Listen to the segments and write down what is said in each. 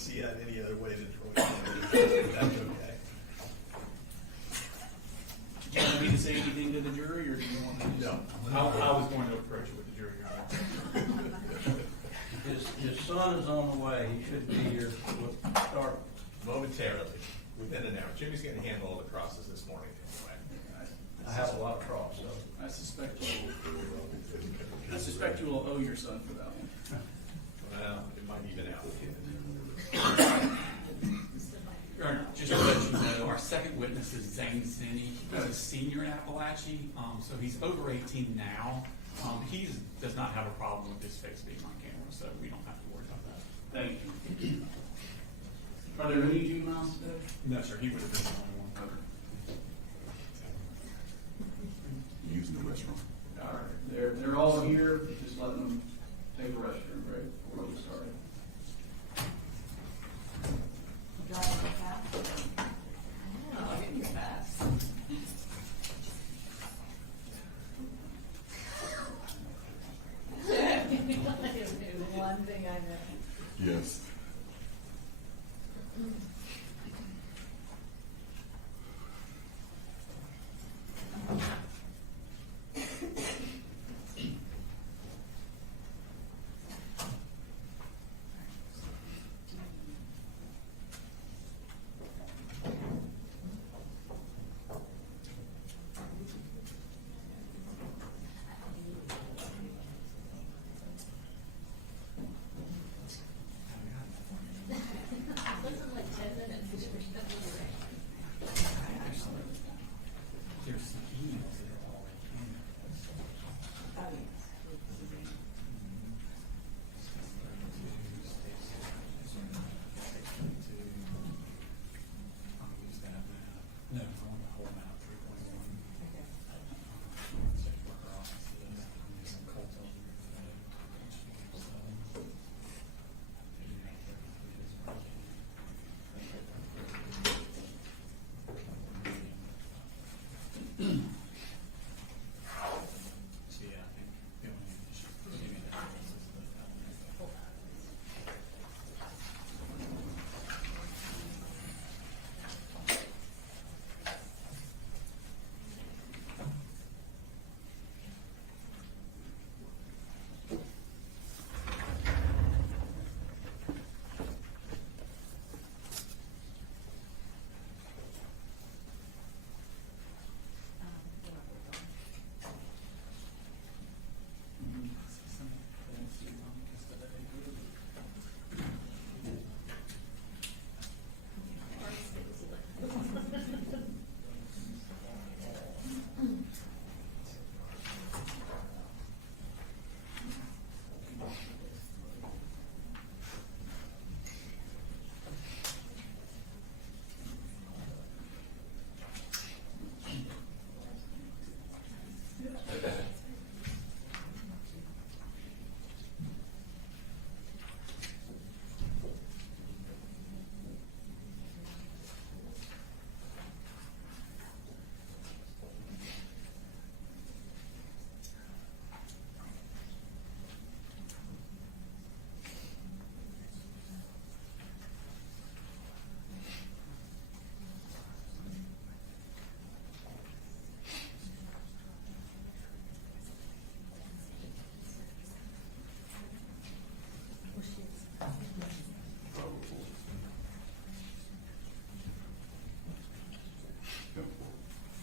see any other way to throw it. That's okay. Do you want me to say anything to the jury, or do you want me to? No. I was going to approach it with the jury, Your Honor. His son is on the way. He should be here. We'll start. Momentarily, within an hour. Jimmy's going to handle all the crosses this morning anyway. I have a lot of cross, so. I suspect you will owe your son for that one. Well, it might even out. Your Honor, just to let you know, our second witness is Zane Sinney. He's a senior in Apalachee, so he's over 18 now. He does not have a problem with his face being on camera, so we don't have to worry about that. Thank you. Are there any juveniles today? No, sir, he would have been the only one. Using the restroom. All right, they're all here, just letting them take a restroom break before we start. One thing I know. Yes. There's some emails that are all in camera. No, I want the whole amount, 3.1. State worker offices, some Colt Gray. So yeah, I think the only issue for me that is the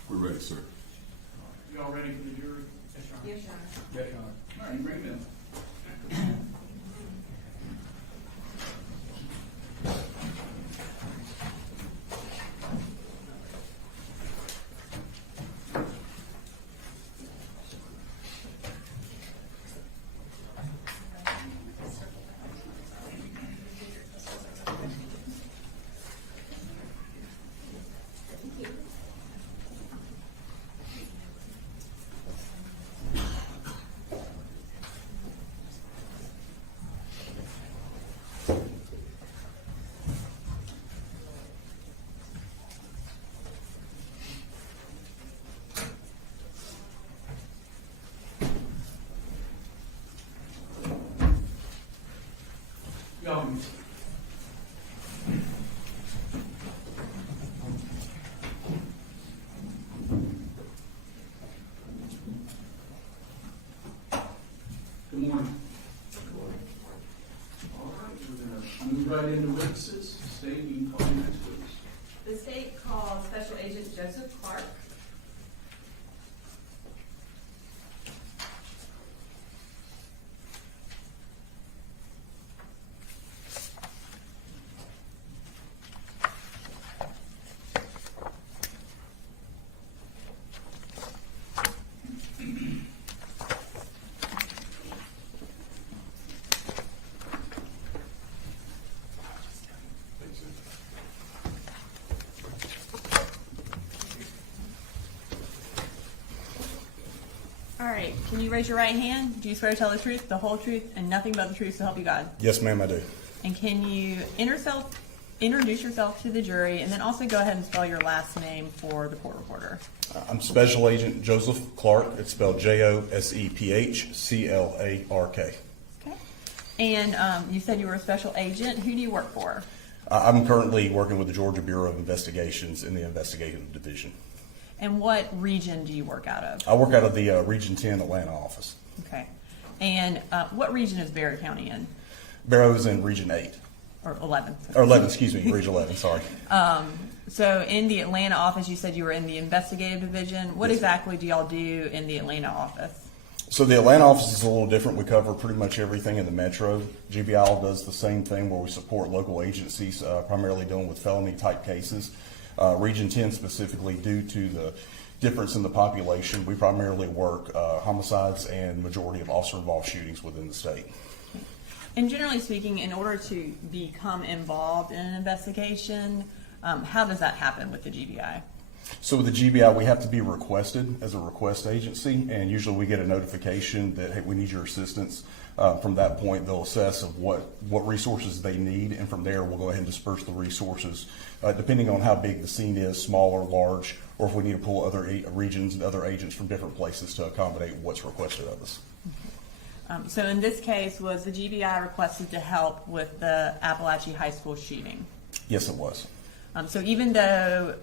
We're ready, sir. Y'all ready for the jury? Yes, Your Honor. Yes, Your Honor. All right, bring them. right into witnesses. State, you can call your next witness. The state called Special Agent Joseph Clark. All right, can you raise your right hand? Do you swear to tell the truth, the whole truth, and nothing but the truth so help you God? Yes, ma'am, I do. And can you introduce yourself to the jury, and then also go ahead and spell your last name for the court reporter? I'm Special Agent Joseph Clark. It's spelled Josephclark. Okay. And you said you were a special agent. Who do you work for? I'm currently working with the Georgia Bureau of Investigations in the investigative division. And what region do you work out of? I work out of the Region 10 Atlanta office. Okay. And what region is Barrow County in? Barrow is in Region 8. Or 11? Or 11, excuse me, Region 11, sorry. So in the Atlanta office, you said you were in the investigative division. What Yes. exactly do y'all do in the Atlanta office? So the Atlanta office is a little different. We cover pretty much everything in the metro. GBI does the same thing where we support local agencies, primarily dealing with felony type cases. Region 10 specifically, due to the difference in the population, we primarily work homicides and majority of officer-involved shootings within the state. And generally speaking, in order to become involved in an investigation, how does that happen with the GBI? So with the GBI, we have to be requested as a request agency, and usually we get a notification that, hey, we need your assistance. From that point, they'll assess of what resources they need, and from there, we'll go ahead and disperse the resources, depending on how big the scene is, small or large, or if we need to pull other regions and other agents from different places to accommodate what's requested of us. So in this case, was the GBI requested to help with the Apalachee High School shooting? Yes, it was. So even though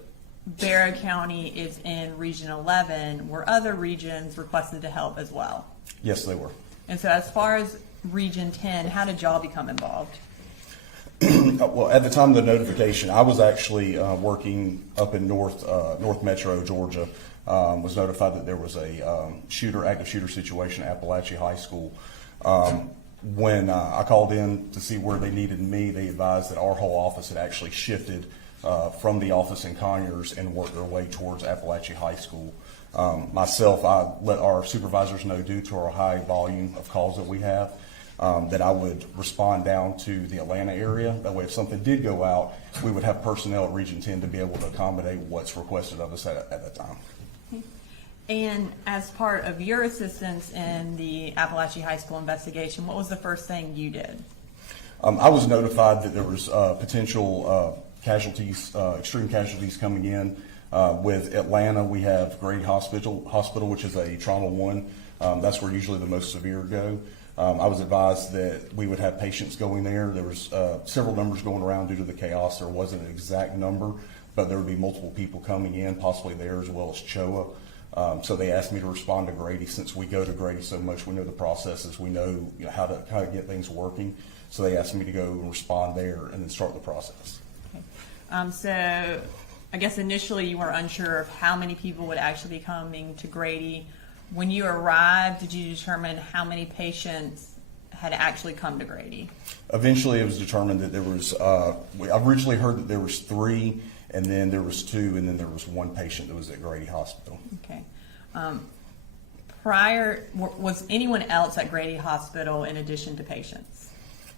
Barrow County is in Region 11, were other regions requested to help as well? Yes, they were. And so as far as Region 10, how did y'all become involved? Well, at the time of the notification, I was actually working up in North Metro, Georgia. Was notified that there was a active shooter situation at Apalachee High School. When I called in to see where they needed me, they advised that our whole office had actually shifted from the office in Conyers and worked their way towards Apalachee High School. Myself, I let our supervisors know, due to our high volume of calls that we have, that I would respond down to the Atlanta area. That way, if something did go out, we would have personnel at Region 10 to be able to accommodate what's requested of us at that time. And as part of your assistance in the Apalachee High School investigation, what was the first thing you did? I was notified that there was potential casualties, extreme casualties coming in. With Atlanta, we have Grady Hospital, which is a trauma 1. That's where usually the most severe go. I was advised that we would have patients going there. There was several numbers going around due to the chaos. There wasn't an exact number, but there would be multiple people coming in, possibly there as well as CHOA. So they asked me to respond to Grady. Since we go to Grady so much, we know the processes, we know, how to get things working. So they asked me to go and respond there and then start the process. Okay. So I guess initially you were unsure of how many people would actually be coming to Grady. When you arrived, did you determine how many patients had actually come to Grady? Eventually it was determined that there was, I originally heard that there was 3, and then there was 2, and then there was 1 patient that was at Grady Hospital. Okay. Was anyone else at Grady Hospital in addition to patients?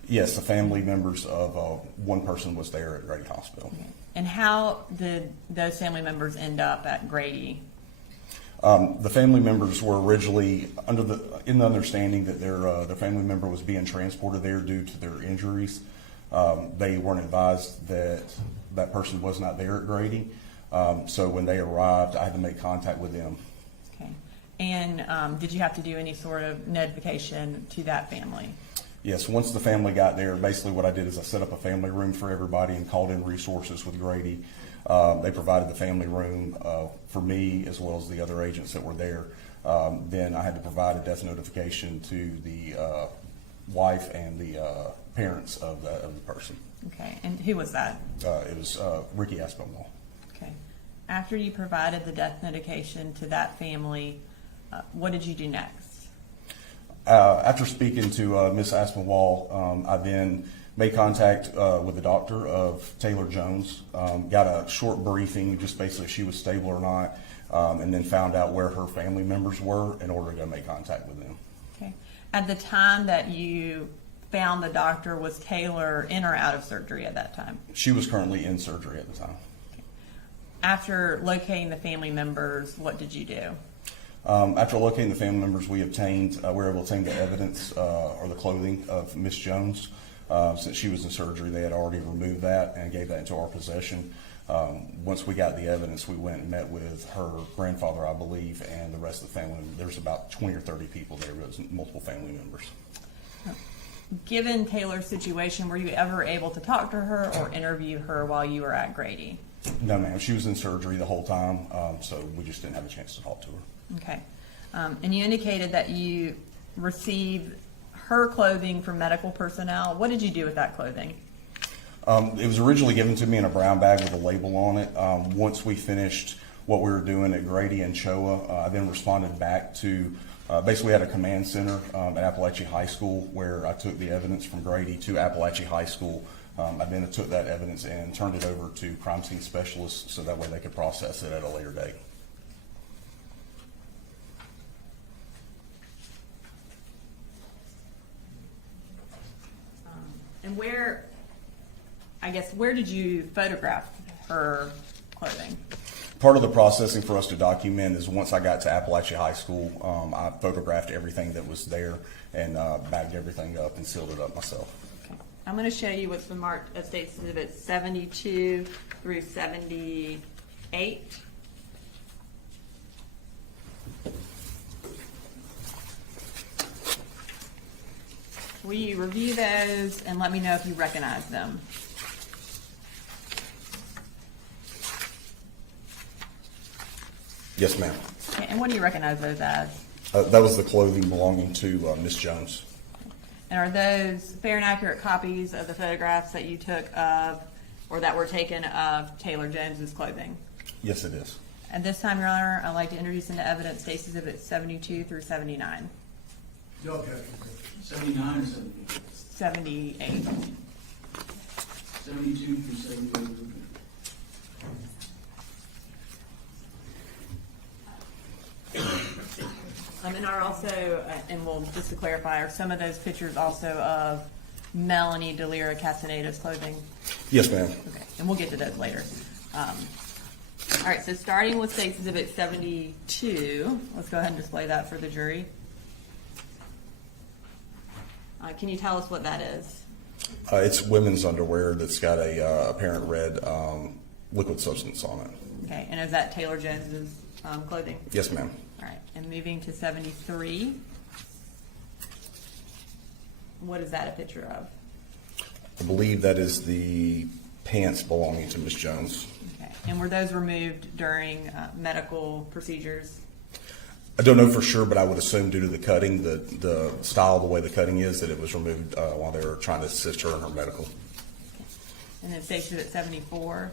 Yes, the family members of 1 person was there at Grady Hospital. Okay. And how did those family members end up at Grady? The family members were originally in the understanding that their family member was being transported there due to their injuries. They weren't advised that that person was not there at Grady. So when they arrived, I had to make contact with them. Okay. And did you have to do any sort of notification to that family? Yes, once the family got there, basically what I did is I set up a family room for everybody and called in resources with Grady. They provided the family room for me as well as the other agents that were there. Then I had to provide a death notification to the wife and the parents of the person. Okay, and who was that? It was Ricky Aspinwall. Okay. After you provided the death notification to that family, what did you do next? After speaking to Miss Aspinwall, I then made contact with the doctor of Taylor Jones, got a short briefing, just basically if she was stable or not, and then found out where her family members were in order to go make contact with them. Okay. At the time that you found the doctor, was Taylor in or out of surgery at that time? She was currently in surgery at the time. After locating the family members, what did you do? After locating the family members, we were able to obtain the evidence or the clothing of Miss Jones. Since she was in surgery, they had already removed that and gave that into our possession. Once we got the evidence, we went and met with her grandfather, I believe, and the rest of the family. There's about 20 or 30 people there. There was multiple family members. Given Taylor's situation, were you ever able to talk to her or interview her while you were at Grady? No, ma'am. She was in surgery the whole time, so we just didn't have a chance to talk to her. Okay. And you indicated that you received her clothing from medical personnel. What did you do with that clothing? It was originally given to me in a brown bag with a label on it. Once we finished what we were doing at Grady and Choa, I then responded back to, basically had a command center at Apalachee High School where I took the evidence from Grady to Apalachee High School. I then took that evidence and turned it over to crime scene specialists so that way they could process it at a later date. And where did you photograph her clothing? Part of the processing for us to document is once I got to Apalachee High School, I photographed everything that was there and bagged everything up and sealed it up myself. Okay. I'm going to show you what's been marked as State Exhibit 72 through 78. Will you review those and let me know if you recognize them? Yes, ma'am. Okay, and what do you recognize those as? That was the clothing belonging to Miss Jones. And are those fair and accurate copies of the photographs that you took of, or that were taken of Taylor Jones's clothing? Yes, it is. At this time, Your Honor, I'd like to introduce into evidence State Exhibit 72 through 79. Y'all got 79 or 78? 78. 72 through 78. And are also, and we'll just to clarify, are some of those pictures also of Melanie Delira Castaneda's clothing? Yes, ma'am. Okay, and we'll get to those later. All right, so starting with State Exhibit 72, let's go ahead and display that for the jury. Can you tell us what that is? It's women's underwear that's got a apparent red liquid substance on it. Okay, and is that Taylor Jones's clothing? Yes, ma'am. All right, and moving to 73. What is that a picture of? I believe that is the pants belonging to Miss Jones. Okay, and were those removed during medical procedures? I don't know for sure, but I would assume due to the cutting, the style, the way the cutting is, that it was removed while they were trying to assist her in her medical. And then State Exhibit 74.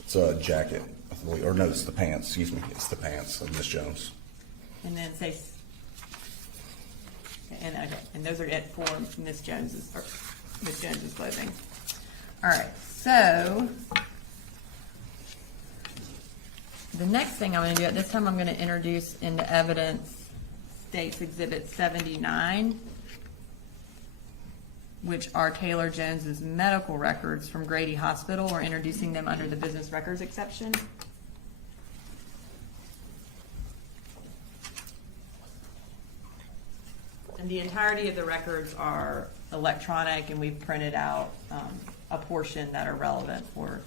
It's a jacket, I believe, or no, it's the pants, excuse me. It's the pants of Miss Jones. And then say, and those are it for Miss Jones's clothing. All right, so the next thing I'm going to do at this time, I'm going to introduce into evidence State's Exhibit 79, which are Taylor Jones's medical records from Grady Hospital. We're introducing them under the business records exception. And the entirety of the records are electronic, and we've printed out a portion that are relevant for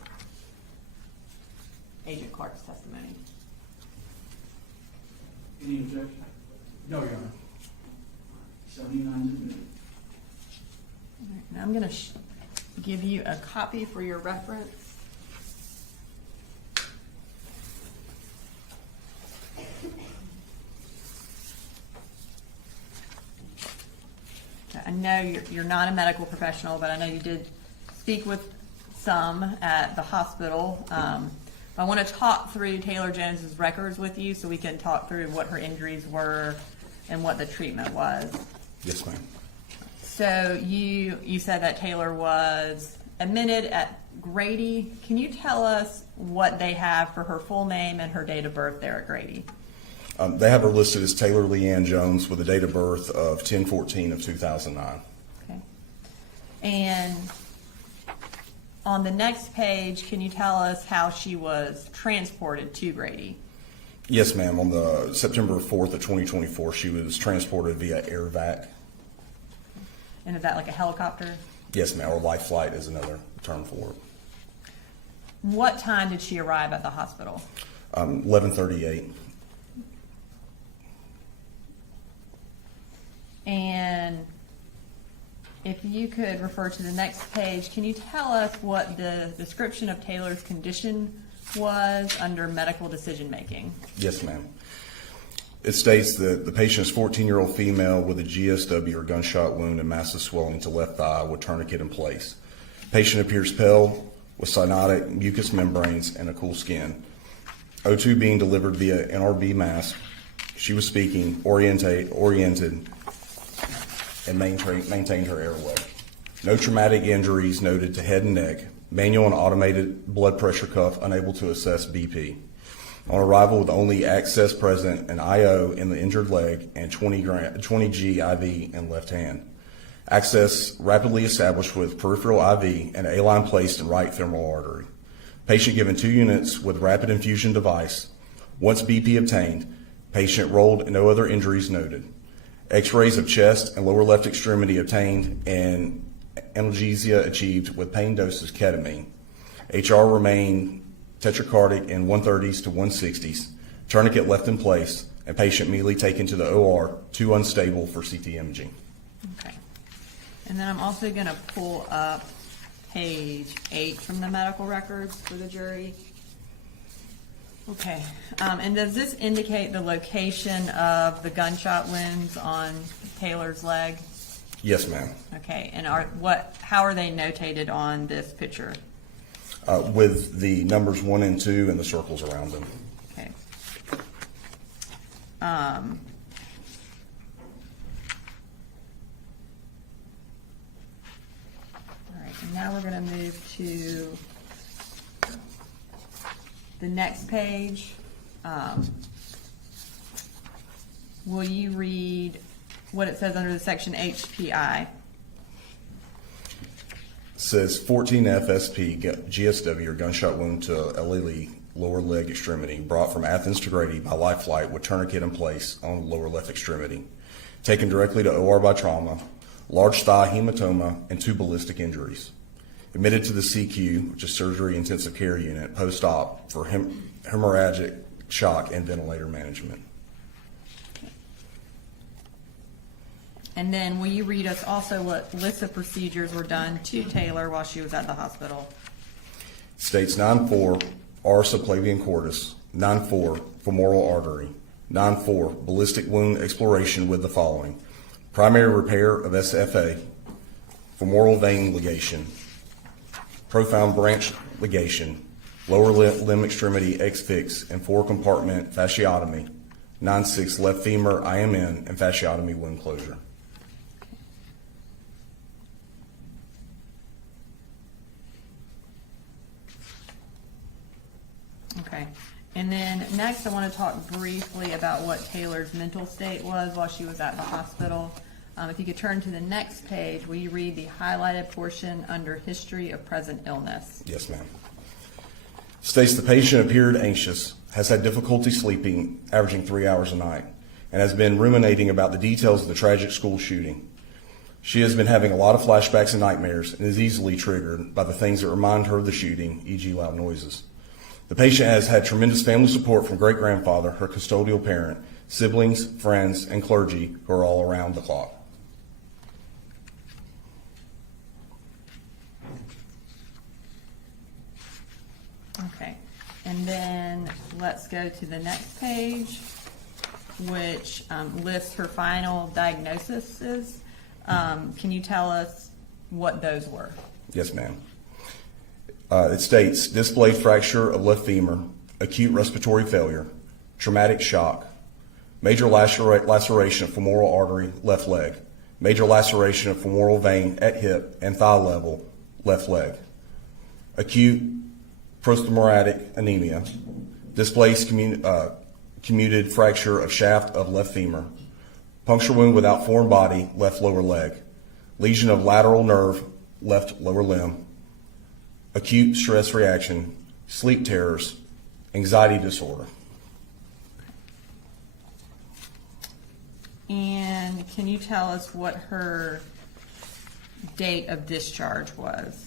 Agent Clark's testimony. Any objection? No, Your Honor. 79 is admitted. Now I'm going to give you a copy for your reference. Okay, I know you're not a medical professional, but I know you did speak with some at the hospital. I want to talk through Taylor Jones's records with you so we can talk through what her injuries were and what the treatment was. Yes, ma'am. So you said that Taylor was admitted at Grady. Can you tell us what they have for her full name and her date of birth there at Grady? They have her listed as Taylor Leanne Jones with a date of birth of 10/14 of 2009. Okay. And on the next page, can you tell us how she was transported to Grady? Yes, ma'am. On the September 4th of 2024, she was transported via air vac. And is that like a helicopter? Yes, ma'am, or life flight is another term for it. What time did she arrive at the hospital? 11:38. And if you could refer to the next page, can you tell us what the description of Taylor's condition was under medical decision making? Yes, ma'am. It states that the patient is 14-year-old female with a GSW or gunshot wound and massive swelling to left thigh with tourniquet in place. Patient appears pale with cyanotic mucous membranes and a cool skin. O2 being delivered via NRB mask. She was speaking, oriented, and maintained her airway. No traumatic injuries noted to head and neck. Manual and automated blood pressure cuff unable to assess BP. On arrival with only access present, an IO in the injured leg and 20G IV in left hand. Access rapidly established with peripheral IV and A-line placed in right femoral artery. Patient given 2 units with rapid infusion device. Once BP obtained, patient rolled and no other injuries noted. X-rays of chest and lower left extremity obtained and analgesia achieved with pain doses ketamine. HR remained tetracardic in 130s to 160s. Tourniquet left in place and patient immediately taken to the OR, too unstable for CT imaging. Okay. And then I'm also going to pull up page 8 from the medical records for the jury. Okay. And does this indicate the location of the gunshot wounds on Taylor's leg? Yes, ma'am. Okay. And how are they notated on this picture? With the numbers 1 and 2 and the circles around them. Okay. All right, and now we're going to move to the next page. Will you read what it says under the section HPI? Says 14 FSP GSW or gunshot wound to LLE lower leg extremity brought from Athens to Grady by life flight with tourniquet in place on the lower left extremity. Taken directly to OR by trauma, large thigh hematoma, and 2 ballistic injuries. Admitted to the CQ, which is surgery intensive care unit, post-op for hemorrhagic shock and ventilator management. And then will you read us also what list of procedures were done to Taylor while she was at the hospital? States 9-4 R subclavian cordis, 9-4 femoral artery, 9-4 ballistic wound exploration with the following: primary repair of SFA, femoral vein ligation, profound branch ligation, lower limb extremity X-fix and 4-compartment fasciotomy, 9-6 left femur IMN and fasciotomy wound closure. Okay. And then next I want to talk briefly about what Taylor's mental state was while she was at the hospital. If you could turn to the next page, will you read the highlighted portion under history of present illness? Yes, ma'am. States the patient appeared anxious, has had difficulty sleeping, averaging 3 hours a night, and has been ruminating about the details of the tragic school shooting. She has been having a lot of flashbacks and nightmares and is easily triggered by the things that remind her of the shooting, e.g. loud noises. The patient has had tremendous family support from great-grandfather, her custodial parent, siblings, friends, and clergy who are all around the clock. Okay. And then let's go to the next page, which lists her final diagnoses. Can you tell us what those were? Yes, ma'am. It states displayed fracture of left femur, acute respiratory failure, traumatic shock, major laceration of femoral artery, left leg, major laceration of femoral vein at hip and thigh level, left leg, acute prosthomoratic anemia, displaced commuted fracture of shaft of left femur, puncture wound without foreign body, left lower leg, lesion of lateral nerve, left lower limb, acute stress reaction, sleep terrors, anxiety disorder. And can you tell us what her date of discharge was?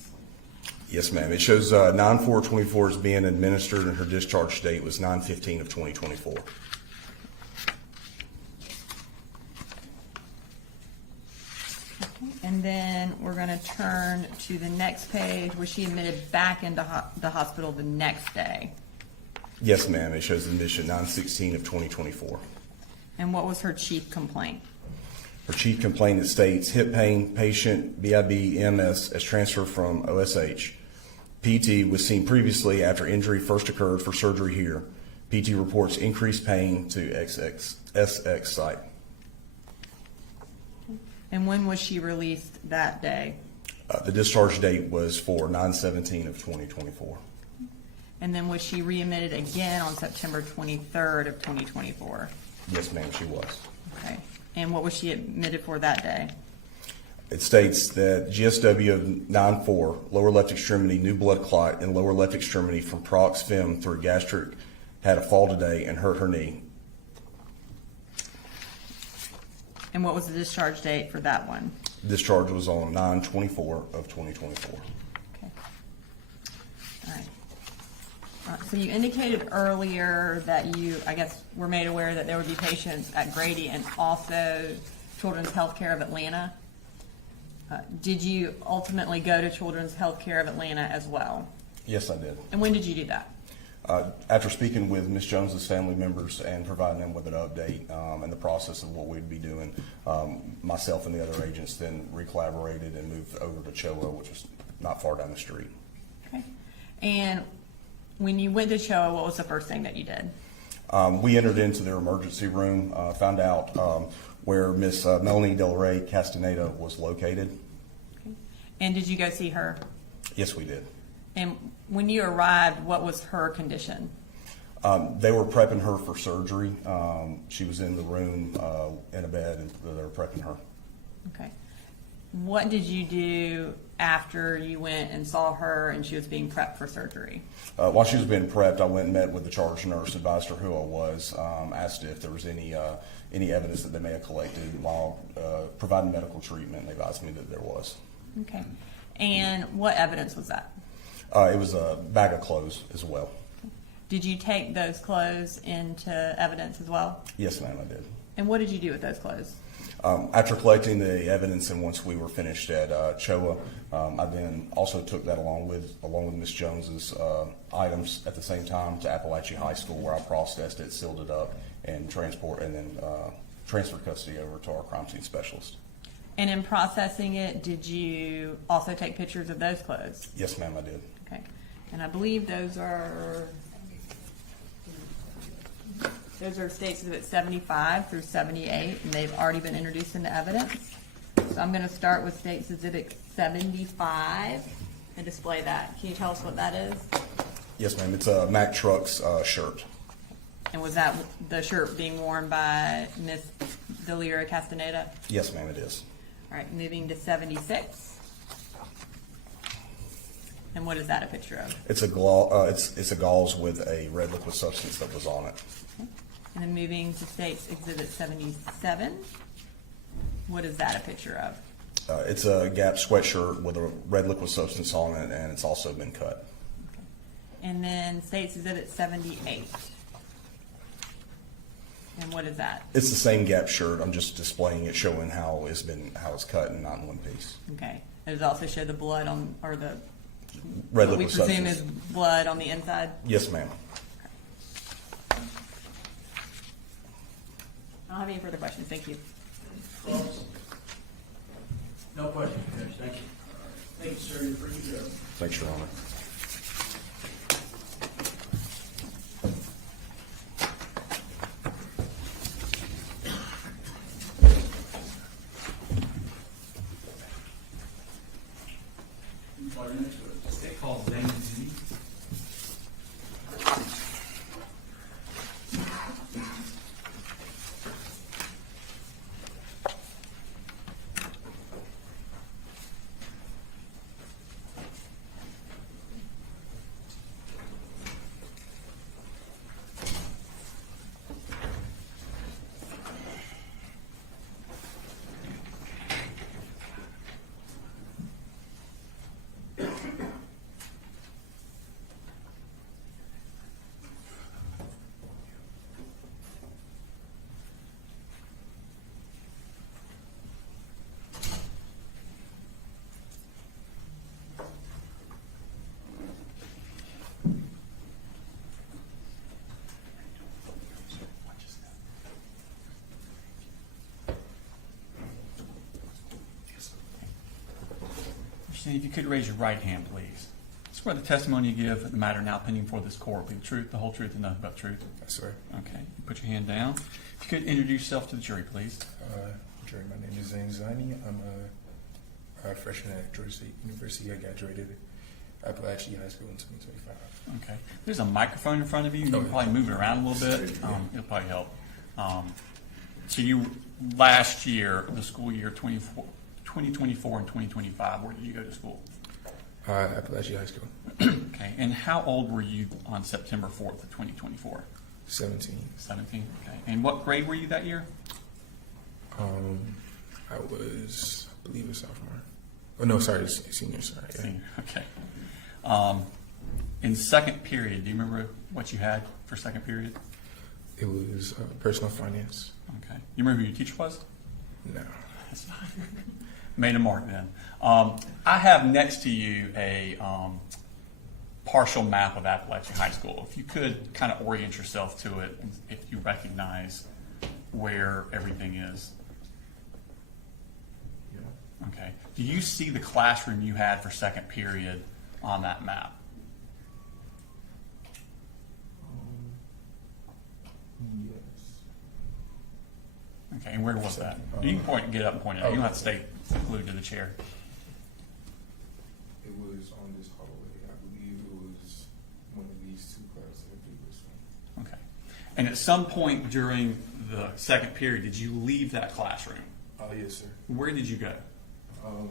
Yes, ma'am. It shows 9/4/24 is being administered, and her discharge date was 9/15 of 2024. And then we're going to turn to the next page where she admitted back into the hospital the next day. Yes, ma'am. It shows admission 9/16 of 2024. And what was her chief complaint? Her chief complaint, it states hip pain, patient BIB MS as transferred from OSH. PT was seen previously after injury first occurred for surgery here. PT reports increased pain to SX site. And when was she released that day? The discharge date was for 9/17 of 2024. And then was she readmitted again on September 23rd of 2024? Yes, ma'am, she was. Okay. And what was she admitted for that day? It states that GSW of 9/4, lower left extremity, new blood clot in lower left extremity from prox fem through gastric, had a fall today and hurt her knee. And what was the discharge date for that one? Discharge was on 9/24 of 2024. Okay. All right. So you indicated earlier that you, I guess, were made aware that there would be patients at Grady and also Children's Healthcare of Atlanta. Did you ultimately go to Children's Healthcare of Atlanta as well? Yes, I did. And when did you do that? After speaking with Ms. Jones's family members and providing them with an update and the process of what we'd be doing, myself and the other agents then recollaborated and moved over to CHOA, which was not far down the street. Okay. And when you went to CHOA, what was the first thing that you did? We entered into their emergency room, found out where Miss Melanie Del Rey Castaneda was located. Okay. And did you go see her? Yes, we did. And when you arrived, what was her condition? They were prepping her for surgery. She was in the room in a bed, and they were prepping her. Okay. What did you do after you went and saw her and she was being prepped for surgery? While she was being prepped, I went and met with the charge nurse, advised her who I was, asked if there was any evidence that they may have collected while providing medical treatment. They advised me that there was. Okay. And what evidence was that? It was a bag of clothes as well. Did you take those clothes into evidence as well? Yes, ma'am, I did. And what did you do with those clothes? After collecting the evidence and once we were finished at CHOA, I then also took that along with Ms. Jones's items at the same time to Apalachee High School, where I processed it, sealed it up, and then transferred custody over to our crime scene specialist. And in processing it, did you also take pictures of those clothes? Yes, ma'am, I did. Okay. And I believe those are States Exhibit 75 through 78, and they've already been introduced into evidence. So I'm going to start with States Exhibit 75 and display that. Can you tell us what that is? Yes, ma'am. It's a Mack Trucks shirt. And was that the shirt being worn by Miss Delira Castaneda? Yes, ma'am, it is. All right, moving to 76. And what is that a picture of? It's a gauze with a red liquid substance that was on it. Okay. And then moving to States Exhibit 77. What is that a picture of? It's a Gap sweatshirt with a red liquid substance on it, and it's also been cut. Okay. And then States Exhibit 78. And what is that? It's the same Gap shirt. I'm just displaying it, showing how it's cut and not in one piece. Okay. Does it also show the blood on, or the Red what we liquid presume substance. is blood on the inside? Yes, ma'am. I don't have any further questions. Thank you. No questions, Judge, thank you. Thank you, sir, you're free to go. Thanks, Your Honor. You call your next witness. State calls Zane Zinni. If you could raise your right hand, please. Swear the testimony you give in the matter now pending before this court will be the truth, the whole truth, and nothing but truth. Yes, sir. Okay. Put your hand down. If you could introduce yourself to the jury, please. Jerry, my name is Zane Zani. I'm a freshman at Georgia State University. I graduated Apalachee High School in 2025. Okay. There's a microphone in front of you. You can probably move it around a little bit. It'll probably help. So you, last year, the school year 2024 and 2025, where did you go to school? Apalachee High School. Okay. And how old were you on September 4th of 2024? 17. 17. Okay. And what grade were you that year? I was, I believe, a sophomore. Oh, no, sorry, senior, sorry. Yeah. Senior. Okay. In second period, do you remember what you had for second period? It was personal finance. Okay. You remember who your teacher was? No. That's fine. Made a mark then. I have next to you a partial map of Apalachee High School. If you could kind of orient yourself to it, and if you recognize where everything is. Yeah. Okay. Do you see the classroom you had for second period on that map? Yes. Okay. And where was that? You can get up and point it out. You don't have to stay glued to the chair. It was on this hallway. I believe it was one of these two classes. I believe this one. Okay. And at some point during the second period, did you leave that classroom? Yes, sir. Where did you go?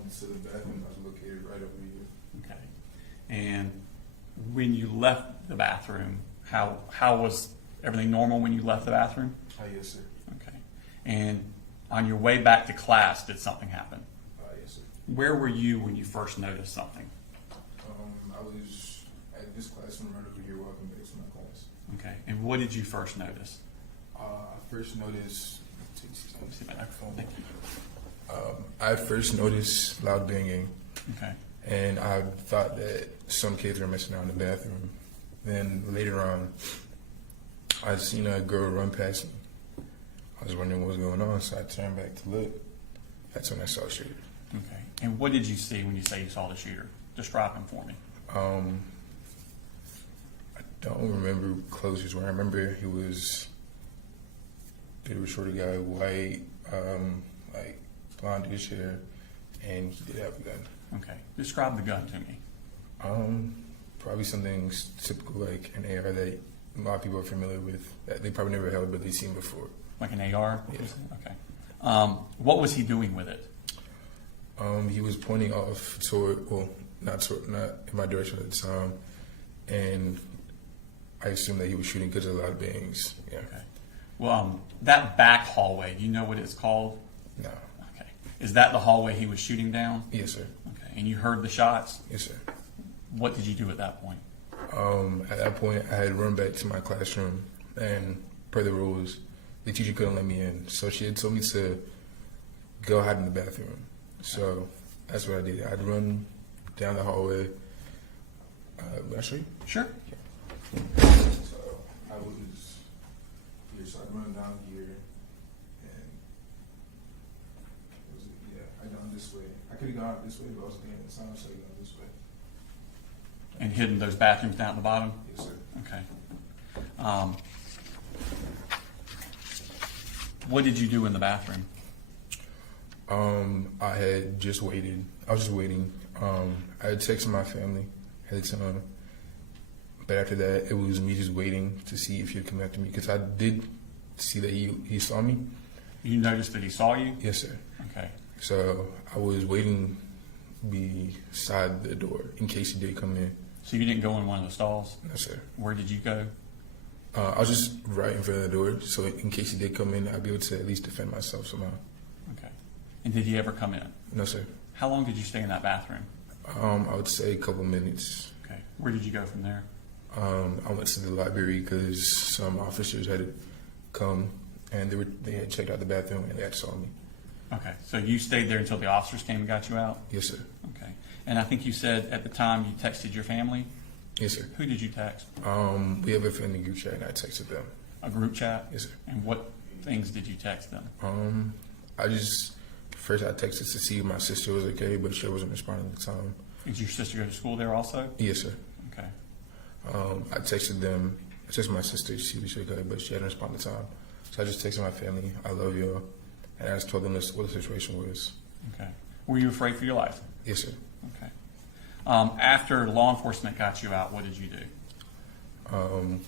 So the bathroom was located right over here. Okay. And when you left the bathroom, how was everything normal when you left the bathroom? Yes, sir. Okay. And on your way back to class, did something happen? Yes, sir. Where were you when you first noticed something? I was at this classroom right over here walking back to my class. Okay. And what did you first notice? I first noticed. Let me see my microphone. Thank you. I first noticed loud banging, Okay. and I thought that some kids were messing around in the bathroom. Then later on, I seen a girl run past me. I was wondering what was going on, so I turned back to look. That's when I saw a shooter. Okay. And what did you see when you say you saw the shooter? Describe him for me. I don't remember closures where I remember he was a bit of a shorter guy, white, like blondish hair, and he did have a gun. Okay. Describe the gun to me. Probably something typical like an AR that a lot of people are familiar with. That they probably never held, but they've seen before. Like an AR? Yeah. Okay. What was he doing with it? He was pointing off toward, well, not in my direction at the time, and I assumed that he was shooting because of a lot of bangs. Yeah. Okay. Well, that back hallway, do you know what it's called? No. Okay. Is that the hallway he was shooting down? Yes, sir. Okay. And you heard the shots? Yes, sir. What did you do at that point? At that point, I had run back to my classroom, and per the rules, the teacher couldn't let me in. So she had told me to go hide in the bathroom. So that's what I did. I'd run down the hallway. Will I show you? Sure. So I was here, so I run down here, and I gone this way. I this way, but also being in the sun, so you go this way. And hidden those bathrooms down at the bottom? Yes, sir. Okay. What did you do in the bathroom? I had just waited. I was just waiting. I had texted my family at the time, but after that, it was me just waiting to see if he'd come after me, because I did see that he saw me. You noticed that he saw you? Yes, sir. Okay. So I was waiting beside the door in case he did come in. So you didn't go in one of the stalls? No, sir. Where did you go? I was just right in front of the door, so in case he did come in, I'd be able to at least defend myself somehow. Okay. And did he ever come in? No, sir. How long did you stay in that bathroom? I would say a couple minutes. Okay. Where did you go from there? I went to the library because some officers had come and they had checked out the bathroom and they had saw me. Okay. So you stayed there until the officers came and got you out? Yes, sir. Okay. And I think you said at the time you texted your family? Yes, sir. Who did you text? We have a family group chat and I texted them. A group chat? Yes, sir. And what things did you text them? First I texted to see if my sister was okay, but she wasn't responding at the time. Did your sister go to school there also? Yes, sir. Okay. I texted my sister to see if she was okay, but she hadn't responded at the time. So I just texted my family, I love y'all, and I just told them what the situation was. Okay. Were you afraid for your life? Yes, sir. Okay. After law enforcement got you out, what did you do?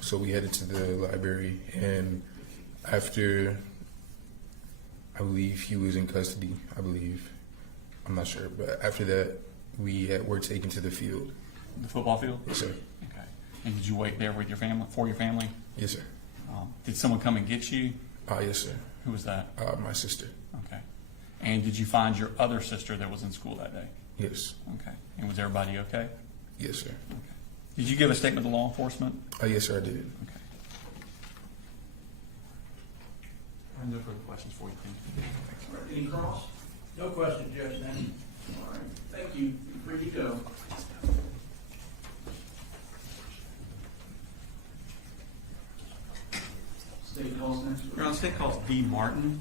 So we headed to the library, and after, I believe he was in custody, I'm not sure, but after that, were taken to the field. The football field? Yes, sir. Okay. And did you wait there with your family, for your family? Yes, sir. Did someone come and get you? Yes, sir. Who was that? My sister. Okay. And did you find your other sister that was in school that day? Yes. Okay. And was everybody okay? Yes, sir. Okay. Did you give a statement to law enforcement? Yes, sir, I did. Okay. I have no further questions for you. Thank you. Any cross? No question, Judge, then. All right, thank you. You're free to go. State calls next. Your Honor, state calls D. Martin.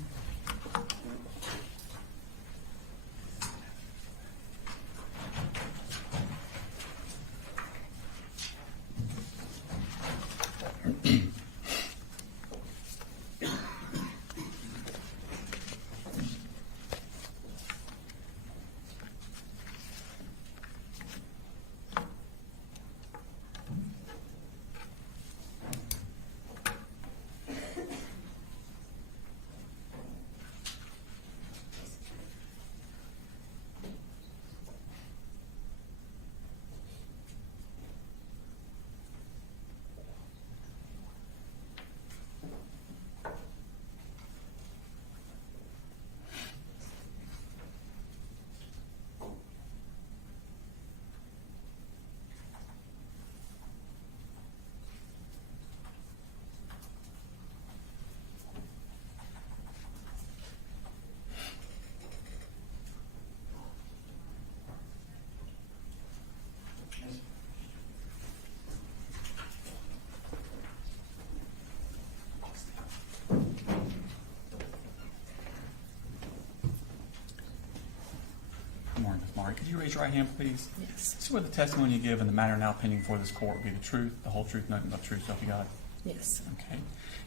Good morning, Ms. Martin. Could you raise your right hand, please? Yes. Swear the testimony you give in the matter now pending before this court will be the truth, the whole truth, nothing but the truth, so help you God. Yes. Okay.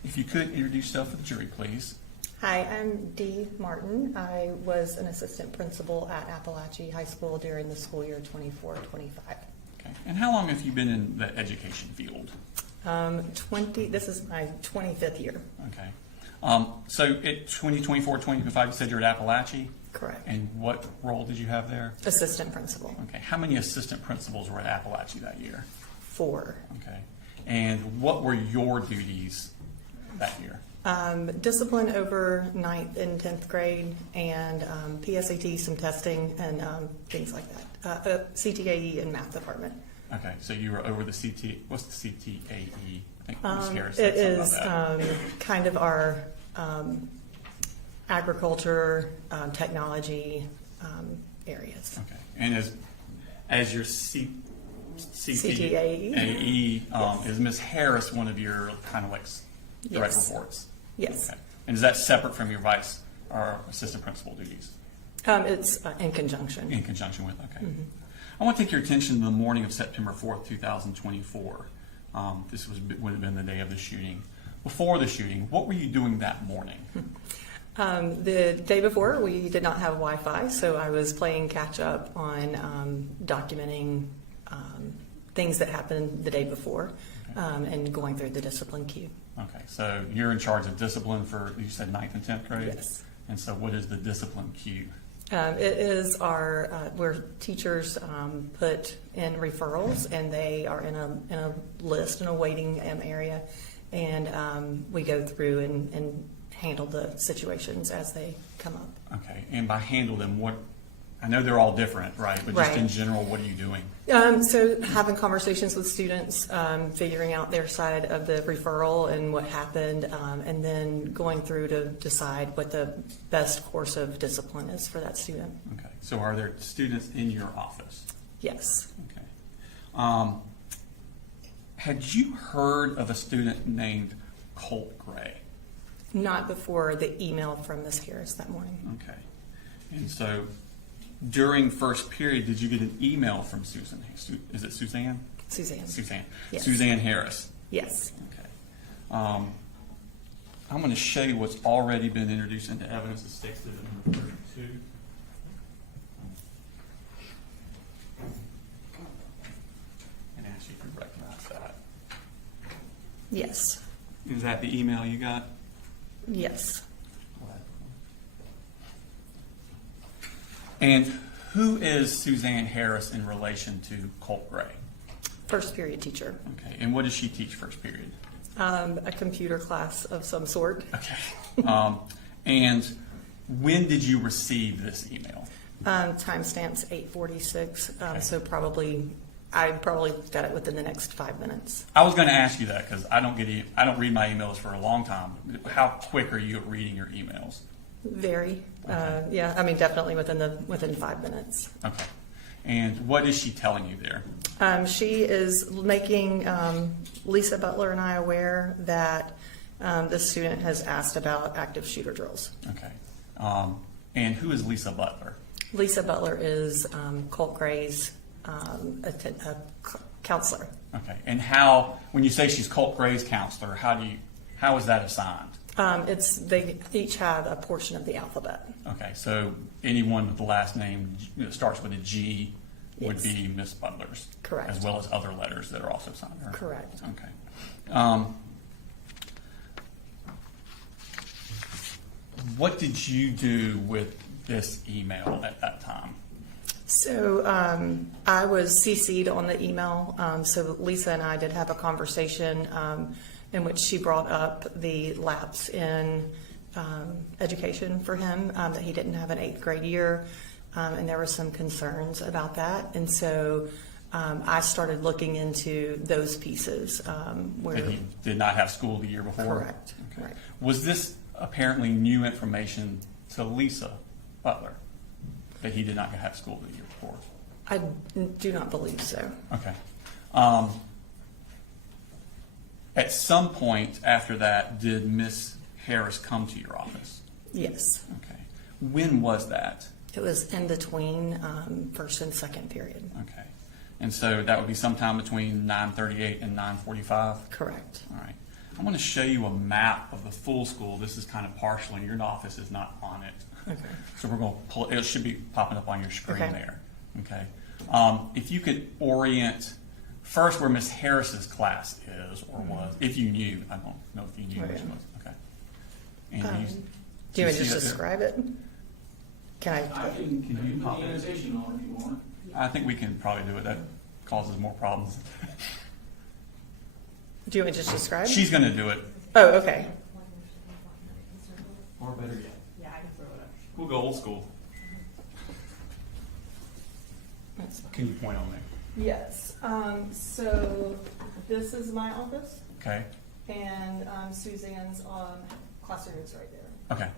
If you could introduce yourself to the jury, please. Hi, I'm Dee Martin. I was an assistant principal at Apalachee High School during the school year 24-25. Okay. And how long have you been in the education field? This is my 25th year. Okay. So at 2024, 2025, you said you're at Apalachee? Correct. And what role did you have there? Assistant principal. Okay. How many assistant principals were at Apalachee that year? 4. Okay. And what were your duties that year? Discipline over 9th and 10th grade, and PSAT, some testing, and things like that. CTAE and math department. Okay. So you were over the CT. What's the CTAE? I think Ms. Harris It said something about is that. kind of our agriculture, technology areas. Okay. And as your CTAE, Yes. is Ms. Harris one of your kind of like direct Yes. reports? Yes. Okay. And is that separate from your vice or assistant principal duties? It's in conjunction. In conjunction with, okay. I want to take your attention to the morning of September 4th, 2024. This would have been the day of the shooting. Before the shooting, what were you doing that morning? The day before, we did not have Wi-Fi, so I was playing catch up on documenting things that happened the day before and going through the discipline queue. Okay, so you're in charge of discipline for, you said 9th and 10th grade? Yes. And so what is the discipline queue? It is our where teachers put in referrals, and they are in a list in a waiting area, and we go through and handle the situations as they come up. Okay, and by handle them, what, I know they're all different, right? But just Right. in general, what are you doing? So having conversations with students, figuring out their side of the referral and what happened, and then going through to decide what the best course of discipline is for that student. Okay, so are there students in your office? Yes. Okay. Had you heard of a student named Colt Gray? Not before the email from Ms. Harris that morning. Okay. And so during first period, did you get an email from Susan? Is it Suzanne? Suzanne. Suzanne. Yes. Suzanne Harris. Yes. Okay. I'm going to show you what's already been introduced into evidence at State Exhibit number 32. And ask you if you recognize that. Yes. Is that the email you got? Yes. And who is Suzanne Harris in relation to Colt Gray? First period teacher. Okay. And what does she teach first period? A computer class of some sort. Okay. And when did you receive this email? Timestamps 8:46. Okay. So I probably got it within the next 5 minutes. I was going to ask you that because I don't read my emails for a long time. How quick are you at reading your emails? Very. Okay. Yeah. I mean, definitely within 5 minutes. Okay. And what is she telling you there? She is making Lisa Butler and I aware that the student has asked about active shooter drills. Okay. And who is Lisa Butler? Lisa Butler is Colt Gray's counselor. Okay. And when you say she's Colt Gray's counselor, how is that assigned? They each have a portion of the alphabet. Okay. So anyone with the last name that starts with a G would Yes. be Miss Butler's. Correct. As well as other letters that are also assigned to her. Correct. Okay. What did you do with this email at that time? So I was CC'd on the email. So Lisa and I did have a conversation in which she brought up the lapse in education for him, that he didn't have an 8th grade year, and there were some concerns about that. And so I started looking into those pieces. Where That he did not have school the year before? Correct. Okay. Right. Was this apparently new information to Lisa Butler, that he did not have school the year before? I do not believe so. Okay. At some point after that, did Miss Harris come to your office? Yes. Okay. When was that? It was in between first and second period. Okay. And so that would be sometime between 9:38 and 9:45? Correct. All right. I'm going to show you a map of the full school. This is kind of partial, and your office is not on it. Okay. So we're going to pull it. It should be popping up on your screen Okay. there. Okay. If you could orient first where Miss Harris's class is or was, if you knew. I don't know if you knew Oh, which yeah. was. Okay. And Do you want see to just that there? describe it? Can I I? can Can you put pop the it? annotation on if you want. I think we can probably do it. That causes more problems. Do you want to just describe? She's going to do it. Oh, okay. Or better yet. Yeah, I can throw it up. We'll go old school. That's fine. Can you point on there? Yes. So this is my office, Okay. and Suzanne's classroom is right there. Okay.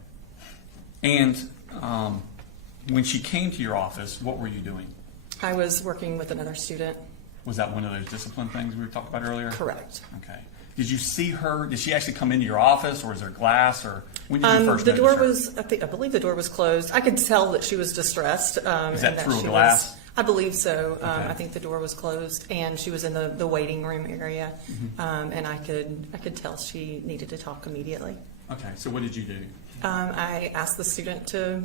And when she came to your office, what were you doing? I was working with another student. Was that one of those discipline things we were talking about earlier? Correct. Okay. Did you see her? Did she actually come into your office, or is there glass, or when did you first The notice door her? was, I believe the door was closed. I could tell that she was distressed. Is that and through a she glass? was- I believe so. Okay. I think the door was closed, and she was in the waiting room area, Mm-hmm. and I could tell she needed to talk immediately. Okay, so what did you do? I asked the student to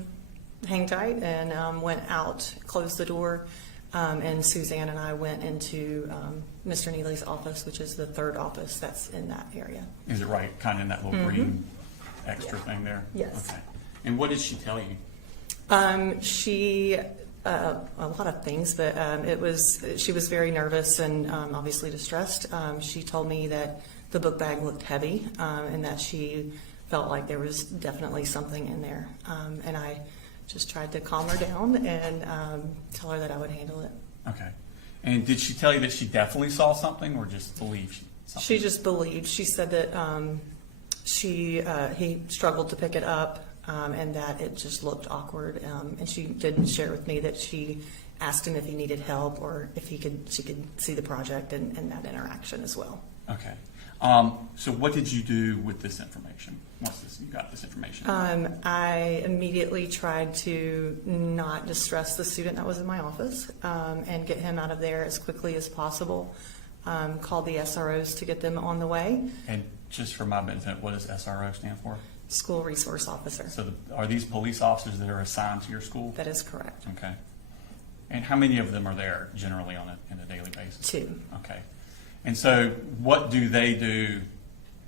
hang tight and went out, closed the door, and Suzanne and I went into Mr. Neely's office, which is the third office that's in that area. Is it right, kind of in that little green extra Yeah. thing there? Yes. Okay. And what did she tell you? She, a lot of things, but she was very nervous and obviously distressed. She told me that the book bag looked heavy and that she felt like there was definitely something in there. And I just tried to calm her down and tell her that I would handle it. Okay. And did she tell you that she definitely saw something, or just believed something? She just believed. She said that he struggled to pick it up, and that it just looked awkward. And she did share with me that she asked him if he needed help or if she could see the project and that interaction as well. Okay. So what did you do with this information? Once you got this information? I immediately tried to not distress the student that was in my office and get him out of there as quickly as possible. Called the SROs to get them on the way. And just for my benefit, what does SRO stand for? School Resource Officer. So are these police officers that are assigned to your school? That is correct. Okay. And how many of them are there generally on a daily basis? 2. Okay. And so what do they do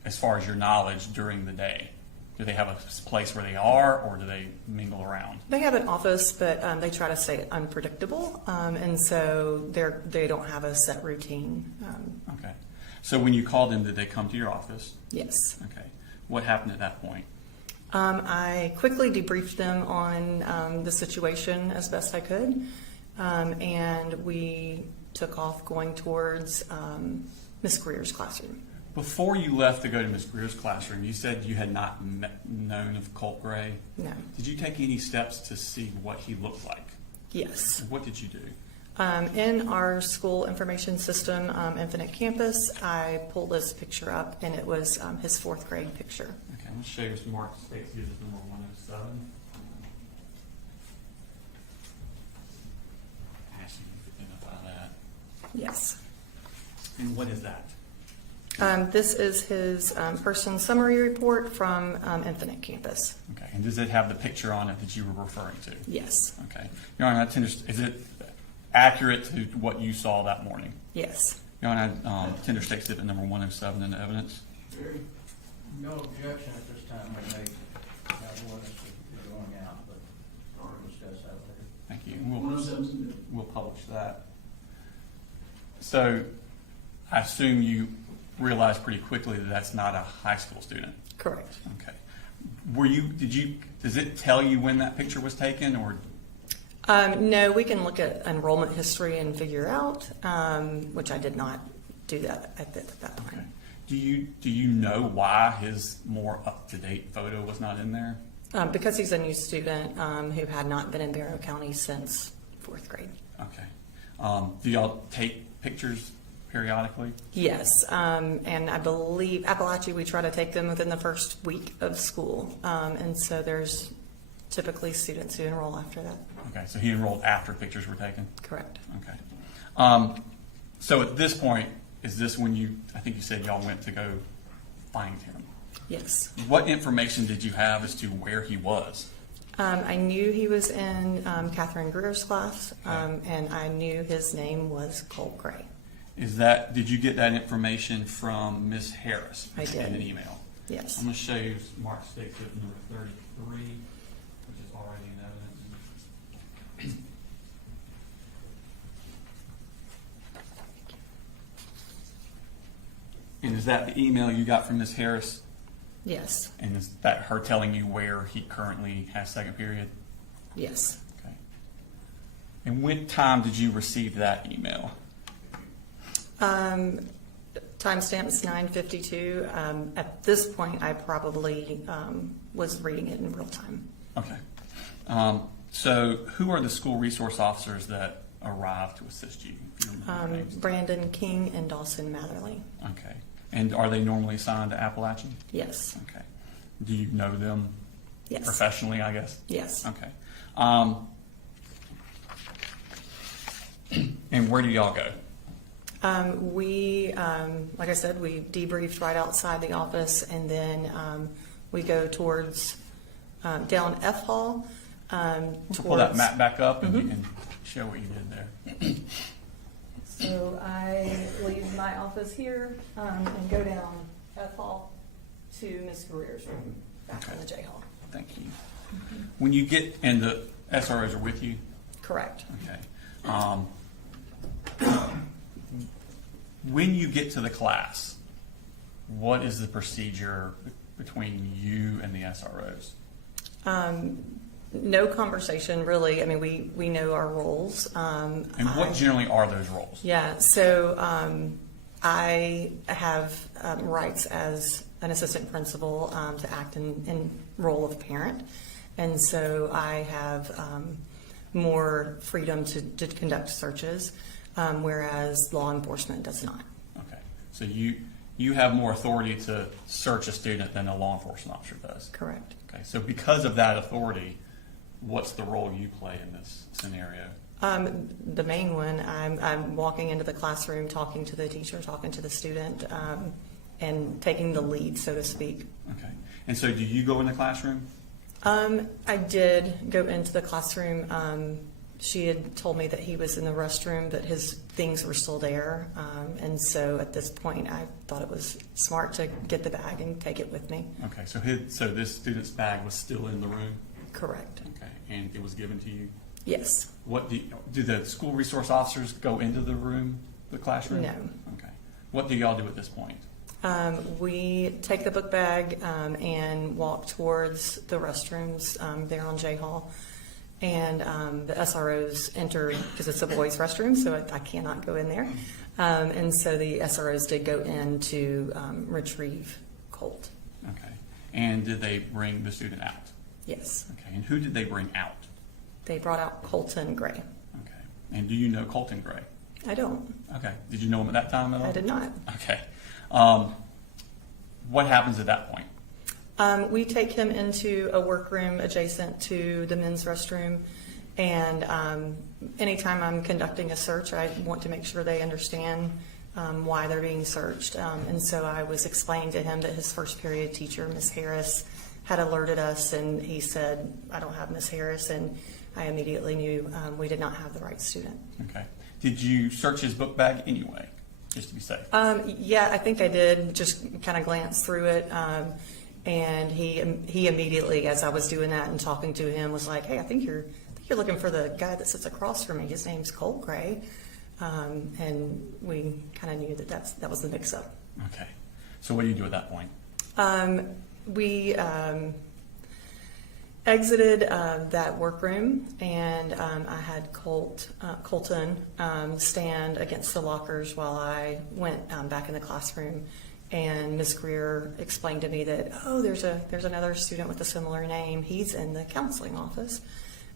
as far as your knowledge during the day? Do they have a place where they are, or do they mingle around? They have an office, but they try to stay unpredictable, and so they don't have a set routine. Okay. So when you called them, did they come to your office? Yes. Okay. What happened at that point? I quickly debriefed them on the situation as best I could, and we took off going towards Miss Greer's classroom. Before you left to go to Ms. Greer's classroom, you said you had not known of Colt Gray. No. Did you take any steps to see what he looked like? Yes. What did you do? In our school information system, Infinite Campus, I pulled this picture up, and it was his 4th grade picture. Okay, I'm going to show you some marked space. This is number 107. Asking you to identify that. Yes. And what is that? This is his person summary report from Infinite Campus. Okay, and does it have the picture on it that you were referring to? Yes. Okay. Your Honor, is it accurate to what you saw that morning? Yes. Your Honor, tender state exhibit number 107 in the evidence. Very, no objection at this time we make that one is going out, but we'll discuss that later. Thank you. And 107. we'll publish that. So I assume you realized pretty quickly that that's not a high school student. Correct. Okay. Does it tell you when that picture was taken, or? No, we can look at enrollment history and figure out, which I did not do that at that Okay. time. Do you know why his more up-to-date photo was not in there? Because he's a new student who had not been in Barrow County since 4th grade. Okay. Do y'all take pictures periodically? Yes, and I believe Apalachee, we try to take them within the first week of school. And so there's typically students who enroll after that. Okay, so he enrolled after pictures were taken? Correct. Okay. So at this point, is this when I think you said y'all went to go find him? Yes. What information did you have as to where he was? I knew he was in Catherine Greer's class, and I knew his name was Colt Gray. Did you get that information from Miss Harris? I did. In an email? Yes. I'm going to show you Mark State Exhibit number 33, which is already in evidence. And is that the email you got from Miss Harris? Yes. And is that her telling you where he currently has second period? Yes. Okay. And what time did you receive that email? Timestamp's 9:52. At this point, I probably was reading it in real time. Okay. So who are the school resource officers that arrived to assist you? If you remember their names? Brandon King and Dawson Matherly. Okay. And are they normally assigned to Apalachee? Yes, Okay. Do you know them yes, professionally, I guess? yes. Okay. And where do y'all go? Like I said, we debriefed right outside the office, and then we go towards down F Hall. Pull that map back up and, and show what you did there. So I leave my office here and go down F Hall to Ms. Greer's room, back in the J Hall. Thank you. When you get, and the SROs are with you? Correct. Okay. When you get to the class, what is the procedure between you and the SROs? No conversation, really. I mean, we know our roles. And what generally are those roles? Yeah, so I have rights as an assistant principal to act in role of parent, and so I have more freedom to conduct searches, whereas law enforcement does not. Okay, so you have more authority to search a student than a law enforcement officer does. Correct. Okay, so because of that authority, what's the role you play in this scenario? The main one, I'm walking into the classroom, talking to the teacher, talking to the student, and taking the lead, so to speak. Okay, and so do you go in the classroom? I did go into the classroom. She had told me that he was in the restroom, but his things were still there. And so at this point, I thought it was smart to get the bag and take it with me. Okay, so this student's bag was still in the room? Correct. Okay, and it was given to you? Yes. What do the school resource officers go into the room, the classroom? No. Okay. What do y'all do at this point? We take the book bag and walk towards the restrooms there on J Hall. And the SROs enter, because it's a boys' restroom, so I cannot go in there. And so the SROs did go in to retrieve Colt. Okay. And did they bring the student out? Yes. Okay. And who did they bring out? They brought out Colton Gray. Okay. And do you know Colton Gray? I don't. Okay. Did you know him at that time at all? I did not. Okay. What happens at that point? We take him into a workroom adjacent to the men's restroom, and anytime I'm conducting a search, I want to make sure they understand why they're being searched. And so I was explaining to him that his first period teacher, Miss Harris, had alerted us, and he said, "I don't have Miss Harris," and I immediately knew we did not have the right student. Okay. Did you search his book bag anyway, just to be safe? Yeah, I think I did. Just kind of glance through it. And he immediately, as I was doing that and talking to him, was like, "Hey, I think you're looking for the guy that sits across from me. His name's Colt Gray." And we kind of knew that was the mix-up. Okay. So what do you do at that point? We exited that workroom, and I had Colton stand against the lockers while I went back in the classroom. And Ms. Greer explained to me that, there's another student with a similar name. He's in the counseling office.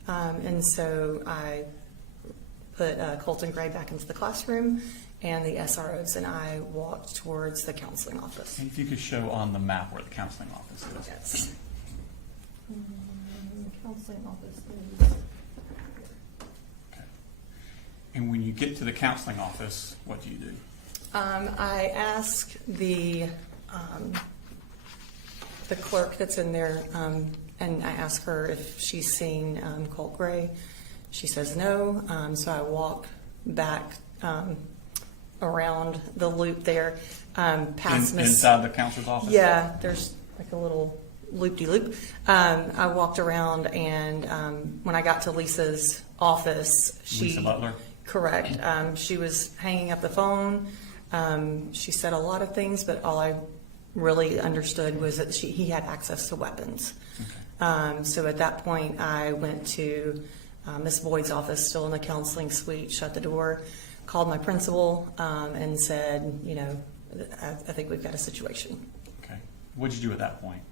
And so I put Colton Gray back into the classroom, and the SROs and I walked towards the counseling office. And if you could show on the map where the counseling office is. Yes. Counseling office is... Okay. And when you get to the counseling office, what do you do? I ask the clerk that's in there, and I ask her if she's seen Colt Gray. She says no, so I walk back around the loop there, past Miss... Inside the counselor's office? Yeah, there's like a little loop-de-loop. I walked around, and when I got to Lisa's office, Lisa Butler? Correct. She was hanging up the phone. She said a lot of things, but all I really understood was that he had access to weapons. Okay. So at that point, I went to Miss Boyd's office, still in the counseling suite, shut the door, called my principal, and said, I think we've got a situation. Okay. What did you do at that point?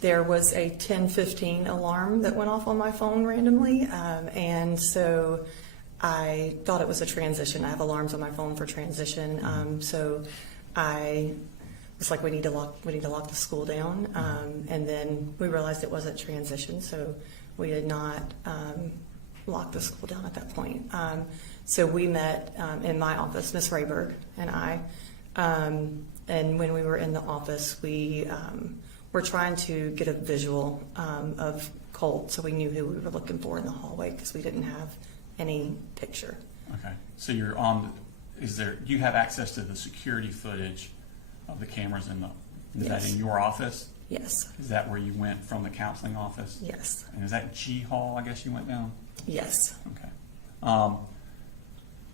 There was a 10:15 alarm that went off on my phone randomly, and so I thought it was a transition. I have alarms on my phone for transition, so I was like, we need to lock the school down, and then we realized it wasn't transition, so we did not lock the school down at that point. So we met in my office, Miss Rayberg and I, and when we were in the office, we were trying to get a visual of Colt, so we knew who we were looking for in the hallway because we didn't have any picture. Okay, so you're on, you have access to the security footage of the cameras is Yes. that in your office? Yes. Is that where you went from the counseling office? Yes. And is that G Hall, I guess you went down? Yes. Okay.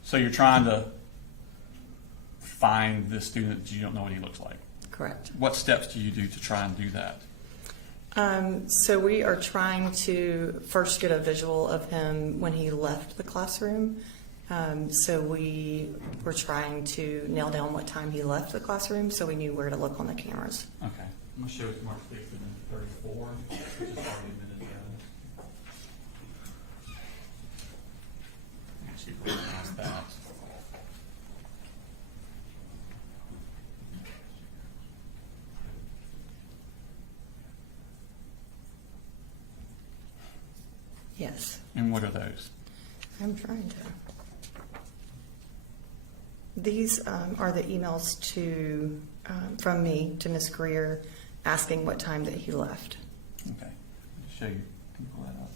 So you're trying to find the student that you don't know what he looks like. Correct. What steps do you do to try and do that? So we are trying to first get a visual of him when he left the classroom. So we were trying to nail down what time he left the classroom, so we knew where to look on the cameras. Okay. I'm going to show it to Mark 34, which is already a minute ago. Actually, recognize that. Yes. And what are those? I'm trying to. These are the emails to from me to Miss Greer asking what time that he left. Okay. Let me show you. Can you pull that up?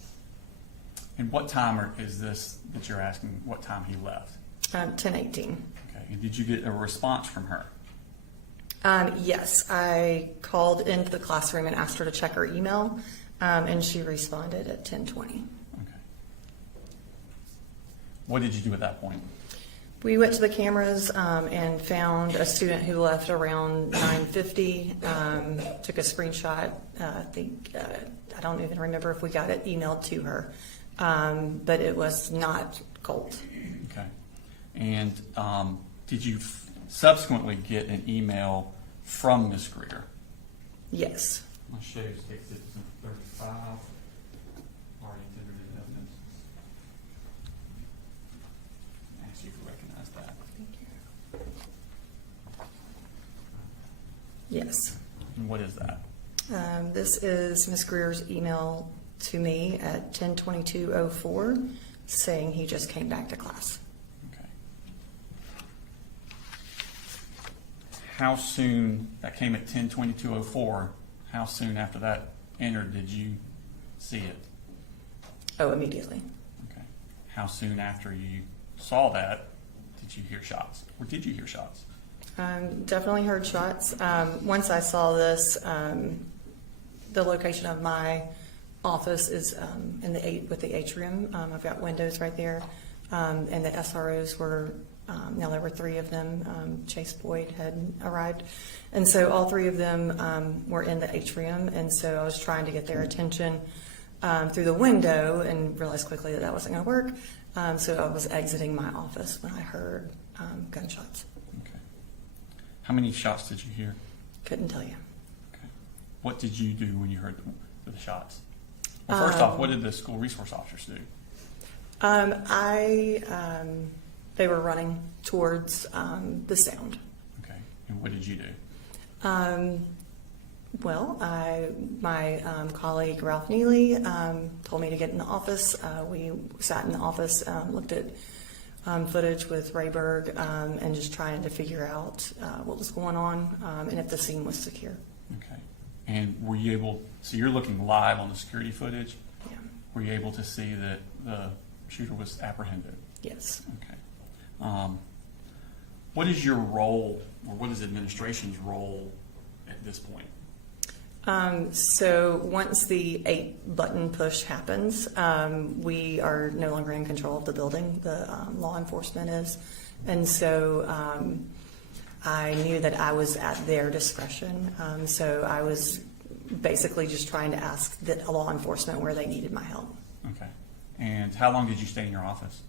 And what time is this that you're asking what time he left? 10:18. Okay. And did you get a response from her? Yes, I called into the classroom and asked her to check her email, and she responded at 10:20. Okay. What did you do at that point? We went to the cameras and found a student who left around 9:50. Took a screenshot. I don't even remember if we got it emailed to her, but it was not Colt. Okay. And did you subsequently get an email from Ms. Greer? Yes. My show takes it to 35. Already entered in evidence. Ask you if you recognize that. Yes. And what is that? This is Ms. Greer's email to me at 10:22:04 saying he just came back to class. Okay. How soon, that came at 10:22:04, how soon after that entered did you see it? Oh, immediately. Okay. How soon after you saw that did you hear shots? Or did you hear shots? Definitely heard shots. Once I saw this, the location of my office is in with the atrium. I've got windows right there, and the SROs were. Now there were 3 of them. Chase Boyd had arrived, and so all 3 of them were in the atrium. And so I was trying to get their attention through the window, and realized quickly that wasn't going to work. So I was exiting my office when I heard gunshots. Okay. How many shots did you hear? Couldn't tell you. Okay. What did you do when you heard the shots? Well, first off, what did the school resource officers do? They were running towards the sound. Okay. And what did you do? Well, my colleague Ralph Neely told me to get in the office. We sat in the office, looked at footage with Rayberg, and just trying to figure out what was going on and if the scene was secure. Okay. And were you able, so you're looking live on the security footage? Yeah. Were you able to see that the shooter was apprehended? Yes. Okay. What is your role, or what is administration's role at this point? So once the 8-button push happens, we are no longer in control of the building. The law enforcement is. And so I knew that I was at their discretion. So I was basically just trying to ask the law enforcement where they needed my help. Okay. And how long did you stay in your office?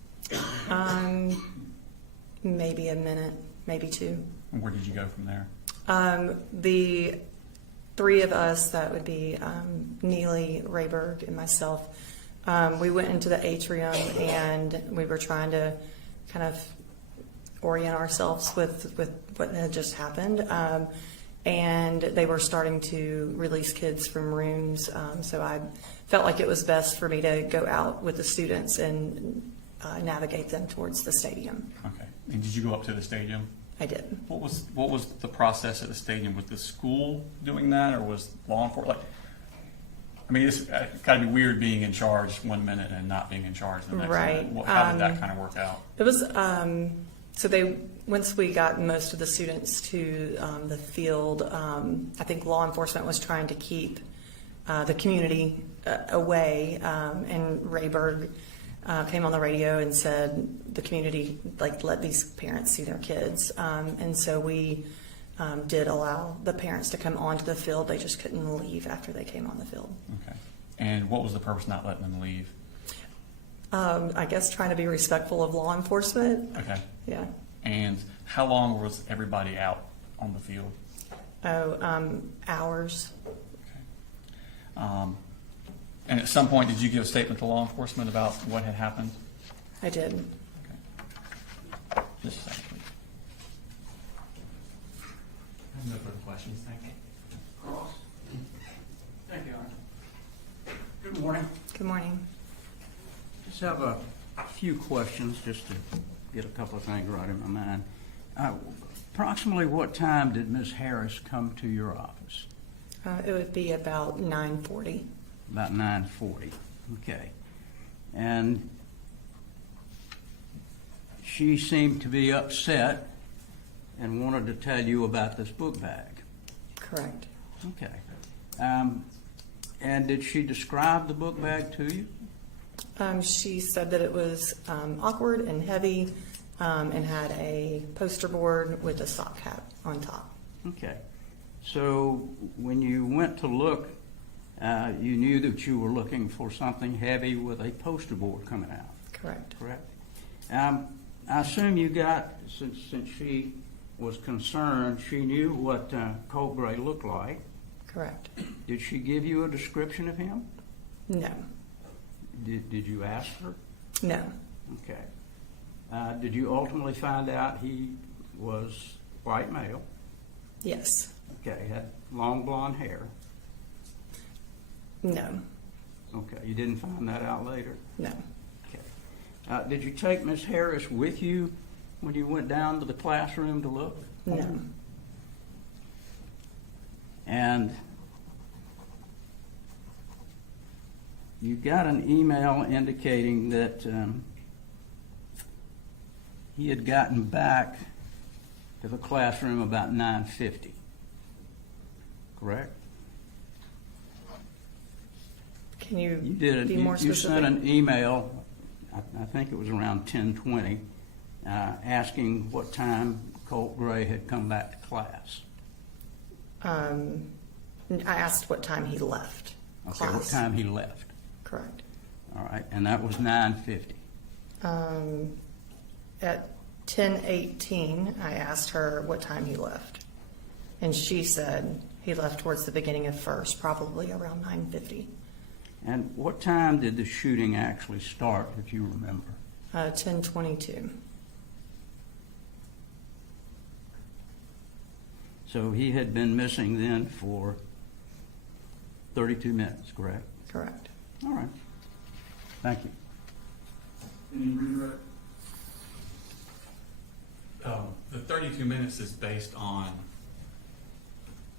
Maybe a minute, maybe 2. And where did you go from there? The 3 of us, that would be Neely, Rayberg, and myself, We went into the atrium and we were trying to kind of orient ourselves with what had just happened. And they were starting to release kids from rooms. So I felt like it was best for me to go out with the students and navigate them towards the stadium. Okay. And did you go up to the stadium? I did. What was the process at the stadium? Was the school doing that, or was law enforcement? Like, I mean, it's got to be weird being in charge one minute and not being in charge the next Right. minute. How did that kind of work out? It was so once we got most of the students to the field, I think law enforcement was trying to keep the community away, and Rayburg came on the radio and said the community let these parents see their kids, and so we did allow the parents to come onto the field. They just couldn't leave after they came on the field. Okay. And what was the purpose not letting them leave? I guess trying to be respectful of law enforcement. Okay. Yeah. And how long was everybody out on the field? Hours. Okay. And at some point, did you give a statement to law enforcement about what had happened? I did. Okay. Just a second, please. I have no further questions. Thank you. Ross? Thank you, Arthur. Good morning. Good morning. Just have a few questions just to get a couple of things right in my mind. Approximately what time did Ms. Harris come to your office? It would be about 9:40. About 9:40. Okay. And she seemed to be upset and wanted to tell you about this book bag. Correct. Okay. And did she describe the book bag to you? She said that it was awkward and heavy, and had a poster board with a sock cap on top. Okay. So when you went to look, you knew that you were looking for something heavy with a poster board coming out. Correct. Correct. I assume you got, since she was concerned, she knew what Colt Gray looked like. Correct. Did she give you a description of him? No. Did you ask her? No. Okay. Did you ultimately find out he was white male? Yes. Okay. Had long blonde hair? No. Okay. You didn't find that out later? No. Okay. Did you take Miss Harris with you when you went down to the classroom to look? No. And you got an email indicating that he had gotten back to the classroom about 9:50. Correct? Can you did. be more You specific? sent an email. I think it was around 10:20, asking what time Colt Gray had come back to class. I asked what time he left Okay, class. what time he left? Correct. All right, and that was 9:50. At 10:18, I asked her what time he left, and she said he left towards the beginning of first, probably around 9:50. And what time did the shooting actually start, if you remember? 10:22. So he had been missing then for 32 minutes, correct? Correct. All right. Thank you. Any redirect? The 32 minutes is based on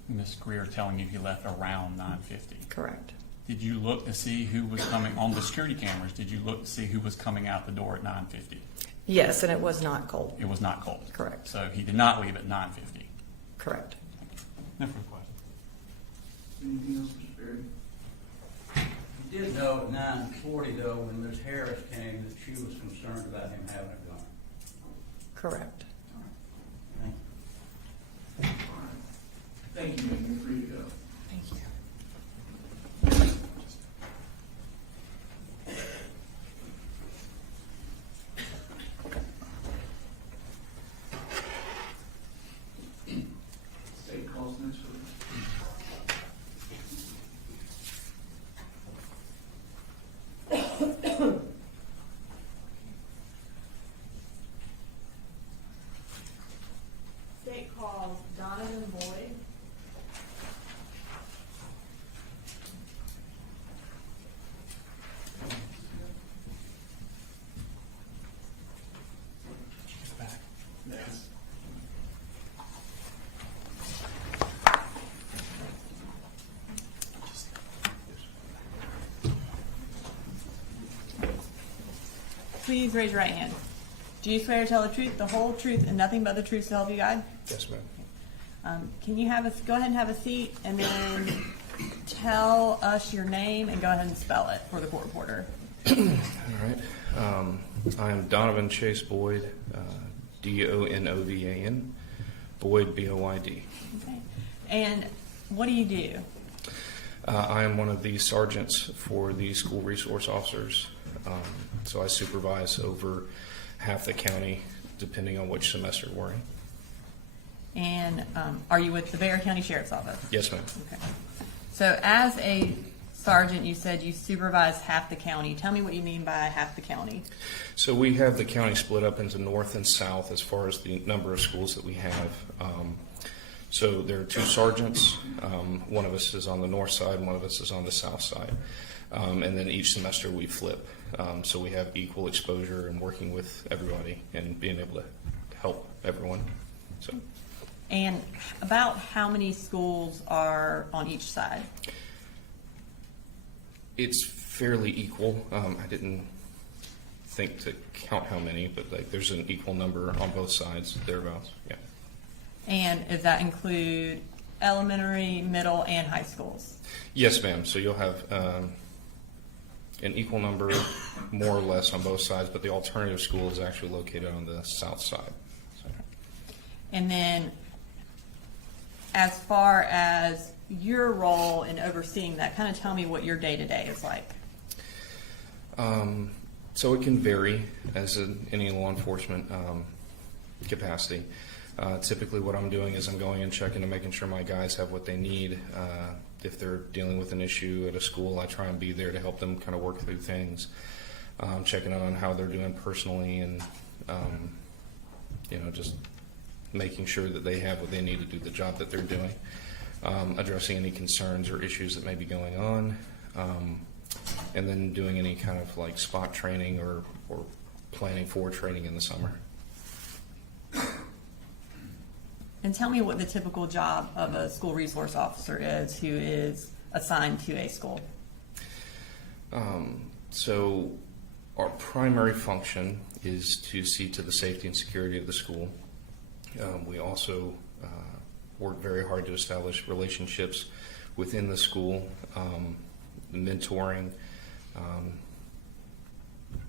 Miss Greer telling you he left around 9:50. Correct. Did you look to see who was coming on the security cameras? Did you look to see who was coming out the door at 9:50? Yes, and it was not Colt. It was not Colt. Correct. So he did not leave at 9:50. Correct. No further questions. Anything else, Mr. Berry? You did know at 9:40, though, when Ms. Harris came, that she was concerned about him having a gun. Correct. Thank you. All right. Thank you, ma'am. You're free to go. Thank you. State calls next week. please raise your right hand? Do you swear to tell the truth, the whole truth, and nothing but the truth to help you God? Yes, ma'am. Can you go ahead and have a seat, and then tell us your name and go ahead and spell it for the court reporter. All right. I am Donovan Chase Boyd, Donovan, Boyd, Boyd. Okay. And what do you do? I am one of the sergeants for the school resource officers. So I supervise over half the county, depending on which semester we're in. And are you with the Barrow County Sheriff's Office? Yes, ma'am. Okay. So as a sergeant, you said you supervise half the county. Tell me what you mean by half the county. So we have the county split up into north and south as far as the number of schools that we have. So there are two sergeants. One of us is on the north side, and one of us is on the south side. And then each semester we flip. So we have equal exposure and working with everybody and being able to help everyone. So. And about how many schools are on each side? It's fairly equal. I didn't think to count how many, but like there's an equal number on both sides, thereabouts. Yeah. And does that include elementary, middle, and high schools? Yes, ma'am. So you'll have an equal number, more or less, on both sides, but the alternative school is actually located on the south side. So. And then as far as your role in overseeing that, kind of tell me what your day-to-day is like. So it can vary as in any law enforcement capacity. Typically what I'm doing is I'm going and checking and making sure my guys have what they need. If they're dealing with an issue at a school, I try and be there to help them kind of work through things. Checking on how they're doing personally and, just making sure that they have what they need to do the job that they're doing. Addressing any concerns or issues that may be going on. And then doing any kind of like spot training or planning for training in the summer. And tell me what the typical job of a school resource officer is who is assigned to a school. So our primary function is to see to the safety and security of the school. We also work very hard to establish relationships within the school, mentoring,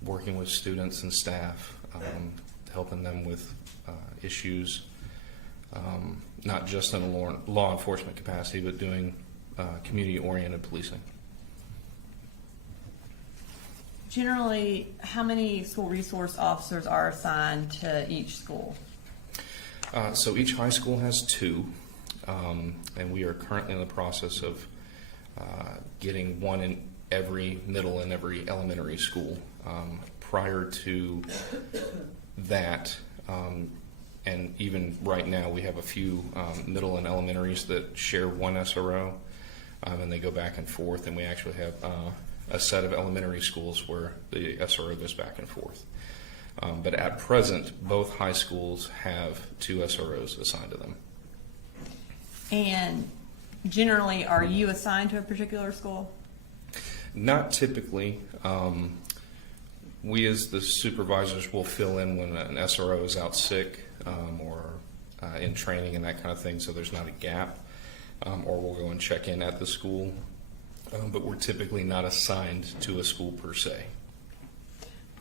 working with students and staff, helping them with issues, not just in a law enforcement capacity, but doing community-oriented policing. Generally, how many school resource officers are assigned to each school? So each high school has two, and we are currently in the process of getting one in every middle and every elementary school. Prior to that, and even right now, we have a few middle and elementaries that share one SRO, and they go back and forth, and we actually have a set of elementary schools where the SRO goes back and forth. But at present, both high schools have two SROs assigned to them. And generally, are you assigned to a particular school? Not typically. We as the supervisors will fill in when an SRO is out sick or in training and that kind of thing, so there's not a gap. Or we'll go and check in at the school. But we're typically not assigned to a school per se.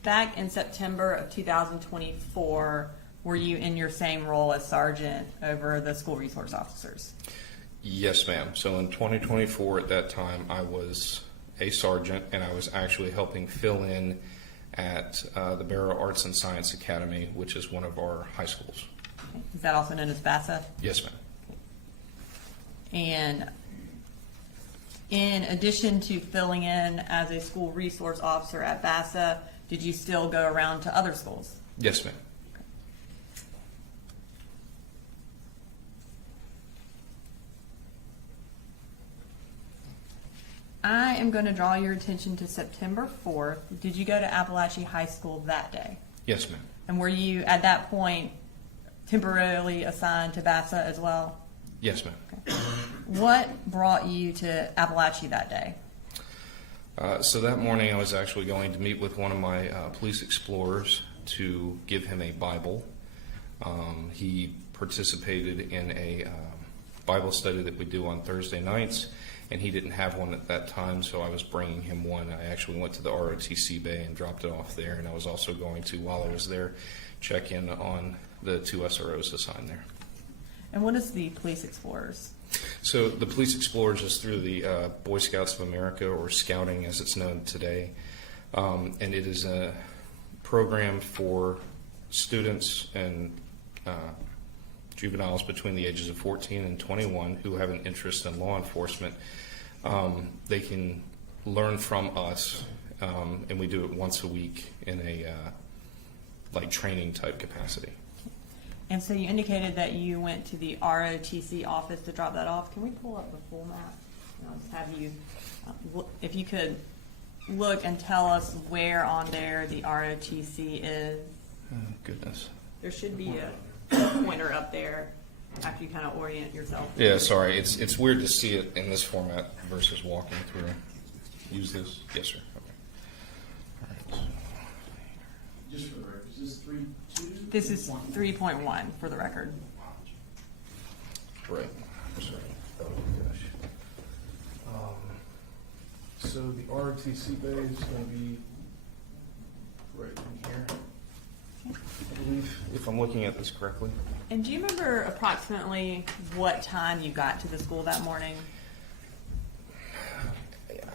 Back in September of 2024, were you in your same role as sergeant over the school resource officers? Yes, ma'am. So in 2024, at that time, I was a sergeant, and I was actually helping fill in at the Barrow Arts and Science Academy, which is one of our high schools. Is that also known as BASA? Yes, ma'am. And in addition to filling in as a school resource officer at BASA, did you still go around to other schools? Yes, ma'am. I am going to draw your attention to September 4th. Did you go to Apalachee High School that day? Yes, ma'am. And were you, at that point, temporarily assigned to BASA as well? Yes, ma'am. Okay. What brought you to Apalachee that day? So that morning I was actually going to meet with one of my police explorers to give him a Bible. He participated in a Bible study that we do on Thursday nights, and he didn't have one at that time, so I was bringing him one. I actually went to the ROTC bay and dropped it off there, and I was also going to, while I was there, check in on the 2 SROs assigned there. And what is the Police Explorers? So the Police Explorers is through the Boy Scouts of America, or Scouting as it's known today, and it is a program for students and juveniles between the ages of 14 and 21 who have an interest in law enforcement. They can learn from us, and we do it once a week in a like training type capacity. And so you indicated that you went to the ROTC office to drop that off. Can we pull up the full map? And I'll just have you, if you could look and tell us where on there the ROTC is. Oh, goodness. There should be a pointer up there after you kind of orient yourself. Yeah, sorry. It's weird to see it in this format versus walking through. Use this? Yes, sir. Okay. All right. Just for the record, is this 3.2? This is 3.1 for the record. Right. Sorry. Oh, gosh. So the ROTC bay is going to be right in here. I believe, if I'm looking at this correctly. And do you remember approximately what time you got to the school that morning?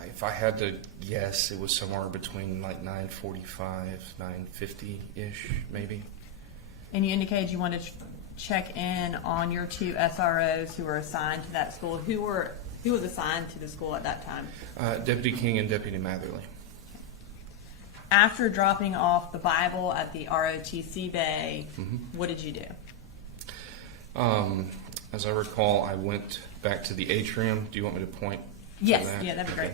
If I had to guess, it was somewhere between like 9:45, 9:50-ish, maybe. And you indicated you wanted to check in on your 2 SROs who were assigned to that school. Who was assigned to the school at that time? Deputy King and Deputy Matherly. After dropping off the Bible at the ROTC bay, what did you do? As I recall, I went back to the atrium. Do you want me to point? Yes, to that? yeah, that'd be great.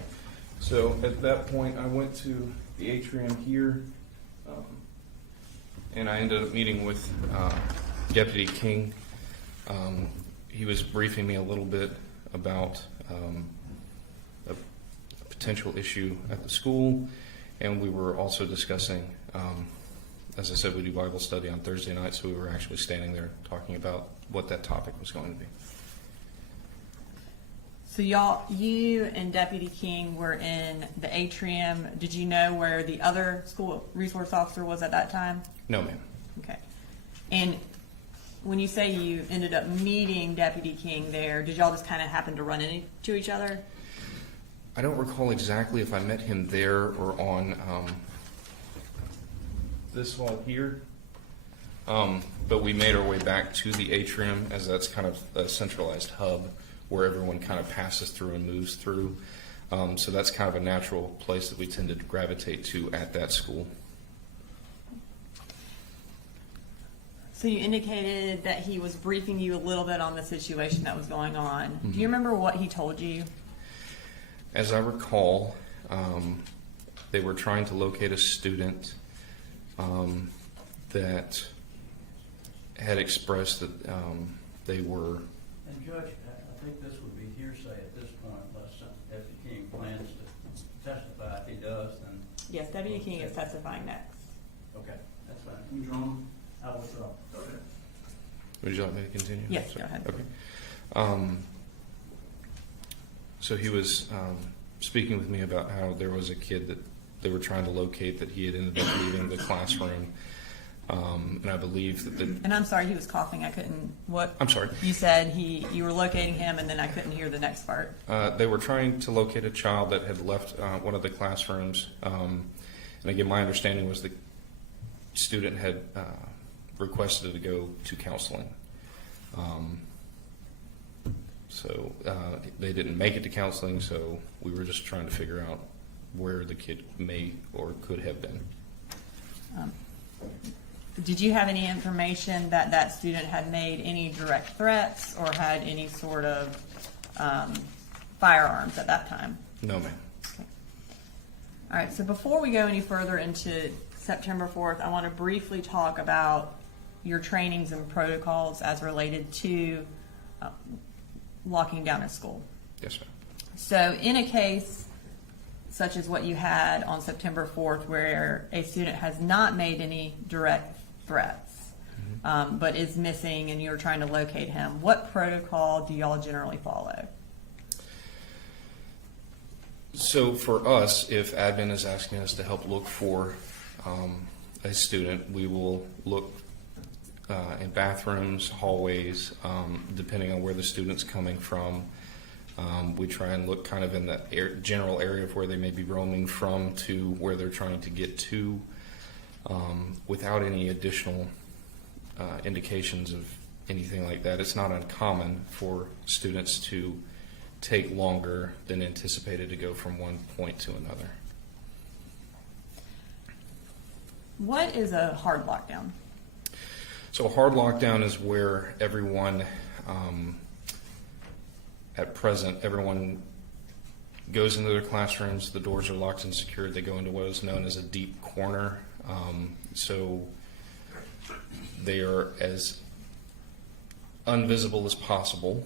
So at that point, I went to the atrium here, and I ended up meeting with Deputy King. He was briefing me a little bit about a potential issue at the school, and we were also discussing, as I said, we do Bible study on Thursday night, so we were actually standing there talking about what that topic was going to be. So you and Deputy King were in the atrium. Did you know where the other school resource officer was at that time? No, ma'am. Okay. And when you say you ended up meeting Deputy King there, did y'all just kind of happen to run into each other? I don't recall exactly if I met him there or on this wall here, but we made our way back to the atrium, as that's kind of a centralized hub where everyone kind of passes through and moves through. So that's kind of a natural place that we tend to gravitate to at that school. So you indicated that he was briefing you a little bit on the situation that was going on. Do you remember what he told you? As I recall, they were trying to locate a student that had expressed that they were. And Judge, I think this would be hearsay at this point, unless Deputy King plans to testify. If he does, then. Yes, Deputy King is testifying next. Okay, that's fine. You drawn? I will withdraw. Okay. Would you like me to continue? Yes, Sorry. go ahead. Okay. So he was speaking with me about how there was a kid that they were trying to locate that he had ended up leaving the classroom. And I believe that And I'm sorry, he was coughing. I couldn't. What? I'm sorry. You said you were locating him, and then I couldn't hear the next part. They were trying to locate a child that had left one of the classrooms. And again, my understanding was the student had requested to go to counseling. So they didn't make it to counseling, so we were just trying to figure out where the kid may or could have been. Did you have any information that that student had made any direct threats or had any sort of firearms at that time? No, ma'am. Okay. All right, so before we go any further into September 4th, I want to briefly talk about your trainings and protocols as related to locking down a school. Yes, ma'am. So in a case such as what you had on September 4th, where a student has not made any direct threats, but is missing and you're trying to locate him, what protocol do y'all generally follow? So for us, if admin is asking us to help look for a student, we will look in bathrooms, hallways, depending on where the student's coming from. We try and look kind of in the general area of where they may be roaming from to where they're trying to get to, without any additional indications of anything like that. It's not uncommon for students to take longer than anticipated to go from one point to another. What is a hard lockdown? So a hard lockdown is where everyone, at present, everyone goes into their classrooms, the doors are locked and secured, they go into what is known as a deep corner. So they are as invisible as possible.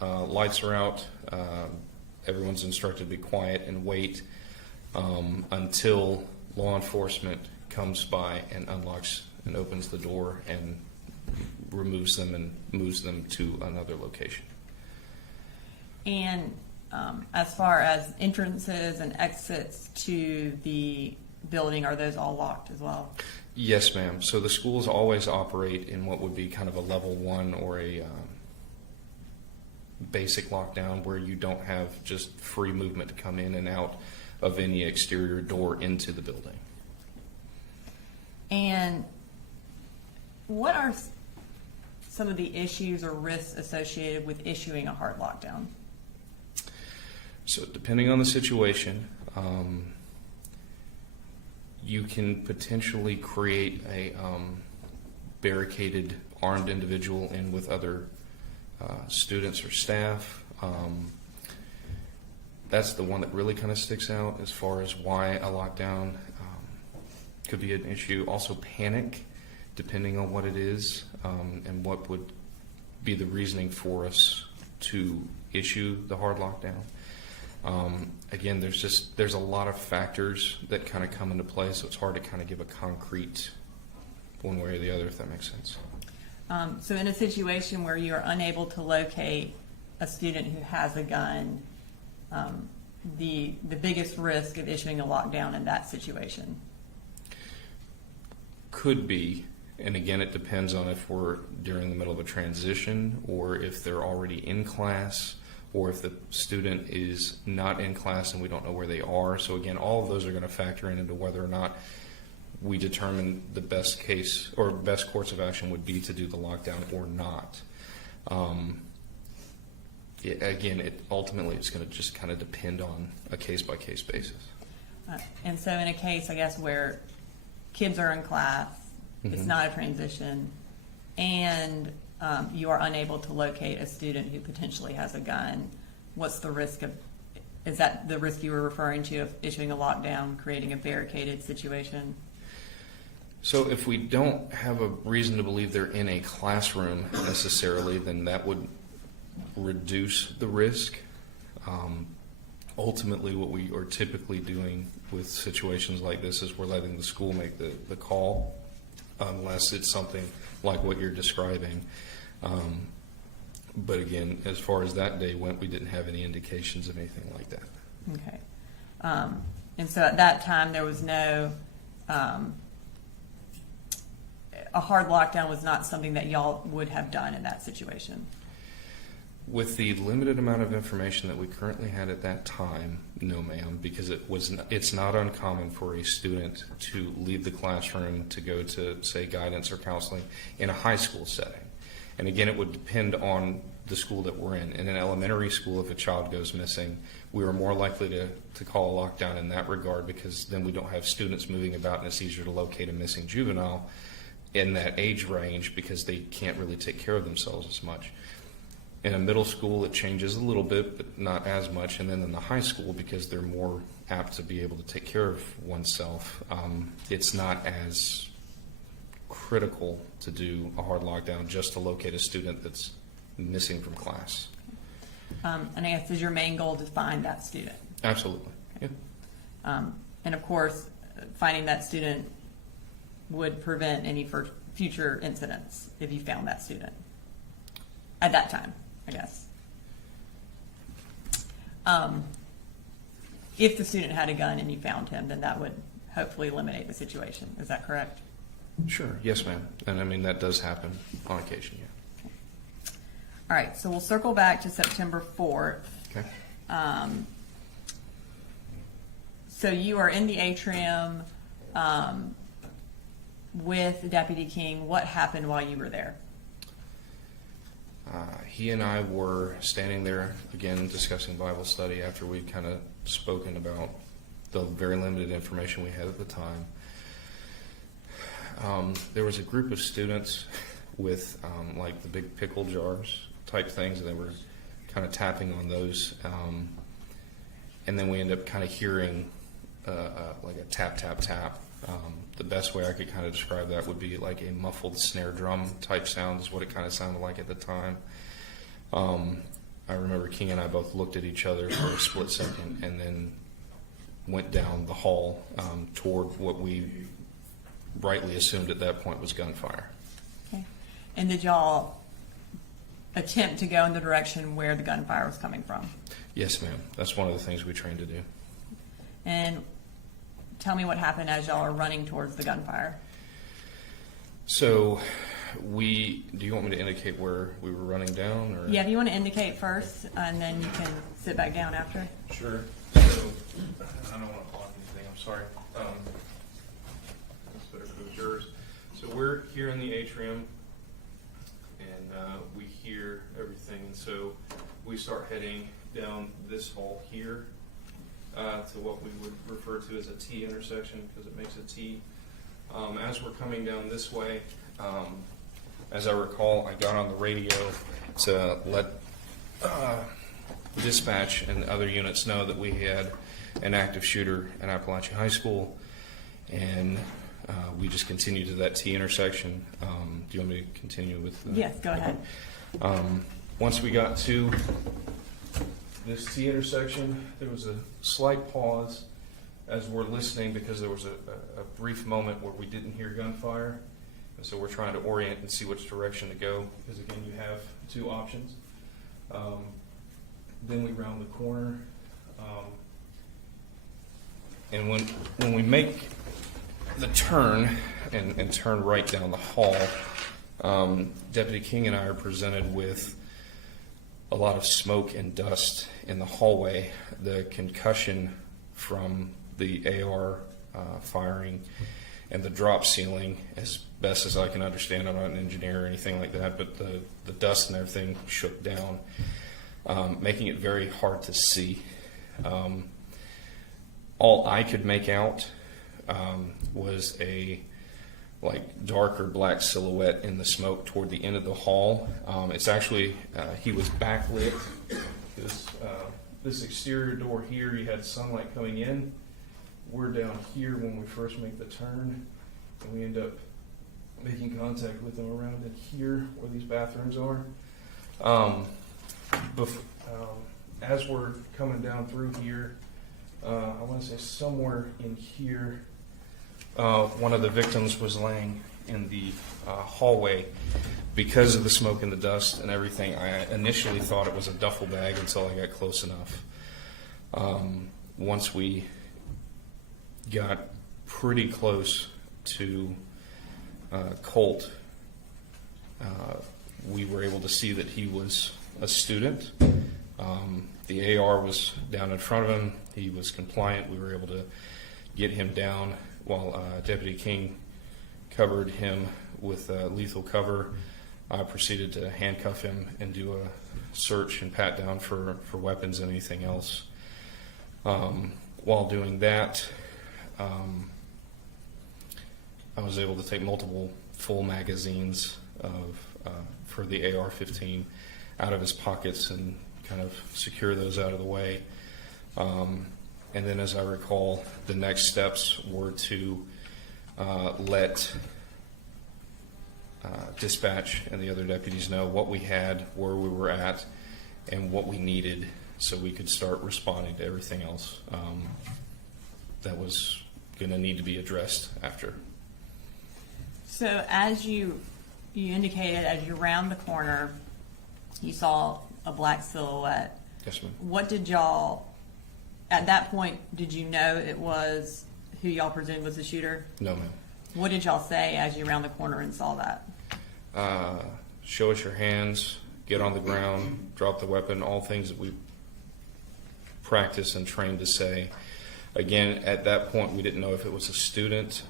Lights are out, everyone's instructed to be quiet and wait until law enforcement comes by and unlocks and opens the door and removes them and moves them to another location. And as far as entrances and exits to the building, are those all locked as well? Yes, ma'am. So the schools always operate in what would be kind of a level 1 or a basic lockdown, where you don't have just free movement to come in and out of any exterior door into the building. And what are some of the issues or risks associated with issuing a hard lockdown? So depending on the situation, you can potentially create a barricaded armed individual in with other students or staff. That's the one that really kind of sticks out as far as why a lockdown could be an issue. Also panic, depending on what it is, and what would be the reasoning for us to issue the hard lockdown. Again, there's a lot of factors that kind of come into play, so it's hard to kind of give a concrete one way or the other, if that makes sense. So in a situation where you are unable to locate a student who has a gun, the biggest risk of issuing a lockdown in that situation? Could be, and again, it depends on if we're during the middle of a transition or if they're already in class, or if the student is not in class and we don't know where they are. So again, all of those are going to factor into whether or not we determine the best case or best course of action would be to do the lockdown or not. Ultimately, it's going to just kind of depend on a case-by-case basis. And so in a case, I guess, where kids are in class, it's not a transition, and you are unable to locate a student who potentially has a gun, what's the risk of, is that the risk you were referring to of issuing a lockdown, creating a barricaded situation? So if we don't have a reason to believe they're in a classroom necessarily, then that would reduce the risk. Ultimately, what we are typically doing with situations like this is we're letting the school make the call, unless it's something like what you're describing. But again, as far as that day went, we didn't have any indications of anything like that. Okay. And so at that time, there was no, a hard lockdown was not something that y'all would have done in that situation? With the limited amount of information that we currently had at that time, no, ma'am, because it's not uncommon for a student to leave the classroom to go to, say, guidance or counseling in a high school setting. And again, it would depend on the school that we're in. In an elementary school, if a child goes missing, we are more likely to call a lockdown in that regard, because then we don't have students moving about and it's easier to locate a missing juvenile in that age range because they can't really take care of themselves as much. In a middle school, it changes a little bit, but not as much. And then in the high school, because they're more apt to be able to take care of oneself, it's not as critical to do a hard lockdown just to locate a student that's missing from class. And I guess is your main goal to find that student? Absolutely. Yeah. And of course, finding that student would prevent any future incidents if you found that student at that time, I guess. If the student had a gun and you found him, then that would hopefully eliminate the situation. Is that correct? Sure. Yes, ma'am. And I mean, that does happen on occasion, yeah. All right, so we'll circle back to September 4th. Okay. So you are in the atrium with Deputy King. What happened while you were there? He and I were standing there, again, discussing Bible study after we'd kind of spoken about the very limited information we had at the time. There was a group of students with like the big pickle jars type things, and they were kind of tapping on those. And then we ended up kind of hearing like a tap, tap, tap. The best way I could kind of describe that would be like a muffled snare drum type sound is what it kind of sounded like at the time. I remember King and I both looked at each other for a split second and then went down the hall toward what we rightly assumed at that point was gunfire. Okay. And did y'all attempt to go in the direction where the gunfire was coming from? Yes, ma'am. That's one of the things we trained to do. And tell me what happened as y'all are running towards the gunfire. So do you want me to indicate where we were running down? Or? Yeah, if you want to indicate first, and then you can sit back down after. Sure. So I don't want to block anything. I'm sorry. That's better for the jurors. So we're here in the atrium, and we hear everything. And so we start heading down this hall here to what we would refer to as a T intersection because it makes a T. As we're coming down this way, as I recall, I got on the radio to let dispatch and other units know that we had an active shooter at Apalachee High School, and we just continued to that T intersection. Do you want me to continue with? Yes, go ahead. Once we got to this T intersection, there was a slight pause as we're listening because there was a brief moment where we didn't hear gunfire. And so we're trying to orient and see which direction to go because, again, you have two options. Then we round the corner. And when we make the turn and turn right down the hall, Deputy King and I are presented with a lot of smoke and dust in the hallway. The concussion from the AR firing and the drop ceiling, as best as I can understand, I'm not an engineer or anything like that, but the dust and everything shook down, making it very hard to see. All I could make out was a like dark or black silhouette in the smoke toward the end of the hall. It's actually, he was backlit. This exterior door here, you had sunlight coming in. We're down here when we first make the turn, and we end up making contact with them around in here where these bathrooms are. As we're coming down through here, I want to say somewhere in here, one of the victims was laying in the hallway. Because of the smoke and the dust and everything, I initially thought it was a duffel bag until I got close enough. Once we got pretty close to Colt, we were able to see that he was a student. The AR was down in front of him. He was compliant. We were able to get him down while Deputy King covered him with lethal cover. I proceeded to handcuff him and do a search and pat down for weapons and anything else. While doing that, I was able to take multiple full magazines for the AR-15 out of his pockets and kind of secure those out of the way. And then, as I recall, the next steps were to let dispatch and the other deputies know what we had, where we were at, and what we needed so we could start responding to everything else. that was going to need to be addressed after. So as you indicated, as you round the corner, you saw a black silhouette. Yes, ma'am. What did y'all, at that point, did you know it was who y'all presumed was the shooter? No, ma'am. What did y'all say as you round the corner and saw that? Show us your hands, get on the ground, drop the weapon, all things that we practice and trained to say. Again, at that point, we didn't know if it was a student,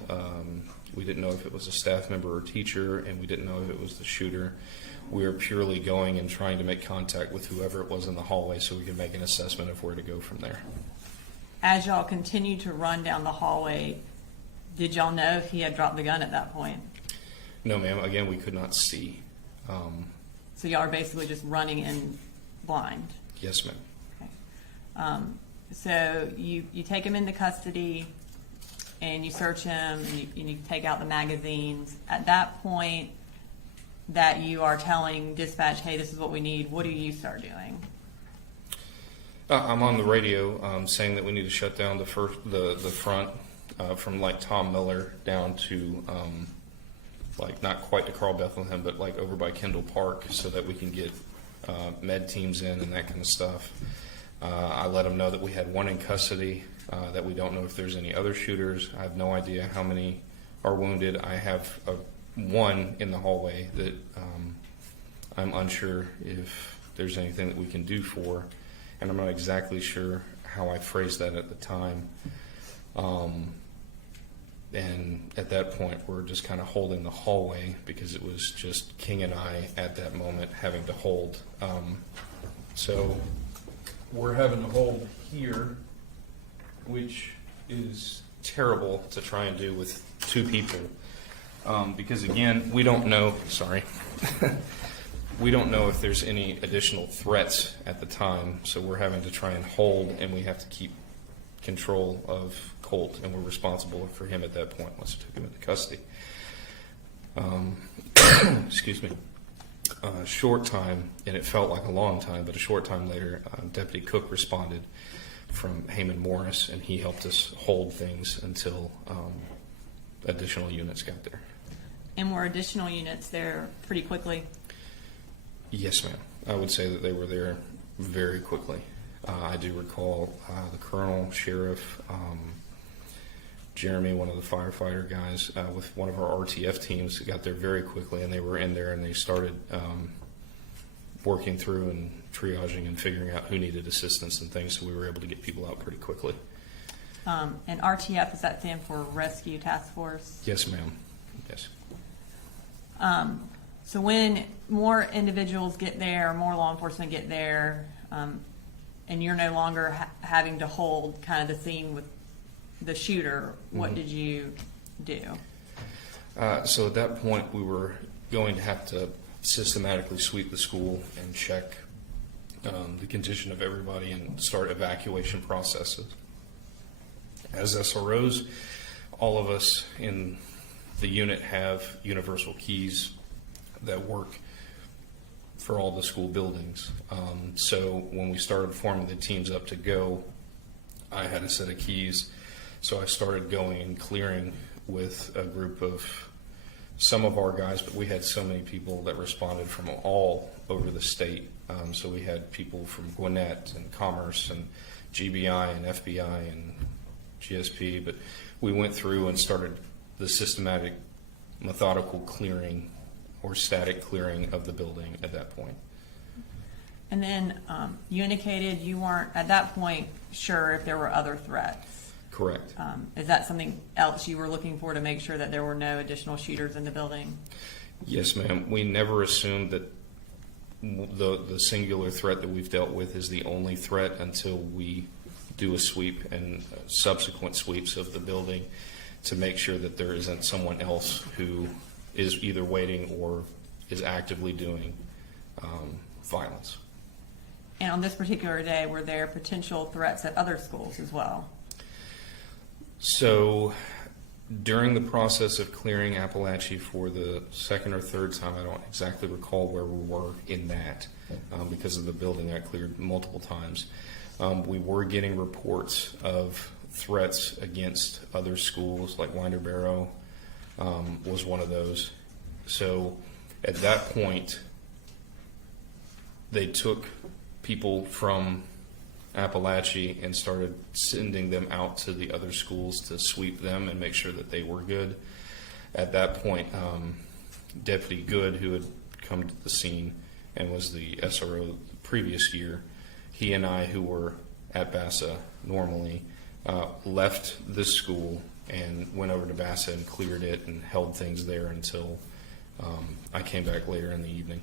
we didn't know if it was a staff member or teacher, and we didn't know if it was the shooter. We were purely going and trying to make contact with whoever it was in the hallway so we could make an assessment of where to go from there. As y'all continued to run down the hallway, did y'all know if he had dropped the gun at that point? No, ma'am. Again, we could not see. So y'all are basically just running in blind. Yes, ma'am. Okay. So you take him into custody and you search him and you take out the magazines. At that point that you are telling dispatch, hey, this is what we need, what do you start doing? I'm on the radio saying that we need to shut down the front from like Tom Miller down to like not quite to Carl Bethlehem, but like over by Kendall Park, so that we can get med teams in and that kind of stuff. I let them know that we had one in custody, that we don't know if there's any other shooters. I have no idea how many are wounded. I have one in the hallway that I'm unsure if there's anything that we can do for, and I'm not exactly sure how I phrased that at the time. And at that point, we're just kind of holding the hallway because it was just King and I at that moment having to hold. So We're having to hold here, which is terrible to try and do with two people. Because again, we don't know, we don't know if there's any additional threats at the time. So we're having to try and hold, and we have to keep control of Colt, and we're responsible for him at that point once we took him into custody. Excuse me. A short time, and it felt like a long time, but a short time later, Deputy Cook responded from Heyman Morris, and he helped us hold things until additional units got there. And were additional units there pretty quickly? Yes, ma'am. I would say that they were there very quickly. I do recall the colonel, sheriff, Jeremy, one of the firefighter guys, with one of our RTF teams, got there very quickly, and they were in there and they started working through and triaging and figuring out who needed assistance and things, so we were able to get people out pretty quickly. And RTF, does that stand for Rescue Task Force? Yes, ma'am. Yes. So when more individuals get there, more law enforcement get there, and you're no longer having to hold kind of the scene with the shooter, what did you do? So at that point, we were going to have to systematically sweep the school and check the condition of everybody and start evacuation processes. As SROs, all of us in the unit have universal keys that work for all the school buildings. So when we started forming the teams up to go, I had a set of keys. So I started going and clearing with a group of some of our guys, but we had so many people that responded from all over the state. So we had people from Gwinnett and Commerce and GBI and FBI and GSP, but we went through and started the systematic, methodical clearing or static clearing of the building at that point. And then you indicated you weren't, at that point, sure if there were other threats. Correct. Is that something else you were looking for to make sure that there were no additional shooters in the building? Yes, ma'am. We never assumed that the singular threat that we've dealt with is the only threat until we do a sweep and subsequent sweeps of the building to make sure that there isn't someone else who is either waiting or is actively doing violence. And on this particular day, were there potential threats at other schools as well? So during the process of clearing Apalachee for the second or third time, I don't exactly recall where we were in that because of the building I cleared multiple times. We were getting reports of threats against other schools, like Winder Barrow was one of those. So at that point, they took people from Apalachee and started sending them out to the other schools to sweep them and make sure that they were good. At that point, Deputy Good, who had come to the scene and was the SRO the previous year, he and I, who were at Bassa normally, left this school and went over to Bassa and cleared it and held things there until I came back later in the evening.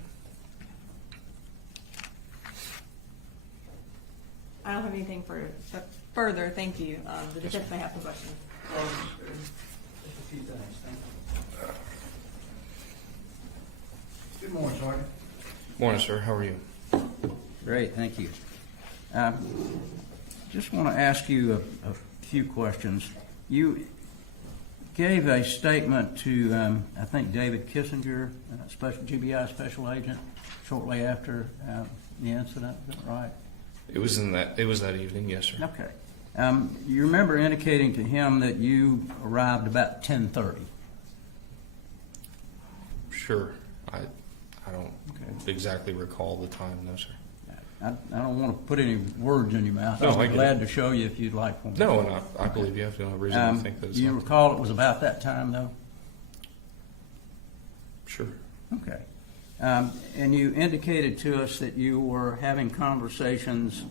I don't have anything further. Thank you. The defense may have some questions. Just a few things, thank you. Good morning, Sergeant. Morning, sir. How are you? Great, thank you. Just want to ask you a few questions. You gave a statement to, I think, David Kissinger, GBI special agent, shortly after the incident. Is that right? It was that evening, yes, sir. Okay. You remember indicating to him that you arrived about 10:30. Sure. I don't exactly recall the time, no, sir. I don't want to put any words in your mouth. No, I'll I be get glad it. to show you if you'd like one. No, and I believe you have no reason to think that it's you not. recall it was about that time, though? Sure. Okay. And you indicated to us that you were having conversations.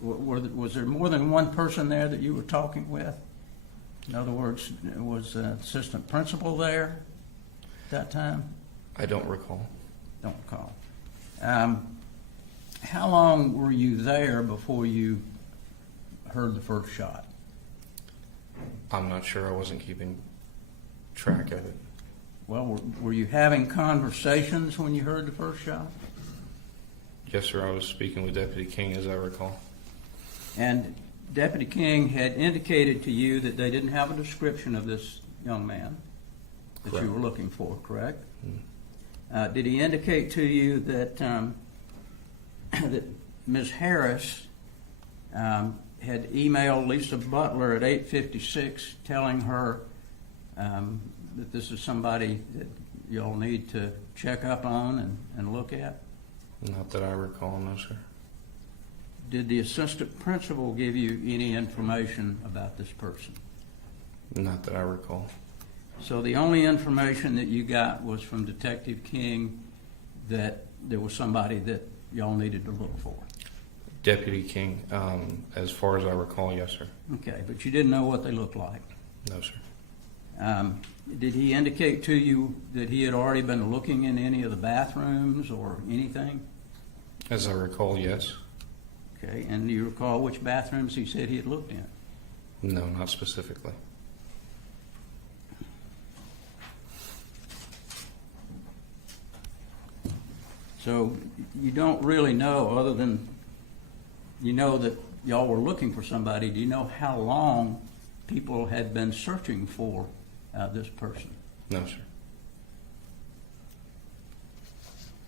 Was there more than one person there that you were talking with? In other words, was an assistant principal there at that time? I don't recall. Don't recall. How long were you there before you heard the first shot? I'm not sure. I wasn't keeping track of it. Well, were you having conversations when you heard the first shot? Yes, sir. I was speaking with Deputy King, as I recall. And Deputy King had indicated to you that they didn't have a description of this young man that Correct. you were looking for, correct? Did he indicate to you that that Ms. Harris had emailed Lisa Butler at 8:56 telling her that this is somebody that y'all need to check up on and look at? Not that I recall, no, sir. Did the assistant principal give you any information about this person? Not that I recall. So the only information that you got was from Detective King that there was somebody that y'all needed to look for? Deputy King, as far as I recall, yes, sir. Okay, but you didn't know what they looked like? No, sir. Did he indicate to you that he had already been looking in any of the bathrooms or anything? As I recall, yes. Okay, and do you recall which bathrooms he said he had looked in? No, not specifically. So you don't really know, other than you know that y'all were looking for somebody. Do you know how long people had been searching for this person? No, sir.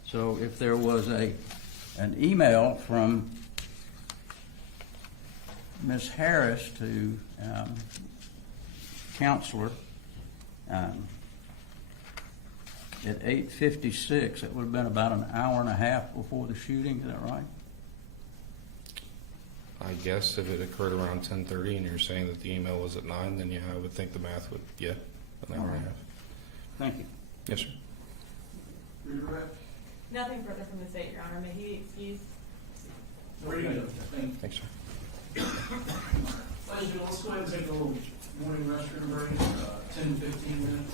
So if there was an email from Ms. Harris to counselor at 8:56, it would have been about an hour and a half before the shooting. Is that right? I guess if it occurred around 10:30 and you're saying that the email was at 9, then yeah, I would think the math would, an hour and a half. Thank you. Yes, sir. Redirect. Nothing further from the state, Your Honor. May he be excused? Thanks, sir. Ladies and gentlemen, let's go ahead and take a little morning restroom break, 10 to 15 minutes.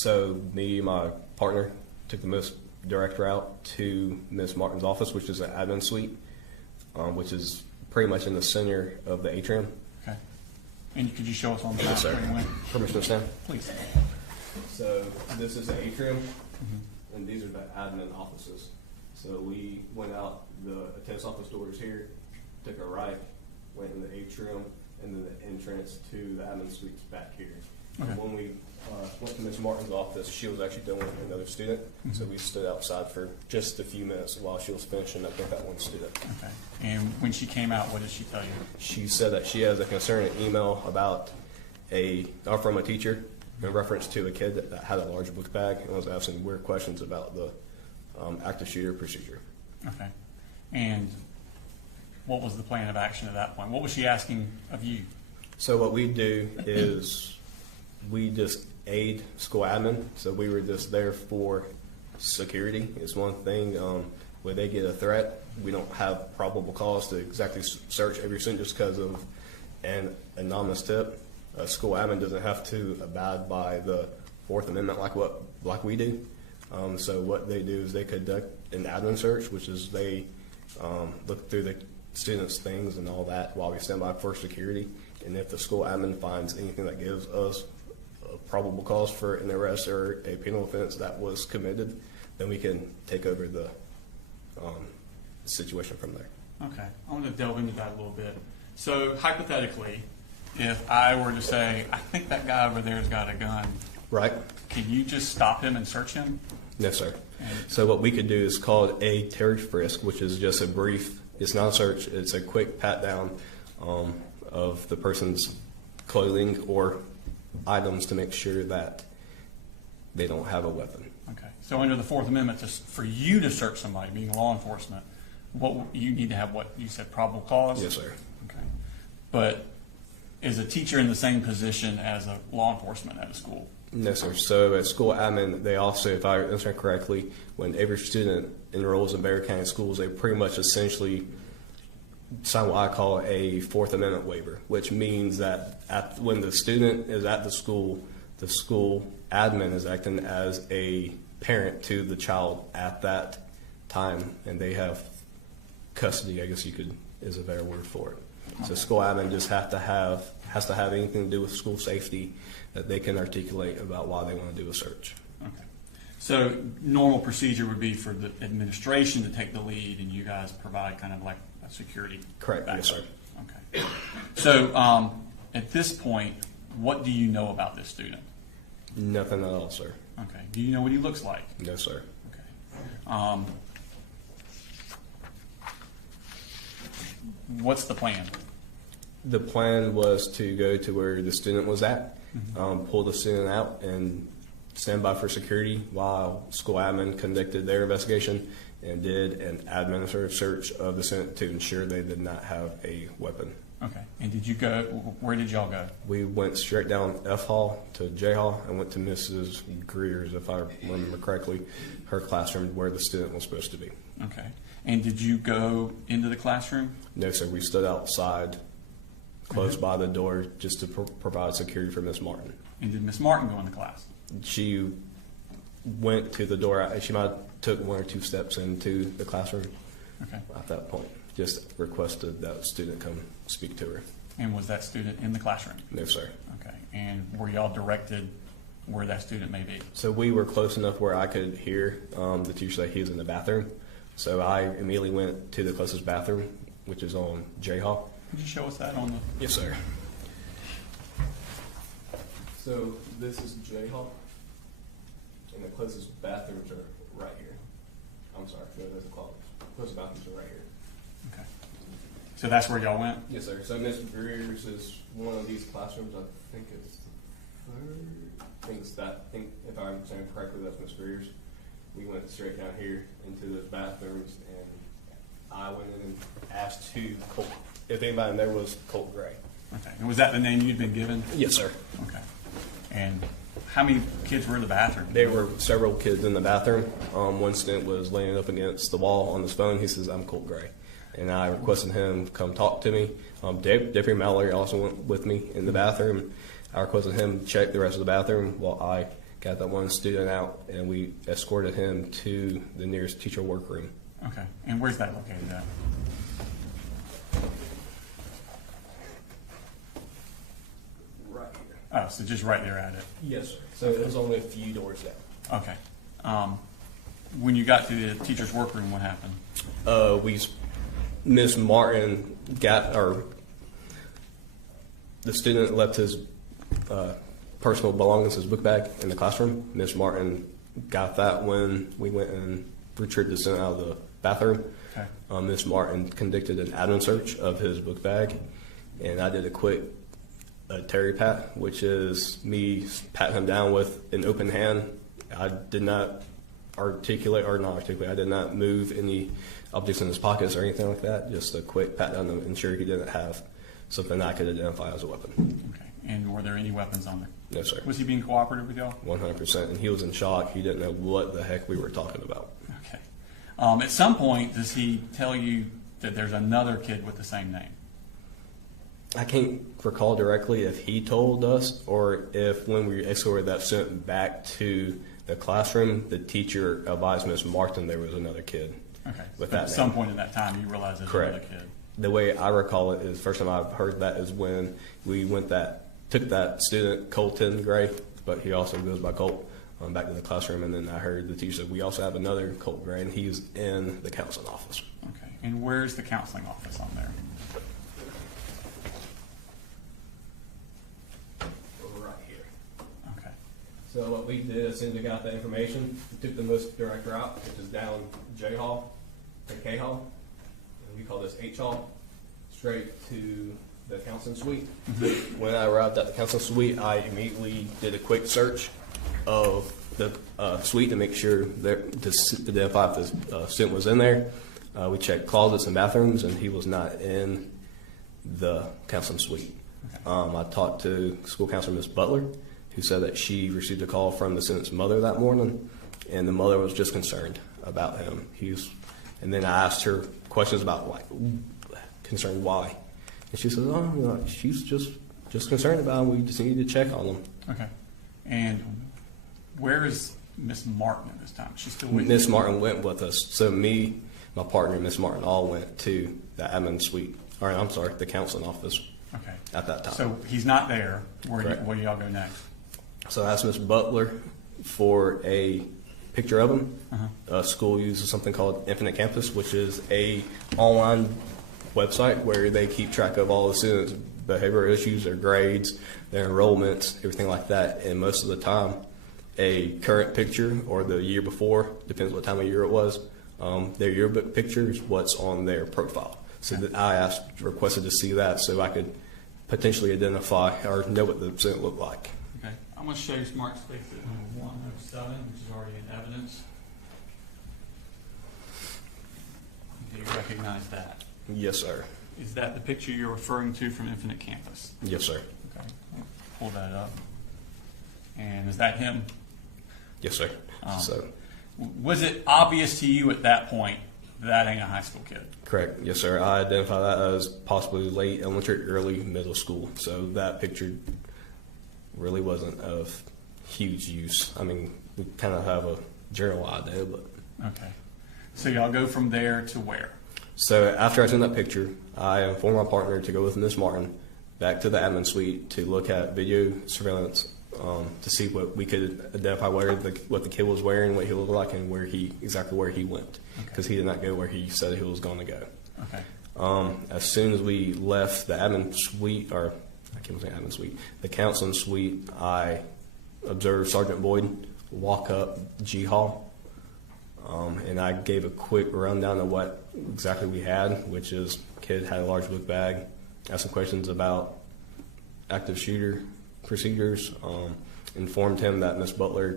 So me and my partner took the most direct route to Miss Martin's office, which is an admin suite, which is pretty much in the center of the atrium. Okay. And could you show us on the map Yes, sir. where you went? Permission to stand? Please. So this is the atrium, and these are the admin offices. So we went out, the attendance office door is here, took a right, went in the atrium, and then the entrance to the admin suite's back here. Okay. And when we went to Miss Martin's office, she was actually dealing with another student, so we stood outside for just a few minutes while she was finishing up with that one student. Okay. And when she came out, what did she tell you? She said that she has a concerning email about from a teacher in reference to a kid that had a large book bag and was asking weird questions about the active shooter procedure. Okay. And what was the plan of action at that point? What was she asking of you? So what we do is we just aid school admin. So we were just there for security. It's one thing. When they get a threat, we don't have probable cause to exactly search every student just because of an anonymous tip. A school admin doesn't have to abide by the Fourth Amendment like we do. So what they do is they conduct an admin search, which is they look through the students' things and all that while we stand by for security. And if the school admin finds anything that gives us a probable cause for an arrest or a penal offense that was committed, then we can take over the situation from there. Okay. I want to delve into that a little bit. So hypothetically, if I were to say, I think that guy over there's got a gun, Right? can you just stop him and search him? No, sir. So what we could do is called a Terry frisk, which is just a brief, it's not a search, it's a quick pat down of the person's clothing or items to make sure that they don't have a weapon. Okay. So under the Fourth Amendment, for you to search somebody, being law enforcement, you need to have what you said, probable cause? Yes, sir. Okay. But is a teacher in the same position as a law enforcement at a school? No, sir. So at school admin, they also, if I understand correctly, when every student enrolls in Barrow County schools, they pretty much essentially sign what I call a Fourth Amendment waiver, which means that when the student is at the school admin is acting as a parent to the child at that time, and they have custody, I guess is a better word for it. So school admin just has to have anything to do with school safety that they can articulate about why they want to do a search. Okay. So normal procedure would be for the administration to take the lead, and you guys provide kind of like a security. Correct. backup. Yes, sir. Okay. So at this point, what do you know about this student? Nothing at all, sir. Okay. Do you know what he looks like? No, sir. Okay. What's the plan? The plan was to go to where the student was at, pull the student out, and stand by for security while school admin conducted their investigation and did an administrative search of the student to ensure they did not have a weapon. Okay. And did you go? Where did y'all go? We went straight down F Hall to J Hall and went to Mrs. Greer's, if I remember correctly, her classroom where the student was supposed to be. Okay. And did you go into the classroom? No, sir. We stood outside, close by the door, just to provide security for Miss Martin. And did Miss Martin go into class? She went to the door. She might have took one or two steps into the classroom. Okay. At that point, just requested that student come speak to her. And was that student in the classroom? No, sir. Okay. And were y'all directed where that student may be? So we were close enough where I could hear the teacher say he was in the bathroom. So I immediately went to the closest bathroom, which is on J Hall. Could you show us that on the? Yes, sir. So this is J Hall, and the closest bathrooms are right here. I'm sorry, there's the closest bathrooms are right here. Okay. So that's where y'all went? Yes, sir. So Miss Greer's is one of these classrooms. I think it's the third. I think if I understand correctly, that's Miss Greer's. We went straight down here into the bathrooms, and I went in and asked if anybody in there was Colt Gray. Okay. And was that the name you'd been given? Yes, sir. Okay. And how many kids were in the bathroom? There were several kids in the bathroom. One student was laying up against the wall on his phone. He says, "I'm Colt Gray." And I requested him come talk to me. Deputy Mallory also went with me in the bathroom. I requested him check the rest of the bathroom while I got that one student out, and we escorted him to the nearest teacher workroom. Okay, and where's that located at? Right here. Oh, so just right there at it. Yes, sir. So it was only a few doors down. Okay. When you got to the teacher's workroom, what happened? Miss Martin the student left his personal belongings, his book bag, in the classroom. Miss Martin got that when we went and retrieved the student out of the bathroom. Okay. Miss Martin conducted an admin search of his book bag, and I did a quick Terry pat, which is me patting him down with an open hand. I did not I did not move any objects in his pockets or anything like that. Just a quick pat down to ensure he didn't have something I could identify as a weapon. Okay. And were there any weapons on there? No, sir. Was he being cooperative with y'all? 100%. And he was in shock. He didn't know what the heck we were talking about. Okay. At some point, does he tell you that there's another kid with the same name? I can't recall directly if he told us or if when we escorted that student back to the classroom, the teacher advised Miss Martin there was another kid. Okay. With But that at some name. point in that time, you realized there's Correct. another kid. The way I recall it is first time I've heard that is when we took that student, Colton Gray, but he also goes by Colt, back to the classroom, and then I heard the teacher said we also have another Colt Gray, and he's in the counseling office. Okay. And where's the counseling office on there? Right here. Okay. So what we did as soon as we got that information, we took the most direct route, which is down J Hall to K Hall, and we call this H Hall, straight to the counseling suite. When I arrived at the counseling suite, I immediately did a quick search of the suite to make sure that to identify if the student was in there. We checked closets and bathrooms, and he was not in the counseling suite. I talked to school counselor Miss Butler, who said that she received a call from the student's mother that morning, and the mother was just concerned about him. And then I asked her questions about concerned why, and she said, "Oh, she's just concerned about him. We just need to check on him." Okay. And where is Miss Martin at this time? She's still with Miss you? Martin went with us, so me, my partner, and Miss Martin all went to the admin suite, or I'm sorry, the counseling office. Okay. At that time. So he's not there. Correct. Where do y'all go next? So I asked Miss Butler for a picture of him. School uses something called Infinite Campus, which is a online website where they keep track of all the students' behavioral issues, their grades, their enrollments, everything like that. And most of the time, a current picture or the year before, depends what time of year it was, their yearbook picture is what's on their profile. So that I requested to see that so I could potentially identify or know what the student looked like. Okay. I'm going to show you Smart Space at number 107, which is already in evidence. Do you recognize that? Yes, sir. Is that the picture you're referring to from Infinite Campus? Yes, sir. Okay. Pull that up. And is that him? Yes, sir. Was it obvious to you at that point that ain't a high school kid? Correct. Yes, sir. I identify that as possibly late elementary, early middle school. So that picture really wasn't of huge use. I mean, we kind of have a general idea, but. Okay. So y'all go from there to where? So after I sent that picture, I informed my partner to go with Miss Martin back to the admin suite to look at video surveillance to see what we could identify what the kid was wearing, what he looked like, and exactly where he went, because he did not go where he said he was going to go. Okay. As soon as we left the admin suite, or I can't say admin suite, the counseling suite, I observed Sergeant Boyd walk up G Hall, and I gave a quick rundown of what exactly we had, which is kid had a large book bag, asked some questions about active shooter procedures, informed him that Miss Butler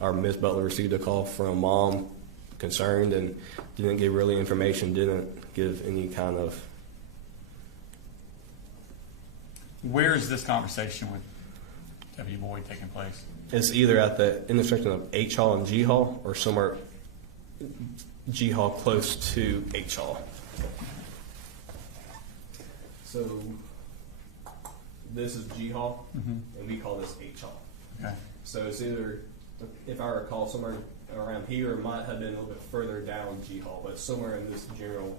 received a call from mom concerned, and didn't give really information, didn't give any kind of. Where is this conversation with W. Boyd taking place? It's either at the intersection of H Hall and G Hall, or somewhere G Hall close to H Hall. So this is G Hall, and we call this H Hall. Okay. So it's either, if I recall, somewhere around here, it might have been a little bit further down G Hall, but somewhere in this general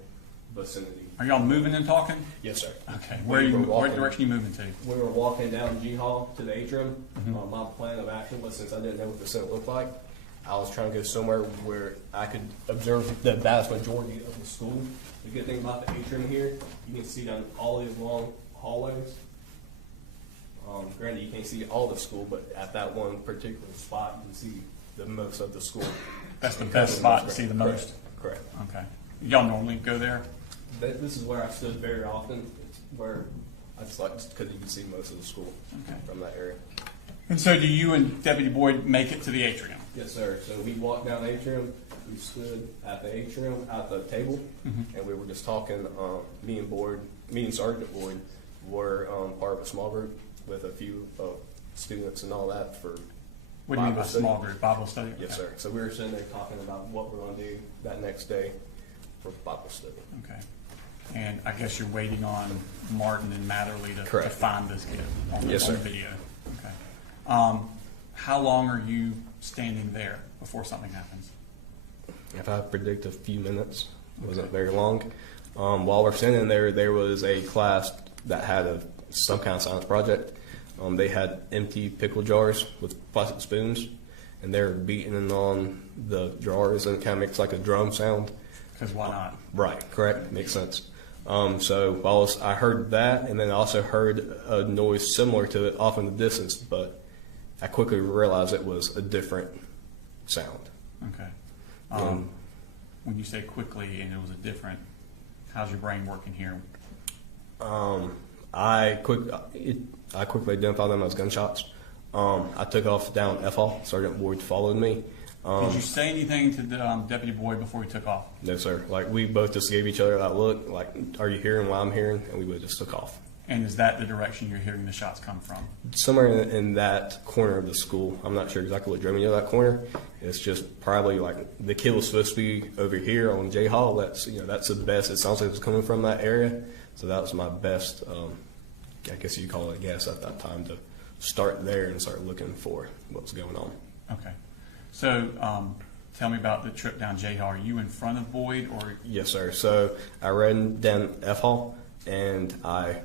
vicinity. Are y'all moving and talking? Yes, sir. Okay. Where direction are you moving to? We were walking down G Hall to the atrium. My plan of action was, since I didn't know what the Senate looked like, I was trying to go somewhere where I could observe the vast majority of the school. The good thing about the atrium here, you can see down all these long hallways. Granted, you can't see all the school, but at that one particular spot, you can see the most of the school. That's the best spot to see the most? Correct. Okay. Y'all normally go there? This is where I stood very often. It's where I just like, because you can see most of the school from that area. And so do you and Deputy Boyd make it to the atrium? Yes, sir. So we walked down the atrium. We stood at the atrium at the table, and we were just talking. Me and Sergeant Boyd were part of a small group with a few students and all that for. What do you mean by small group? Bible study? Yes, sir. So we were sitting there talking about what we're going to do that next day for Bible study. Okay. And I guess you're waiting on Martin and Matherly to Correct. find this kid on Yes, sir. the video. Okay. How long are you standing there before something happens? If I predict a few minutes, it wasn't very long. While we're standing there, there was a class that had some kind of science project. They had empty pickle jars with plastic spoons, and they were beating on the jars, and it kind of makes like a drum sound. Because why not? Right, correct, makes sense. So I heard that, and then I also heard a noise similar to it off in the distance, but I quickly realized it was a different sound. Okay. When you say quickly and it was a different, how's your brain working here? I quickly identified them as gunshots. I took off down F Hall. Sergeant Boyd followed me. Did you say anything to the Deputy Boyd before he took off? No, sir. Like, we both just gave each other that look, like, are you hearing what I'm hearing? And we both just took off. And is that the direction you're hearing the shots come from? Somewhere in that corner of the school. I'm not sure exactly what drove me to that corner. It's just probably like the kid was supposed to be over here on J Hall. That's the best. It sounds like it was coming from that area. So that was my best, I guess you call it a guess at that time, to start there and start looking for what's going on. Okay. So tell me about the trip down J Hall. Are you in front of Boyd or? Yes, sir. So I ran down F Hall and I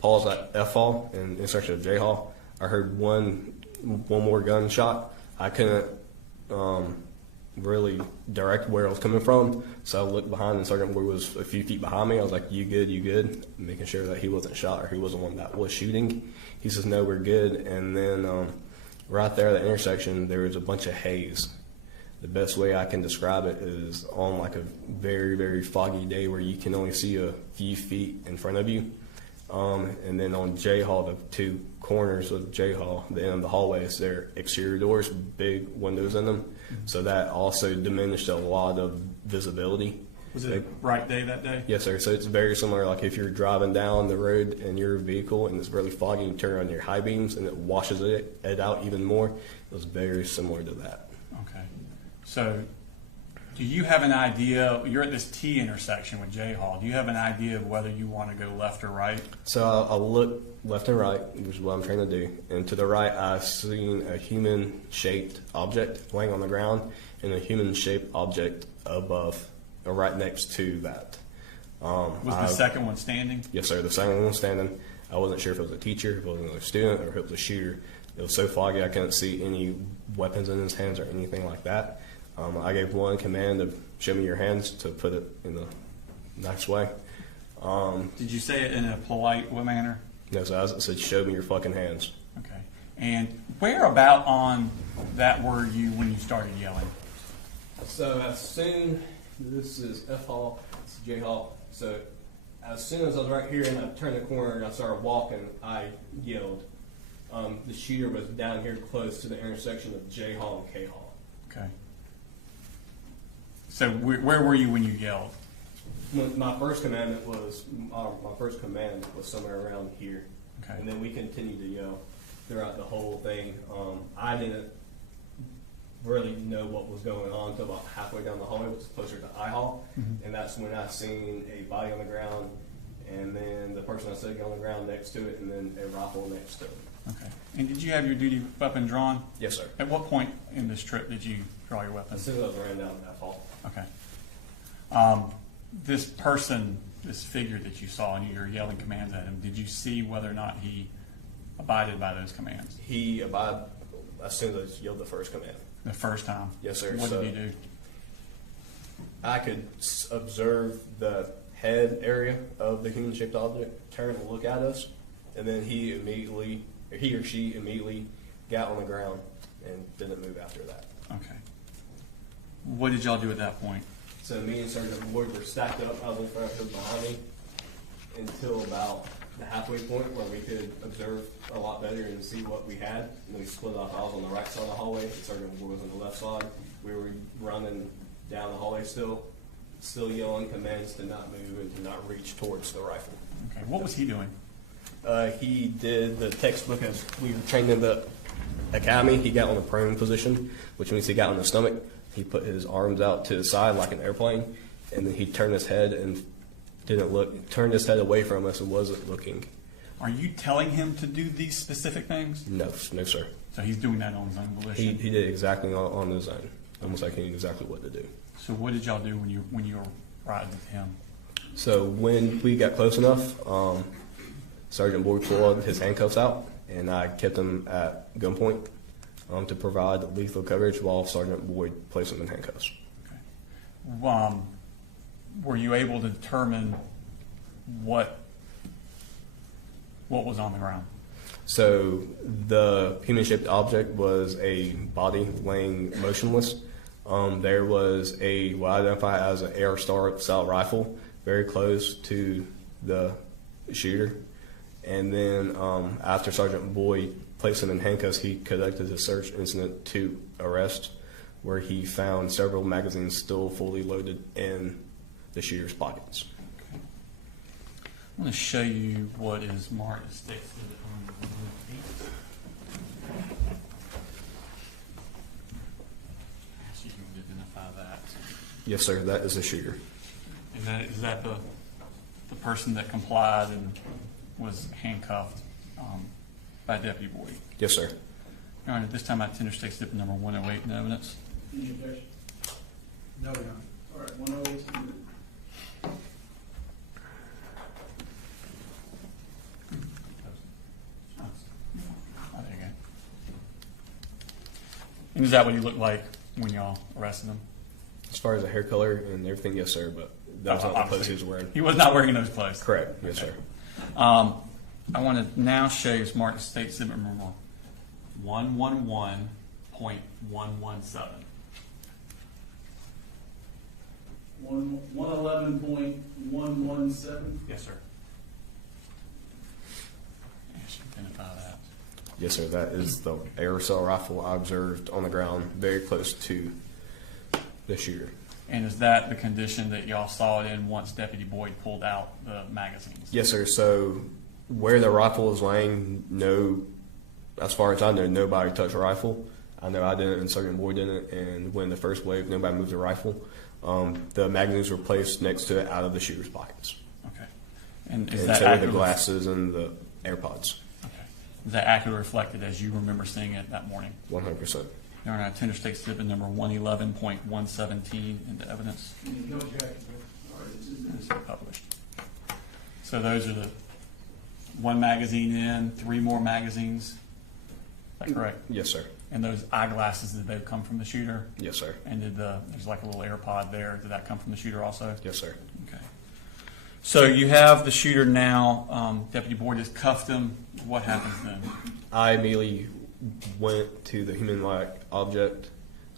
paused at F Hall and in search of J Hall. I heard one more gunshot. I couldn't really direct where it was coming from, so I looked behind and Sergeant Boyd was a few feet behind me. I was like, "You good? You good?" Making sure that he wasn't shot or he wasn't one that was shooting. He says, "No, we're good." And then right there at the intersection, there was a bunch of haze. The best way I can describe it is on like a very, very foggy day where you can only see a few feet in front of you. And then on J Hall, the two corners of J Hall, the end of the hallways, they're exterior doors, big windows in them. So that also diminished a lot of visibility. Was it a bright day that day? Yes, sir. So it's very similar. Like if you're driving down the road in your vehicle and it's really foggy, you turn on your high beams and it washes it out even more. It was very similar to that. Okay. So do you have an idea, you're at this T intersection with J Hall, do you have an idea of whether you want to go left or right? So I'll look left and right, which is what I'm trying to do. And to the right, I've seen a human-shaped object laying on the ground and a human-shaped object above, or right next to that. Was the second one standing? Yes, sir. The second one was standing. I wasn't sure if it was a teacher, if it was another student, or if it was a shooter. It was so foggy I couldn't see any weapons in his hands or anything like that. I gave one command of show me your hands, to put it in a nice way. Did you say it in a polite manner? No, so I said show me your fucking hands. Okay. And where about on that were you when you started yelling? So as soon, this is F Hall, this is J Hall. So as soon as I was right here and I turned the corner and I started walking, I yelled. The shooter was down here close to the intersection of J Hall and K Hall. Okay. So where were you when you yelled? My first command was somewhere around here. Okay. And then we continued to yell throughout the whole thing. I didn't really know what was going on until about halfway down the hallway, which is closer to I Hall. Mm-hmm. And that's when I seen a body on the ground, and then the person I said on the ground next to it, and then a rifle next to it. Okay. And did you have your duty weapon drawn? Yes, sir. At what point in this trip did you draw your weapon? As soon as I was ran down that fault. Okay. This person, this figure that you saw, and you were yelling commands at him, did you see whether or not he abided by those commands He abided as soon as I yelled the first command. the first time? Yes, sir. What So- did you do? I could observe the head area of the human-shaped object turn and look at us, and then he or she immediately got on the ground and didn't move after that. Okay. What did y'all do at that point? So me and Sergeant Boyd were stacked up. I was in front, he was behind me, until about the halfway point where we could observe a lot better and see what we had. And then we split off. I was on the right side of the hallway, and Sergeant Boyd was on the left side. We were running down the hallway still yelling commands to not move and to not reach towards the rifle. Okay. What was he doing? He did the textbook as we were trained in the academy. He got on the prone position, which means he got on the stomach. He put his arms out to the side like an airplane, and then he turned his head and didn't look, turned his head away from us and wasn't looking. Are you telling him to do these specific things? No, sir. So he's doing that on his own volition. He did exactly on his own, almost like he knew exactly what to do. So what did y'all do when you were riding with him? So when we got close enough, Sergeant Boyd pulled his handcuffs out, and I kept him at gunpoint to provide lethal coverage while Sergeant Boyd placed him in handcuffs. Okay. Were you able to determine what was on the ground? So the human-shaped object was a body laying motionless. There was what I identify as an Air Star style rifle very close to the shooter. And then after Sergeant Boyd placed him in handcuffs, he conducted a search incident to arrest, where he found several magazines still fully loaded in the shooter's pockets. Okay. I'm going to show you what is marked as State Exhibit on you can identify that. Yes, sir. That is the shooter. Is that the person that complied and was handcuffed by Deputy Boyd? Yes, sir. Your Honor, at this time I tender State Exhibit number 108 in evidence. Any objection? No, Your Honor. All right, 108. Oh, there you go. And is that what he looked like when y'all arrested him? As far as the hair color and everything, yes, sir. But that was not the clothes he was wearing. He was not wearing those clothes. Correct. Yes, sir. I want to now show you Smart State Exhibit number 111.117. 111.117. Yes, sir. Yes, identify that. Yes, sir. That is the aerosol rifle I observed on the ground very close to the shooter. And is that the condition that y'all saw it in once Deputy Boyd pulled out the magazines? Yes, sir. So where the rifle is laying, as far as I know, nobody touched the rifle. I know I didn't and Sergeant Boyd didn't. And when the first wave, nobody moved the rifle. The magazines were placed next to it out of the shooter's pockets. Okay. And is And that so were the accurately, glasses and the AirPods. okay. Is that accurately reflected as you remember seeing it that morning? 100%. Your Honor, I tender State Exhibit number 111.117 into evidence. No objection. All right, It's published. So those are the one magazine in, 3 more magazines. Is that correct? Yes, sir. And those eyeglasses, did they come from the shooter? Yes, sir. And there's like a little AirPod there. Did that come from the shooter also? Yes, sir. Okay. So you have the shooter now. Deputy Boyd has cuffed him. What happens then? I immediately went to the human-like object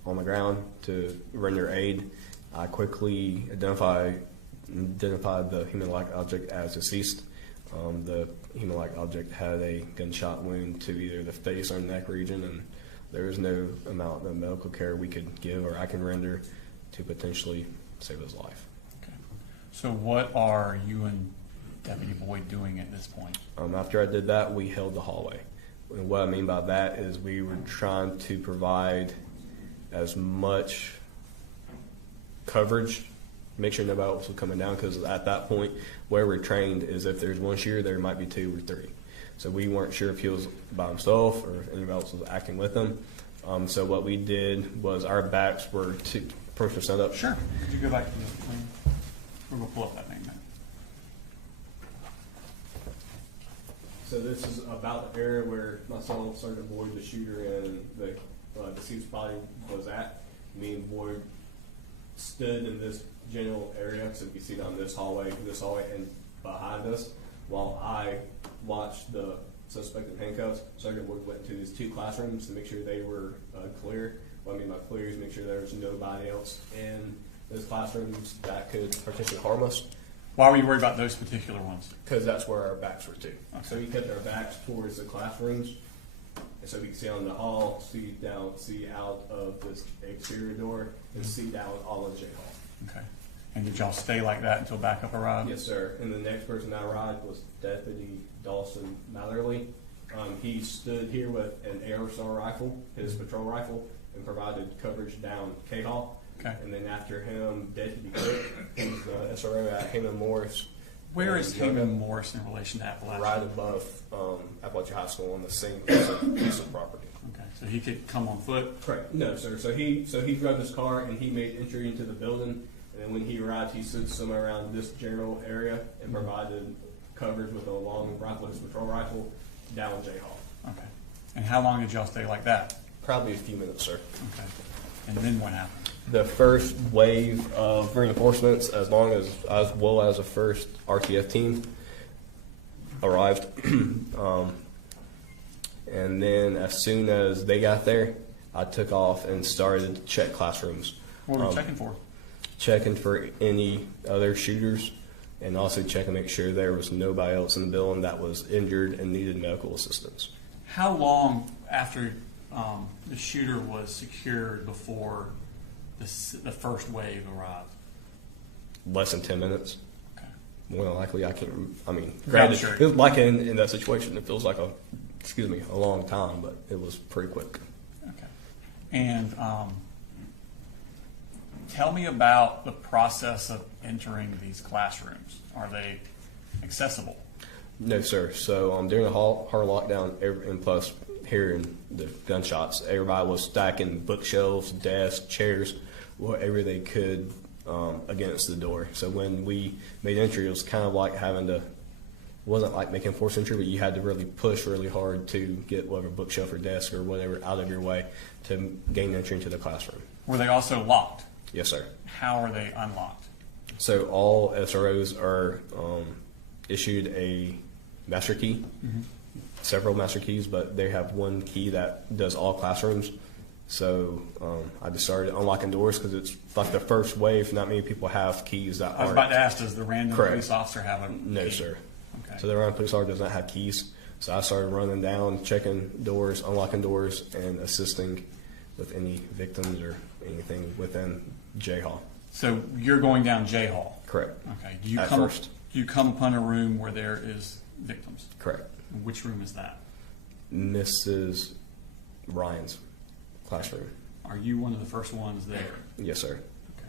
on the ground to render aid. I quickly identified the human-like object as deceased. The human-like object had a gunshot wound to either the face or neck region, and there is no amount of medical care we could give or I can render to potentially save his life. Okay. So what are you and Deputy Boyd doing at this point? After I did that, we held the hallway. And what I mean by that is we were trying to provide as much coverage, make sure nobody else was coming down, because at that point, where we're trained is if there's one shooter, there might be 2 or 3. So we weren't sure if he was by himself or if anybody else was acting with him. So what we did was our backs were to person set up. Sure. Could you go back to the plan? We're going to pull up that name now. So this is about the area where myself, Sergeant Boyd, the shooter, and the deceased body was at. Me and Boyd stood in this general area, so you can see down this hallway, and behind us, while I watched the suspect in handcuffs. Sergeant Boyd went into these 2 classrooms to make sure they were clear. What I mean by clear is make sure there was nobody else in those classrooms that could potentially harm us. Why were you worried about those particular ones? Because that's where our backs were to. Okay. So we kept our backs towards the classrooms, and so we could see on the hall, see down, see out of this exterior door, and see down all of J Hall. Okay. And did y'all stay like that until backup arrived? Yes, sir. And the next person that arrived was Deputy Dawson Matherly. He stood here with an aerosol rifle, his patrol rifle, and provided coverage down K Hall. Okay. And then after him, Deputy Cook, who's the SRO at Heyman Morris. Where is Heyman Morris in relation to Apalachee? Right above Apalachee High School on the same piece of property. Okay, so he could come on foot? Correct. No, sir. So he drove his car and he made entry into the building. And then when he arrived, he stood somewhere around this general area and provided coverage with a long rifle, his patrol rifle, down J Hall. Okay. And how long did y'all stay like that? Probably a few minutes, sir. Okay. And then what happened? The first wave of reinforcements, as well as the first RTF team, arrived. And then as soon as they got there, I took off and started to check classrooms. What were you checking for? Checking for any other shooters, and also checking to make sure there was nobody else in the building that was injured and needed medical assistance. How long after the shooter was secured before the first wave arrived? Less than 10 minutes. Okay. More than likely, granted, sure. it was like in that situation, it feels like a long time, but it was pretty quick. Okay. And tell me about the process of entering these classrooms. Are they accessible? No, sir. So during the hard lockdown, and plus hearing the gunshots, everybody was stacking bookshelves, desks, chairs, whatever they could against the door. So when we made entry, it was kind of like wasn't like making forced entry, but you had to really push really hard to get whatever bookshelf or desk or whatever out of your way to gain entry into the classroom. Were they also locked? Yes, sir. How are they unlocked? So all SROs are issued a master key, several master keys, but they have one key that does all classrooms. So I just started unlocking doors because it's like the first wave. Not many people have keys that I was about to ask, does the random Correct. police officer have a No, key? sir. Okay. So the random police officer does not have keys. So I started running down, checking doors, unlocking doors, and assisting with any victims or anything within J Hall. So you're going down J Hall? Correct. Okay. Do you come upon a room where there is victims? Correct. Which room is that? Mrs. Ryan's classroom. Are you one of the first ones there? Yes, sir. Okay.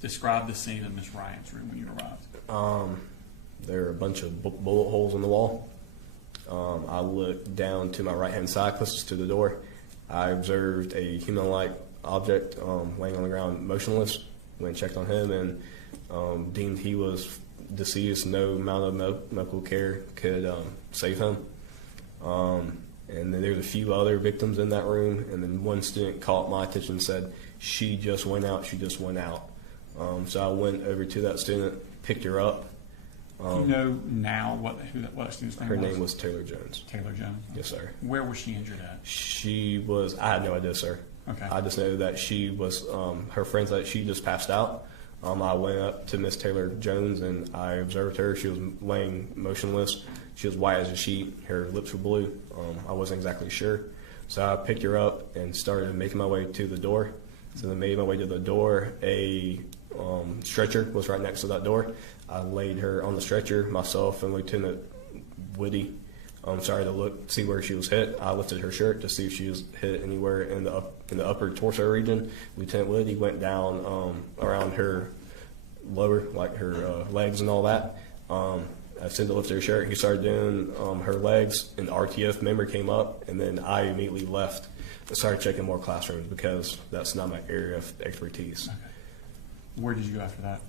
Describe the scene of Miss Ryan's room when you arrived. There are a bunch of bullet holes in the wall. I looked down to my right-hand side, closest to the door. I observed a human-like object laying on the ground motionless. Went and checked on him and deemed he was deceased. No amount of medical care could save him. And then there was a few other victims in that room, and then one student caught my attention and said, "She just went out, she just went out." So I went over to that student, picked her up. Do you know now what student's name was? Her name was Taylor Jones. Taylor Jones? Yes, sir. Where was she injured at? I had no idea, sir. Okay. I just know that she was, her friend said she just passed out. I went up to Miss Taylor Jones and I observed her. She was laying motionless. She was white as a sheet. Her lips were blue. I wasn't exactly sure. So I picked her up and started making my way to the door. So I made my way to the door. A stretcher was right next to that door. I laid her on the stretcher, myself and Lieutenant Woody. Started to see where she was hit. I lifted her shirt to see if she was hit anywhere in the upper torso region. Lieutenant Woody went down around her lower, like her legs and all that. I said to lift her shirt. He started doing her legs, and the RTF member came up, and then I immediately left and started checking more classrooms because that's not my area of expertise. Where did you go after that?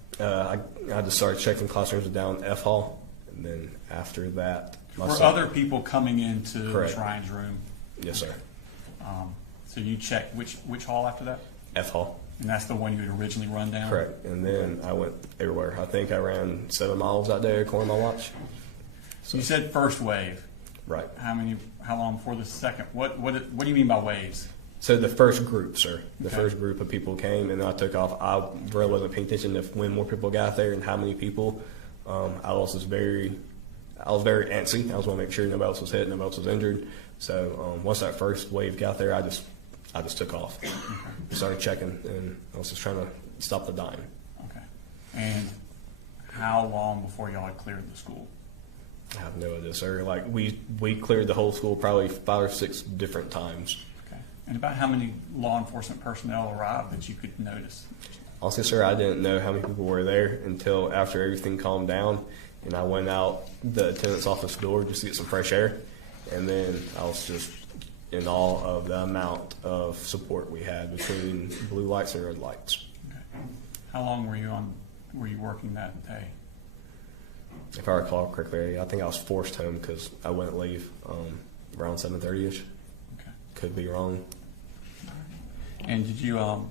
I just started checking classrooms down F Hall, and then after that, Were other people coming into Correct. Ryan's room? Yes, sir. So you checked which hall after that? F Hall. And that's the one you had originally run down? Correct. And then I went everywhere. I think I ran 7 miles that day according to my watch. So you said first wave. Right. How long before the second? What do you mean by waves? So the first group, sir. The Okay. first group of people came, and then I took off. I really wasn't paying attention to when more people got there and how many people. I was very antsy. I was want to make sure nobody else was hit, nobody else was injured. So once that first wave got there, I just took off. Started checking, and I was just trying to stop the dying. Okay. And how long before y'all had cleared the school? I have no idea, sir. Like we cleared the whole school probably 5 or 6 different times. Okay. And about how many law enforcement personnel arrived that you could notice? Honestly, sir, I didn't know how many people were there until after everything calmed down, and I went out the attendant's office door just to get some fresh air, and then I was just in awe of the amount of support we had between blue lights and red lights. Okay. How long were you working that day? If I recall correctly, I think I was forced home because I wouldn't leave around 7:30ish. Okay. Could be wrong. And did you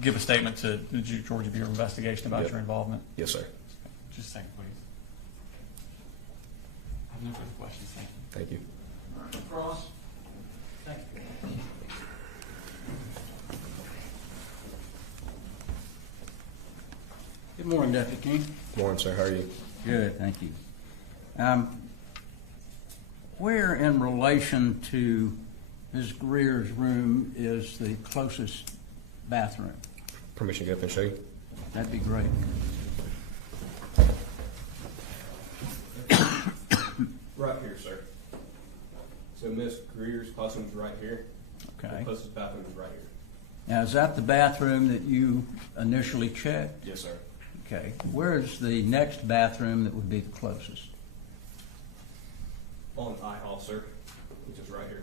give a statement to the Georgia Bureau of Investigation about Yep. your involvement? Yes, sir. Just a second, please. I have no further questions. Thank you. Thank you. All right, Cross. Thank you. Good morning, Deputy King. Morning, sir. How are you? Good, thank you. Where in relation to Ms. Greer's room is the closest bathroom? Permission to go up and show you? That'd be great. Right here, sir. So Miss Greer's classroom is right here. Okay. The closest bathroom is right here. Now, is that the bathroom that you initially checked? Yes, sir. Okay. Where is the next bathroom that would be the closest? On I hall, sir, which is right here.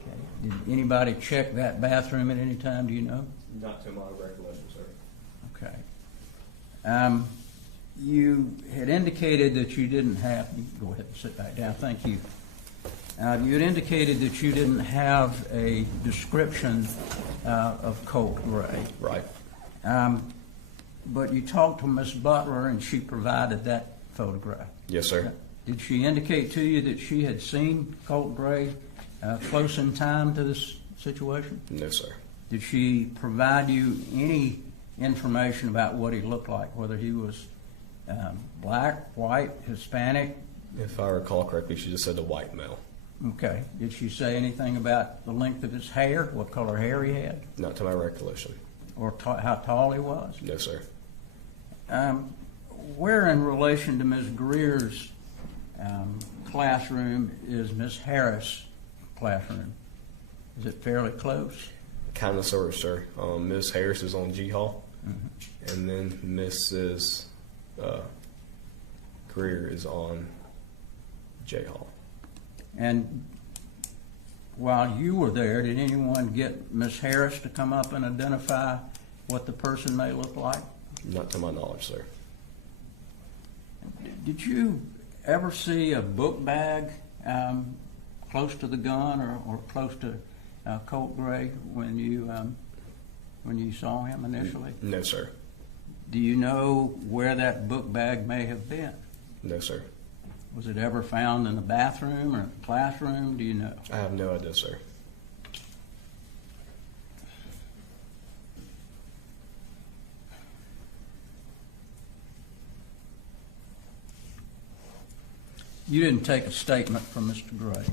Okay. Did anybody check that bathroom at any time, do you know? Not to my recollection, sir. Okay. You had indicated that you didn't have, you can go ahead and sit back down, thank you. You had indicated that you didn't have a description of Colt Gray. Right. But you talked to Miss Butler and she provided that photograph. Yes, sir. Did she indicate to you that she had seen Colt Gray close in time to this situation? No, sir. Did she provide you any information about what he looked like, whether he was black, white, Hispanic? If I recall correctly, she just said the white male. Okay. Did she say anything about the length of his hair, what color hair he had, Not to my recollection. or how tall he was? No, sir. Where in relation to Ms. Greer's classroom is Ms. Harris' classroom? Is it fairly close? Kind of, sort of, sir. Miss Harris is on G Hall, and then Mrs. Greer is on J Hall. And while you were there, did anyone get Ms. Harris to come up and identify what the person may look like? Not to my knowledge, sir. Did you ever see a book bag close to the gun or close to Colt Gray when you saw him initially? No, sir. Do you know where that book bag may have been? No, sir. Was it ever found in the bathroom or the classroom? Do you know? I have no idea, sir. You didn't take a statement from Mr. Gray,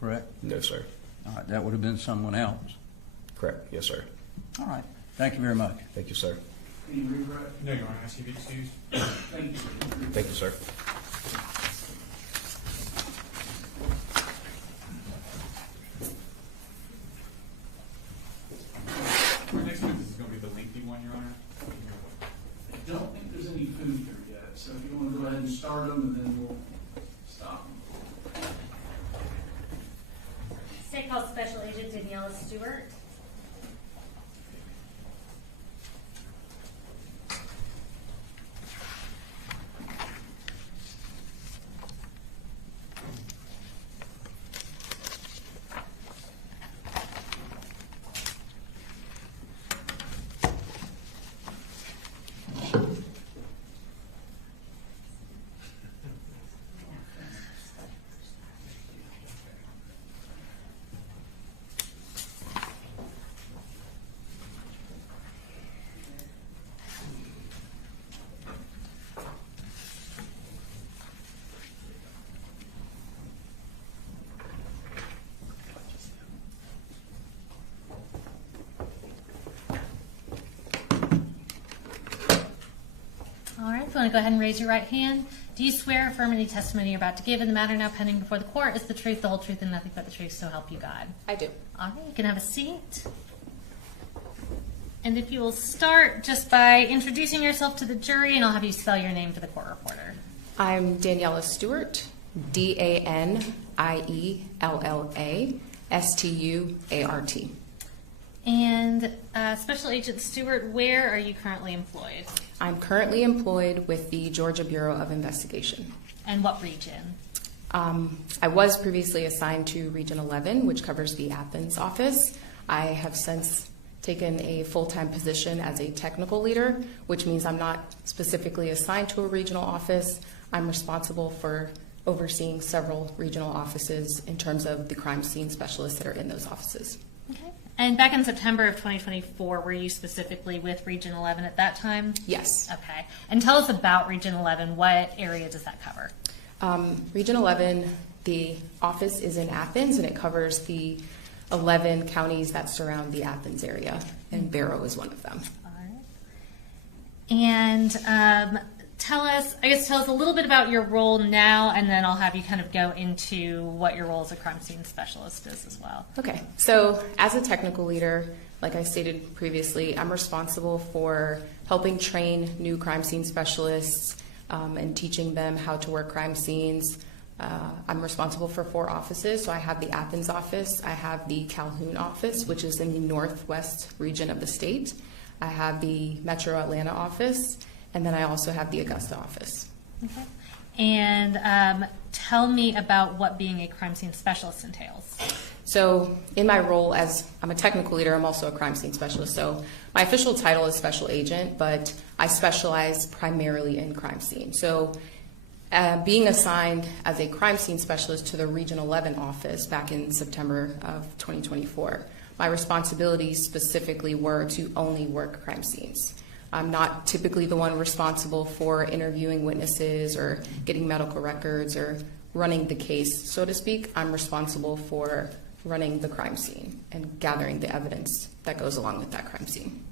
correct? No, sir. All right, that would have been someone else. Correct. Yes, sir. All right. Thank you very much. Thank you, sir. Any regret? No, Your Honor, I ask you to be excused. Thank you. Thank you, sir. Our next witness is going to be the lengthy one, Your Honor. I don't think there's any food here yet. So if you want to go ahead and start them, and then we'll stop them. State House Special Agent Daniela Stewart. All right, if you want to go ahead and raise your right hand. Do you swear or affirm any testimony you're about to give in the matter now pending before the court is the truth, the whole truth, and nothing but the truth, so help you God? I do. All right, you can have a seat. And if you will start just by introducing yourself to the jury, and I'll have you spell your name for the court reporter. I'm Daniela Stewart, DANIELLA STUART. And Special Agent Stewart, where are you currently employed? I'm currently employed with the Georgia Bureau of Investigation. And what region? I was previously assigned to Region 11, which covers the Athens office. I have since taken a full-time position as a technical leader, which means I'm not specifically assigned to a regional office. I'm responsible for overseeing several regional offices in terms of the crime scene specialists that are in those offices. Okay. And back in September of 2024, were you specifically with Region 11 at that time? Yes. Okay. And tell us about Region 11. What area does that cover? Region 11, the office is in Athens, and it covers the 11 counties that surround the Athens area, and Barrow is one of them. All right. And tell us a little bit about your role now, and then I'll have you kind of go into what your role as a crime scene specialist is as well. Okay, so as a technical leader, like I stated previously, I'm responsible for helping train new crime scene specialists and teaching them how to work crime scenes. I'm responsible for 4 offices. So I have the Athens office, I have the Calhoun office, which is in the northwest region of the state. I have the Metro Atlanta office, and then I also have the Augusta office. Okay. And tell me about what being a crime scene specialist entails. So in my role as I'm a technical leader, I'm also a crime scene specialist. So my official title is special agent, but I specialize primarily in crime scene. So being assigned as a crime scene specialist to the Region 11 office back in September of 2024, my responsibilities specifically were to only work crime scenes. I'm not typically the one responsible for interviewing witnesses or getting medical records or running the case, so to speak. I'm responsible for running the crime scene and gathering the evidence that goes along with that crime scene.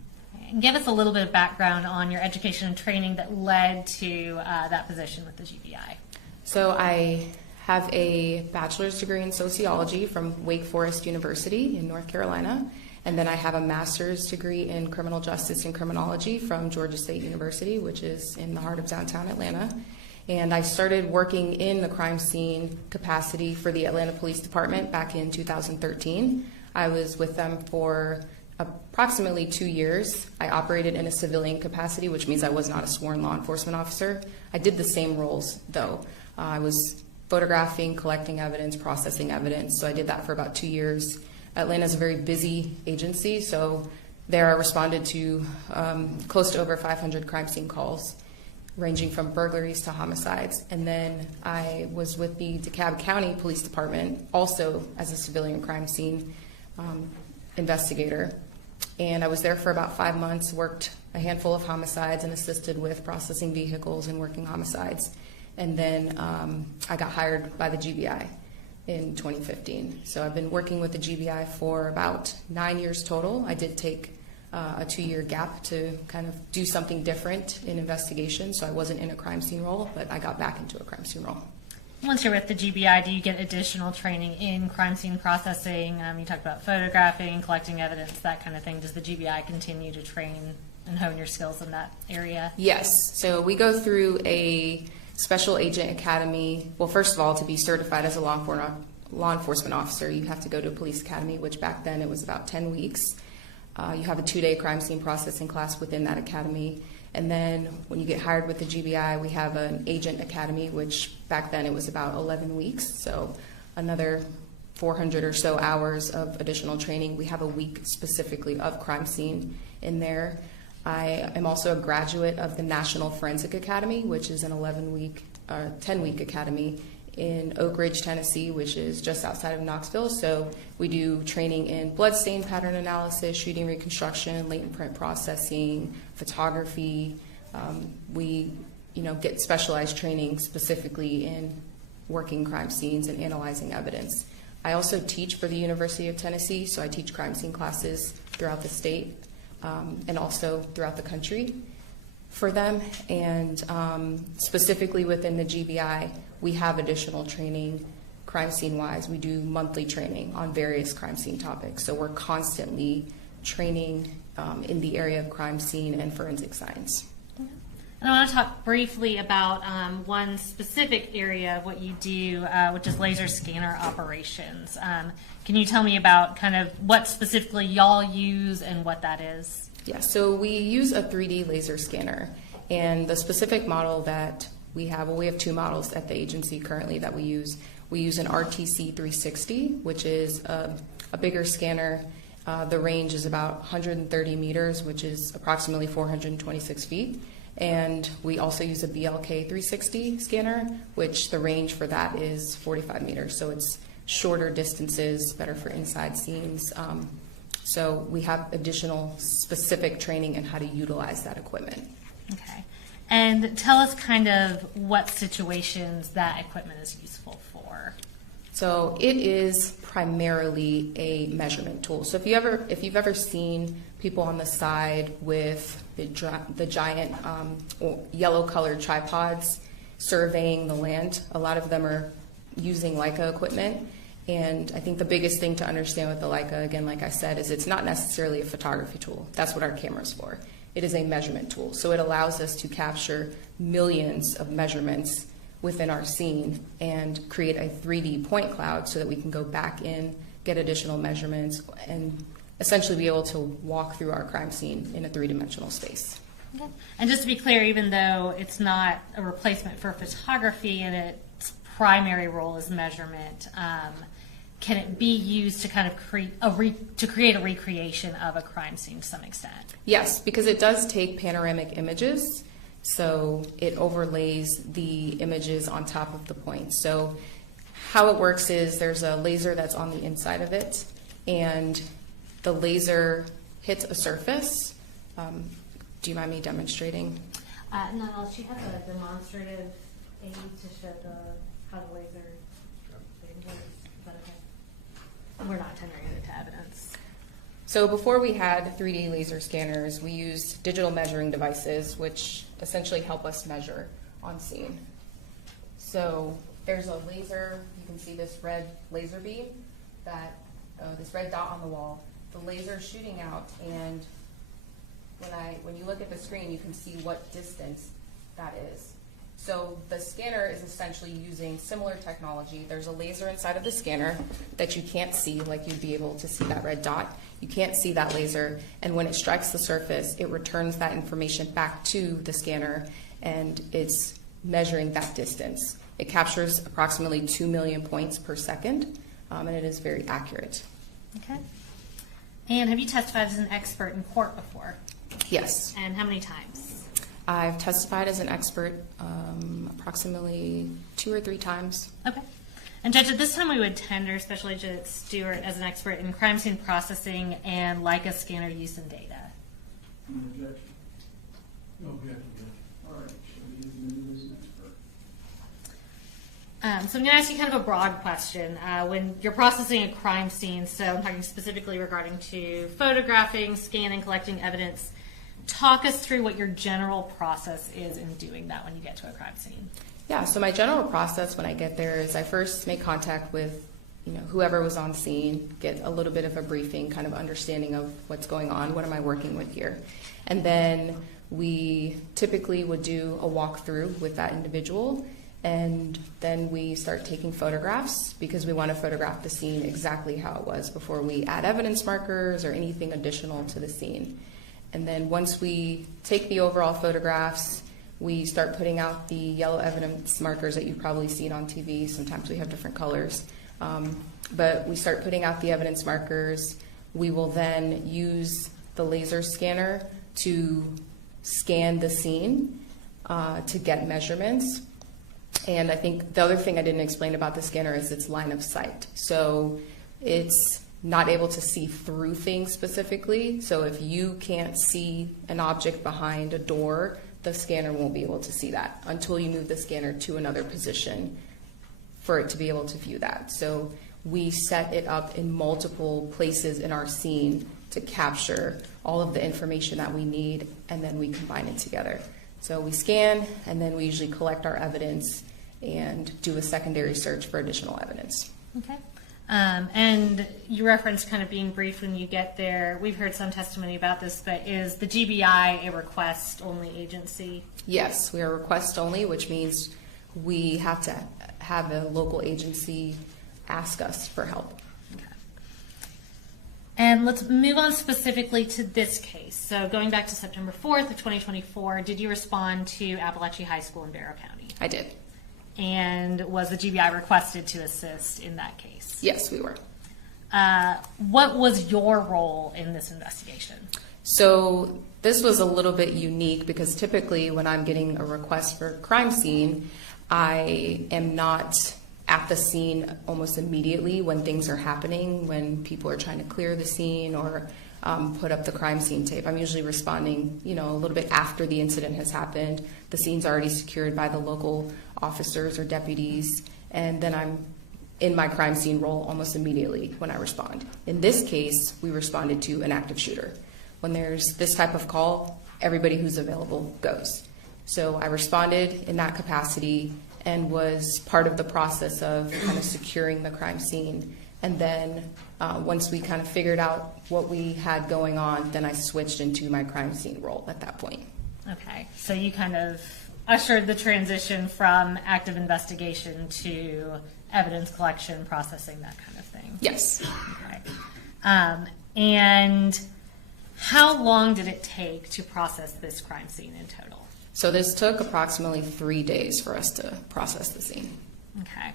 And give us a little bit of background on your education and training that led to that position with the GBI. So I have a bachelor's degree in sociology from Wake Forest University in North Carolina, and then I have a master's degree in criminal justice and criminology from Georgia State University, which is in the heart of downtown Atlanta. And I started working in the crime scene capacity for the Atlanta Police Department back in 2013. I was with them for approximately 2 years. I operated in a civilian capacity, which means I was not a sworn law enforcement officer. I did the same roles, though. I was photographing, collecting evidence, processing evidence, so I did that for about 2 years. Atlanta is a very busy agency, so there I responded to close to over 500 crime scene calls, ranging from burglaries to homicides. And then I was with the DeKalb County Police Department, also as a civilian crime scene investigator. And I was there for about 5 months, worked a handful of homicides and assisted with processing vehicles and working homicides. And then I got hired by the GBI in 2015. So I've been working with the GBI for about 9 years total. I did take a 2-year gap to kind of do something different in investigation. So I wasn't in a crime scene role, but I got back into a crime scene role. Once you're with the GBI, do you get additional training in crime scene processing? You talked about photographing, collecting evidence, that kind of thing. Does the GBI continue to train and hone your skills in that area? Yes. So we go through a special agent academy. Well, first of all, to be certified as a law enforcement officer, you have to go to a police academy, which back then it was about 10 weeks. You have a 2-day crime scene processing class within that academy. And then when you get hired with the GBI, we have an agent academy, which back then it was about 11 weeks. So another 400 or so hours of additional training. We have a week specifically of crime scene in there. I am also a graduate of the National Forensic Academy, which is an 10-week academy in Oak Ridge, Tennessee, which is just outside of Knoxville. So we do training in bloodstain pattern analysis, shooting reconstruction, latent print processing, photography. We, get specialized training specifically in working crime scenes and analyzing evidence. I also teach for the University of Tennessee, so I teach crime scene classes throughout the state and also throughout the country for them. And specifically within the GBI, we have additional training crime scene wise. We do monthly training on various crime scene topics. So we're constantly training in the area of crime scene and forensic science. And I want to talk briefly about one specific area of what you do, which is laser scanner operations. Can you tell me about kind of what specifically y'all use and what that is? Yeah, so we use a 3D laser scanner. And the specific model that we have, we have 2 models at the agency currently that we use. We use an RTC 360, which is a bigger scanner. The range is about 130 meters, which is approximately 426 feet. And we also use a BLK 360 scanner, which the range for that is 45 meters. So it's shorter distances, better for inside scenes. So we have additional specific training in how to utilize that equipment. Okay. And tell us kind of what situations that equipment is useful for. So it is primarily a measurement tool. So if you've ever seen people on the side with the giant yellow-colored tripods surveying the land, a lot of them are using Leica equipment. And I think the biggest thing to understand with the Leica, again, like I said, is it's not necessarily a photography tool. That's what our camera's for. It is a measurement tool. So it allows us to capture millions of measurements within our scene and create a 3D point cloud so that we can go back in, get additional measurements, and essentially be able to walk through our crime scene in a 3-dimensional space. Okay. And just to be clear, even though it's not a replacement for photography and its primary role is measurement, can it be used to kind of create a recreation of a crime scene to some extent? Yes, because it does take panoramic images, so it overlays the images on top of the point. So how it works is there's a laser that's on the inside of it, and the laser hits a surface. Do you mind me demonstrating? No, she has a demonstrative aid to show how the laser works. But okay. We're not tendering it to evidence. So before we had 3D laser scanners, we used digital measuring devices, which essentially help us measure on scene. So there's a laser, you can see this red laser beam, this red dot on the wall. The laser shooting out, and when you look at the screen, you can see what distance that is. So the scanner is essentially using similar technology. There's a laser inside of the scanner that you can't see, like you'd be able to see that red dot. You can't see that laser, and when it strikes the surface, it returns that information back to the scanner, and it's measuring that distance. It captures approximately 2 million points per second, and it is very accurate. Okay. And have you testified as an expert in court before? Yes. And how many times? I've testified as an expert approximately 2 or 3 times. Okay. And Judge, at this time we would tender Special Agent Stewart as an expert in crime scene processing and Leica scanner use and data. No objection. No objection, Judge. All right, she'll be using me as an expert. So I'm going to ask you kind of a broad question. When you're processing a crime scene, so I'm talking specifically regarding to photographing, scanning, collecting evidence, talk us through what your general process is in doing that when you get to a crime scene. Yeah, so my general process when I get there is I first make contact with whoever was on scene, get a little bit of a briefing, kind of understanding of what's going on, what am I working with here. And then we typically would do a walkthrough with that individual, and then we start taking photographs because we want to photograph the scene exactly how it was before we add evidence markers or anything additional to the scene. And then once we take the overall photographs, we start putting out the yellow evidence markers that you've probably seen on TV. Sometimes we have different colors. But we start putting out the evidence markers. We will then use the laser scanner to scan the scene to get measurements. And I think the other thing I didn't explain about the scanner is its line of sight. So it's not able to see through things specifically. So if you can't see an object behind a door, the scanner won't be able to see that until you move the scanner to another position for it to be able to view that. So we set it up in multiple places in our scene to capture all of the information that we need, and then we combine it together. So we scan, and then we usually collect our evidence and do a secondary search for additional evidence. Okay. And you referenced kind of being brief when you get there. We've heard some testimony about this, but is the GBI a request-only agency? Yes, we are request only, which means we have to have a local agency ask us for help. Okay. And let's move on specifically to this case. So going back to September 4th of 2024, did you respond to Apalachee High School in Barrow County? I did. And was the GBI requested to assist in that case? Yes, we were. What was your role in this investigation? So this was a little bit unique because typically when I'm getting a request for a crime scene, I am not at the scene almost immediately when things are happening, when people are trying to clear the scene or put up the crime scene tape. I'm usually responding, a little bit after the incident has happened. The scene's already secured by the local officers or deputies, and then I'm in my crime scene role almost immediately when I respond. In this case, we responded to an active shooter. When there's this type of call, everybody who's available goes. So I responded in that capacity and was part of the process of kind of securing the crime scene. And then once we kind of figured out what we had going on, then I switched into my crime scene role at that point. Okay, so you kind of ushered the transition from active investigation to evidence collection, processing, that kind of thing. Yes. Okay. And how long did it take to process this crime scene in total? So this took approximately 3 days for us to process the scene. Okay.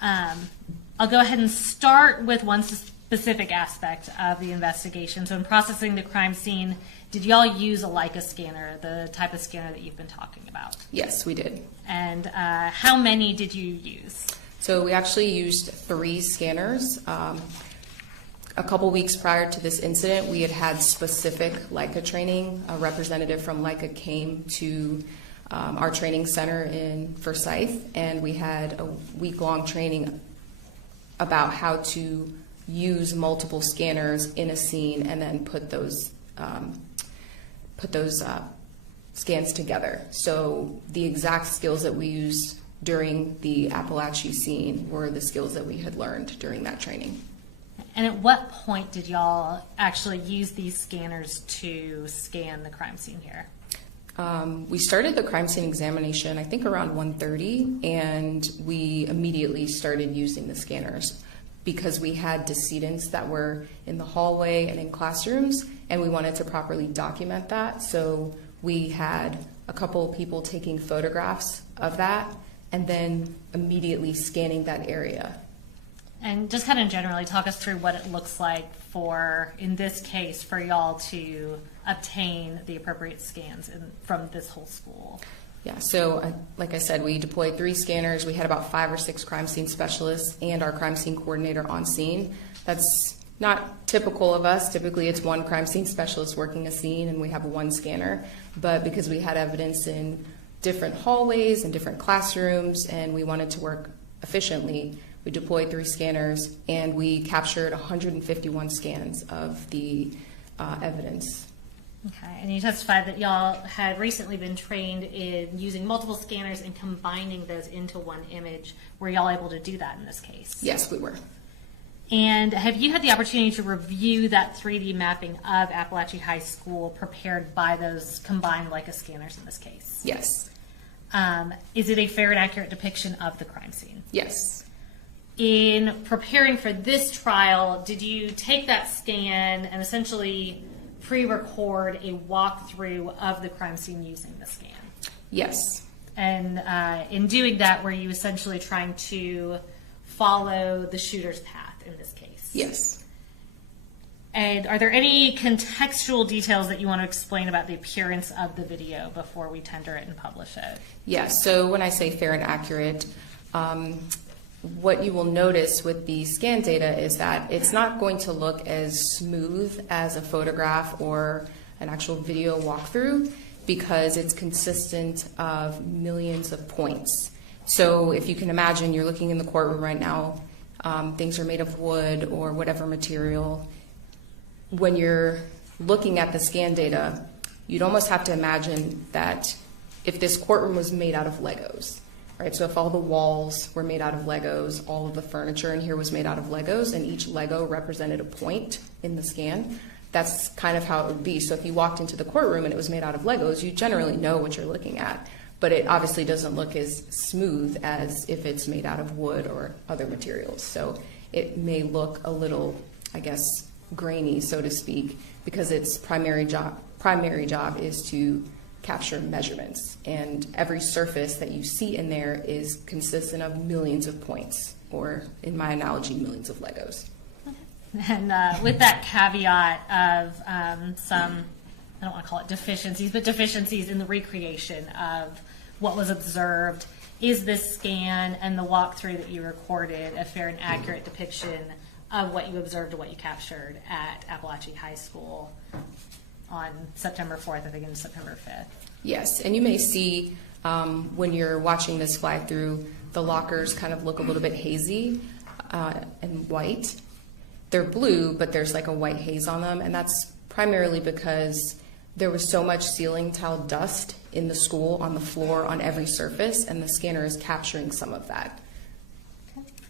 I'll go ahead and start with one specific aspect of the investigation. So in processing the crime scene, did y'all use a Leica scanner, the type of scanner that you've been talking about? Yes, we did. And how many did you use? So we actually used 3 scanners. A couple weeks prior to this incident, we had specific Leica training. A representative from Leica came to our training center in Forsyth, and we had a week-long training about how to use multiple scanners in a scene and then put those scans together. So the exact skills that we used during the Apalachee scene were the skills that we had learned during that training. And at what point did y'all actually use these scanners to scan the crime scene here? We started the crime scene examination, I think around 1:30, and we immediately started using the scanners because we had decedents that were in the hallway and in classrooms, and we wanted to properly document that. So we had a couple of people taking photographs of that and then immediately scanning that area. And just kind of generally talk us through what it looks like for, in this case, for y'all to obtain the appropriate scans from this whole school. Yeah, so like I said, we deployed 3 scanners. We had about 5 or 6 crime scene specialists and our crime scene coordinator on scene. That's not typical of us. Typically, it's 1 crime scene specialist working a scene and we have 1 scanner. But because we had evidence in different hallways and different classrooms and we wanted to work efficiently, we deployed 3 scanners and we captured 151 scans of the evidence Okay, and you testified that y'all had recently been trained in using multiple scanners and combining those into one image. Were y'all able to do that in this case? Yes, we were. And have you had the opportunity to review that 3D mapping of Apalachee High School prepared by those combined Leica scanners in this case? Yes. Is it a fair and accurate depiction of the crime scene? Yes. In preparing for this trial, did you take that scan and essentially pre-record a walkthrough of the crime scene using the scan? Yes. And in doing that, were you essentially trying to follow the shooter's path in this case? Yes. And are there any contextual details that you want to explain about the appearance of the video before we tender it and publish it? Yes. So when I say fair and accurate, what you will notice with the scan data is that it's not going to look as smooth as a photograph or an actual video walkthrough because it's consistent of millions of points. So if you can imagine, you're looking in the courtroom right now, things are made of wood or whatever material. When you're looking at the scan data, you'd almost have to imagine that if this courtroom was made out of Legos, right? So if all the walls were made out of Legos, all of the furniture in here was made out of Legos, and each Lego represented a point in the scan, that's kind of how it would be. So if you walked into the courtroom and it was made out of Legos, you generally know what you're looking at. But it obviously doesn't look as smooth as if it's made out of wood or other materials. So it may look a little, I guess, grainy, so to speak, because its primary job is to capture measurements. And every surface that you see in there is consistent of millions of points, or in my analogy, millions of Legos. And with that caveat of some, I don't want to call it deficiencies, but deficiencies in the recreation of what was observed, is this scan and the walkthrough that you recorded a fair and accurate depiction of what you observed or what you captured at Apalachee High School on September 4th, I think, and September 5th? Yes, and you may see when you're watching this fly through, the lockers kind of look a little bit hazy and white. They're blue, but there's like a white haze on them, and that's primarily because there was so much ceiling tile dust in the school, on the floor, on every surface, and the scanner is capturing some of that.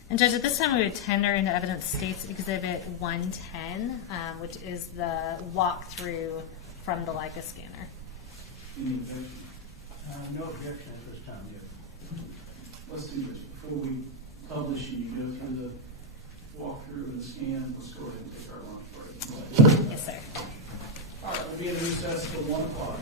And Judge, at this time we would tender into evidence States Exhibit 110, which is the walkthrough from the Leica scanner. Any objection? No objection at this time, yet. Let's do this. Before we publish and you go through the walkthrough of the scan, let's go ahead and take our lunch break. Yes, sir. All right, we'll be in recess till 1 o'clock.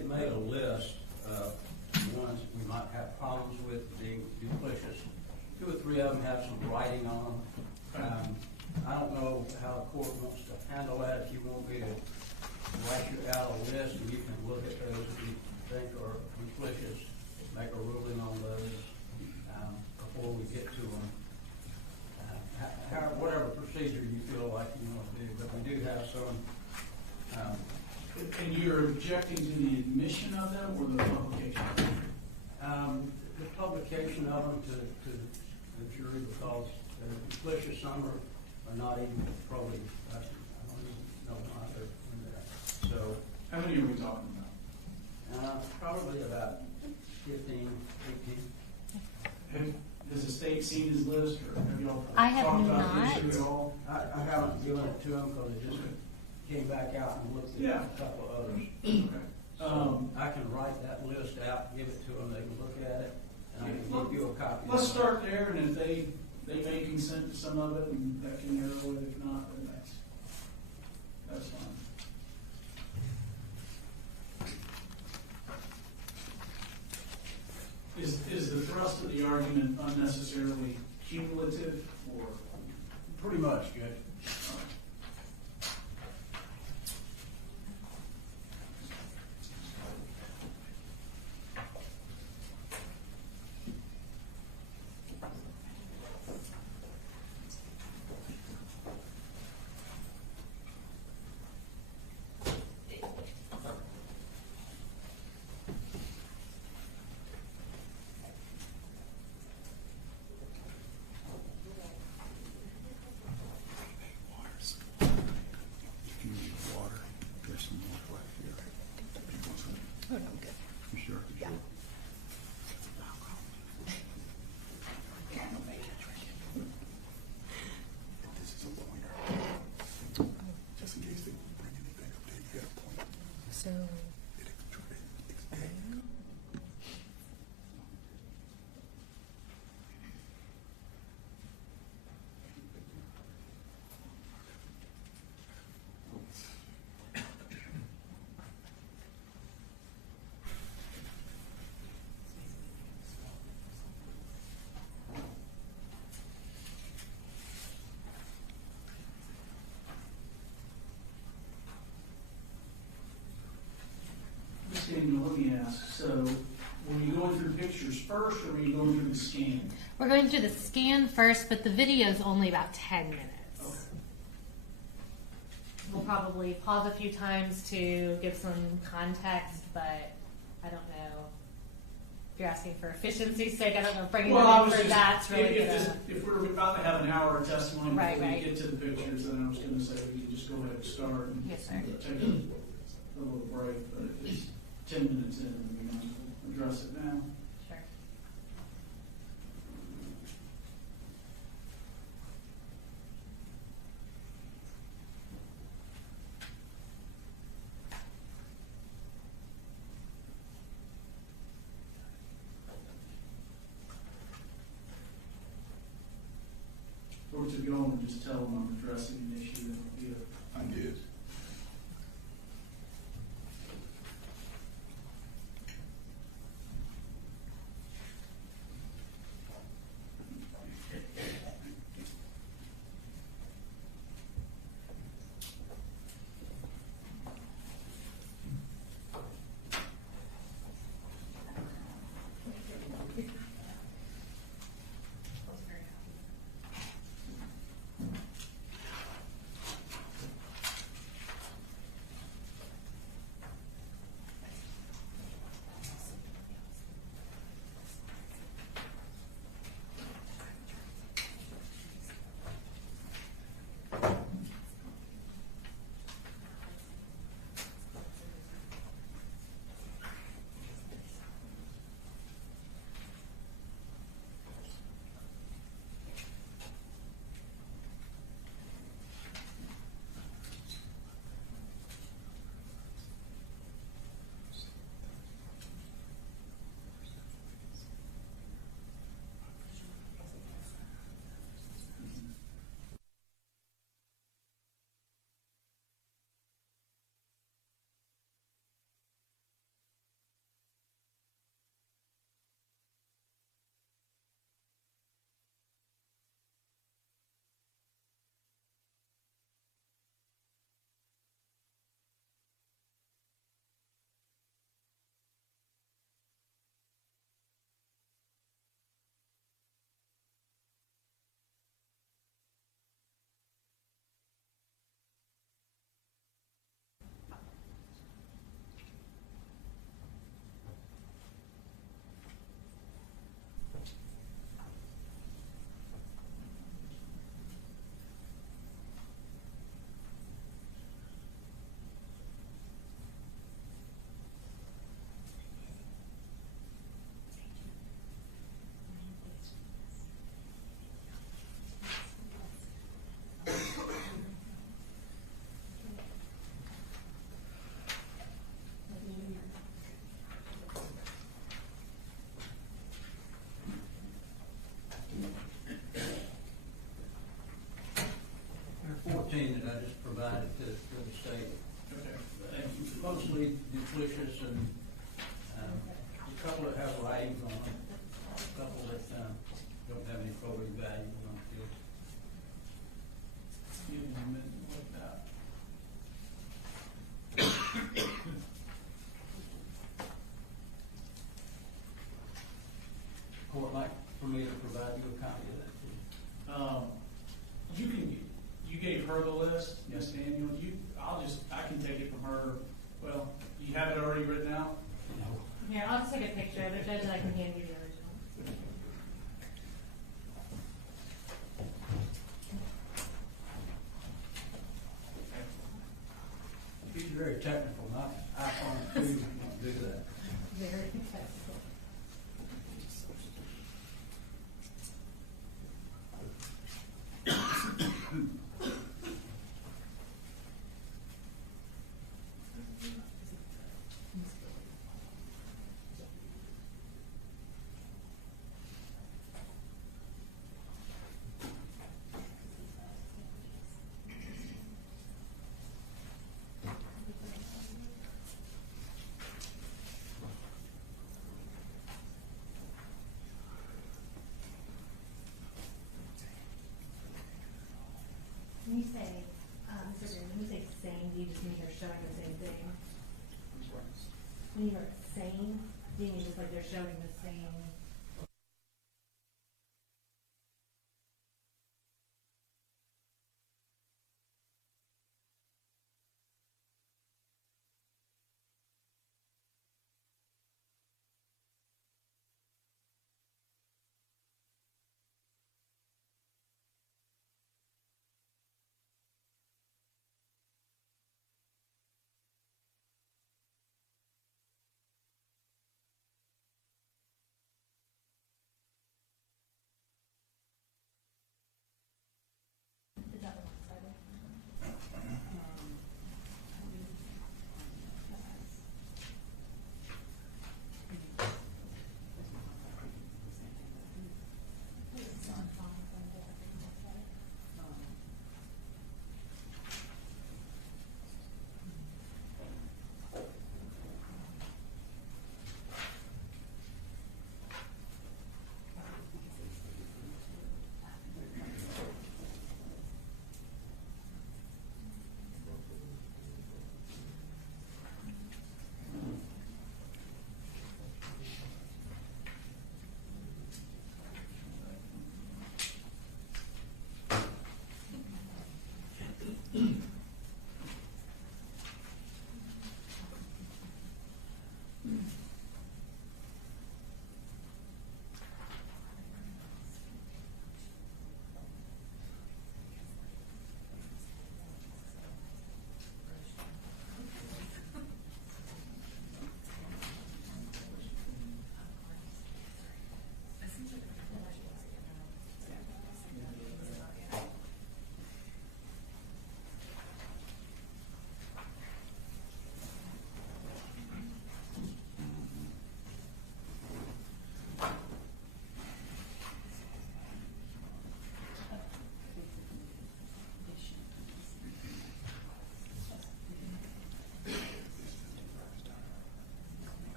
had made a list of the ones we might have problems with being duplicious. 2 or 3 of them have some writing on them. I don't know how the court wants to handle that. If you want me to write you out a list and you can look at those that you think are duplicious, make a ruling on those before we get to them. Whatever procedure you feel like you want to do, but we do have some. And you're objecting to the admission of them or the publication? The publication of them to the jury because they're duplicious. Some are not even probably, I don't even know why they're in there. So. How many are we talking about? Probably about 15, 18. Has the state seen his list, or have y'all I have talked about not. the issue at all? I haven't given it to them because it just came back out and looked at Yeah. a couple of others. Okay. So I can write that list out, give it to them, they can look at it, and I can give you a copy. Let's start there, and if they may consent to some of it, and that can narrow it. If not, then that's fine. Is the thrust of the argument unnecessarily cumulative, or? Pretty much, Judge. So, Daniel, let me ask, so were you going through pictures first, or were you going through the scan? We're going through the scan first, but the video is only about 10 minutes. Okay. We'll probably pause a few times to give some context, but I don't know. If you're asking for efficiency's sake, I don't know if bringing Well, it in for that's really if we're about to have an hour of testimony before Right, we right. get to the pictures, then I was going to say we can just go ahead and start and Yes, sir. take a little break, but if it's 10 minutes in, then we might as well address it now. Sure. Or to go and just tell them I'm addressing an issue that would be I did. duplicitous and a couple that have writings on them, a couple that don't have any photo value on the field. Give me a minute, what about? Court like for me to provide you a copy of that too. You gave her the list, yes, Daniel, I can take it from her, well, you have it already written out? Here, I'll just take a picture of it, Judge, and I can hand you the original. He's very technical, not iPhone 2, you won't do that. Very technical. When you say, Mr. Green, when you say same, do you just mean they're showing the same thing? When you are same, do you mean just like they're showing the same? Is that the one sided?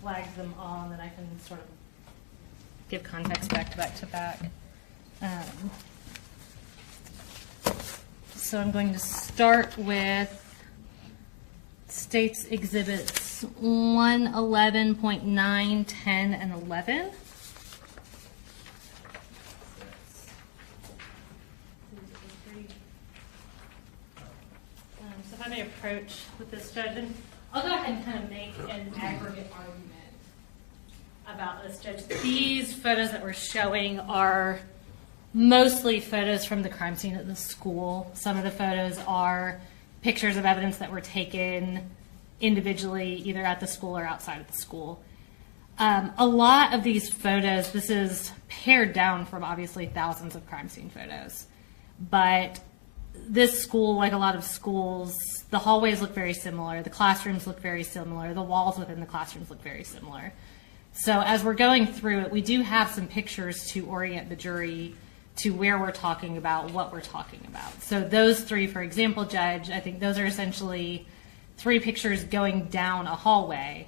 Flags them all, and then I can sort of give context back to back. So I'm going to start with States Exhibits it's 111.9, 10, and 11. So if I may approach with this, Judge, and I'll go ahead and kind of make an aggregate argument about this, Judge. These photos that we're showing are mostly photos from the crime scene at the school. Some of the photos are pictures of evidence that were taken individually, either at the school or outside of the school. A lot of these photos, this is pared down from obviously thousands of crime scene photos, but this school, like a lot of schools, the hallways look very similar, the classrooms look very similar, the walls within the classrooms look very similar. So as we're going through it, we do have some pictures to orient the jury to where we're talking about, what we're talking about. So those three, for example, Judge, I think those are essentially three pictures going down a hallway,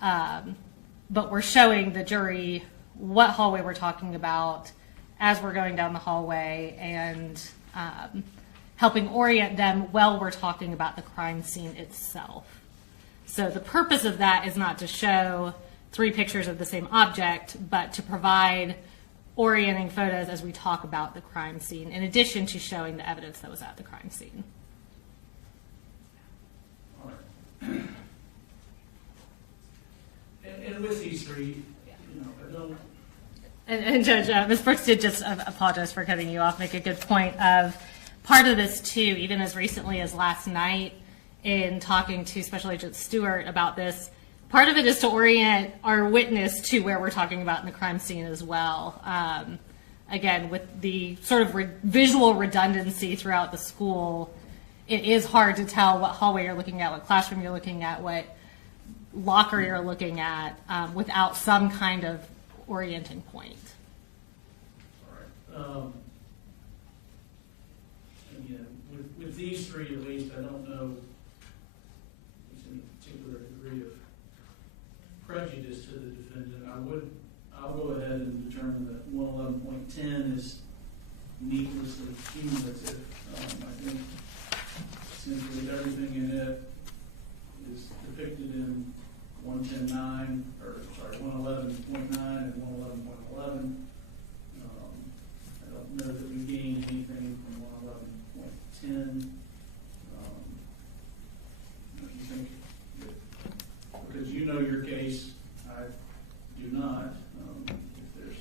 but we're showing the jury what hallway we're talking about as we're going down the hallway and helping orient them while we're talking about the crime scene itself. So the purpose of that is not to show three pictures of the same object, but to provide orienting photos as we talk about the crime scene, in addition to showing the evidence that was at the crime scene. All right. And with these three, you know, I don't. And Judge, Ms. Brooks did just apologize for cutting you off, make a good point of part of this too, even as recently as last night in talking to Special Agent Stewart about this, part of it is to orient our witness to where we're talking about in the crime scene as well. Again, with the sort of visual redundancy throughout the school, it is hard to tell what hallway you're looking at, what classroom you're looking at, what locker you're looking at without some kind of orienting point. All right. Again, with these three at least, I don't know if there's any particular degree of prejudice to the defendant. I'll go ahead and determine that 111.10 is needlessly cumulative. I think essentially everything in it is depicted in 111.9 and 111.11. I don't know that we gained anything from 111.10. You think that, because you know your case, I do not. If there's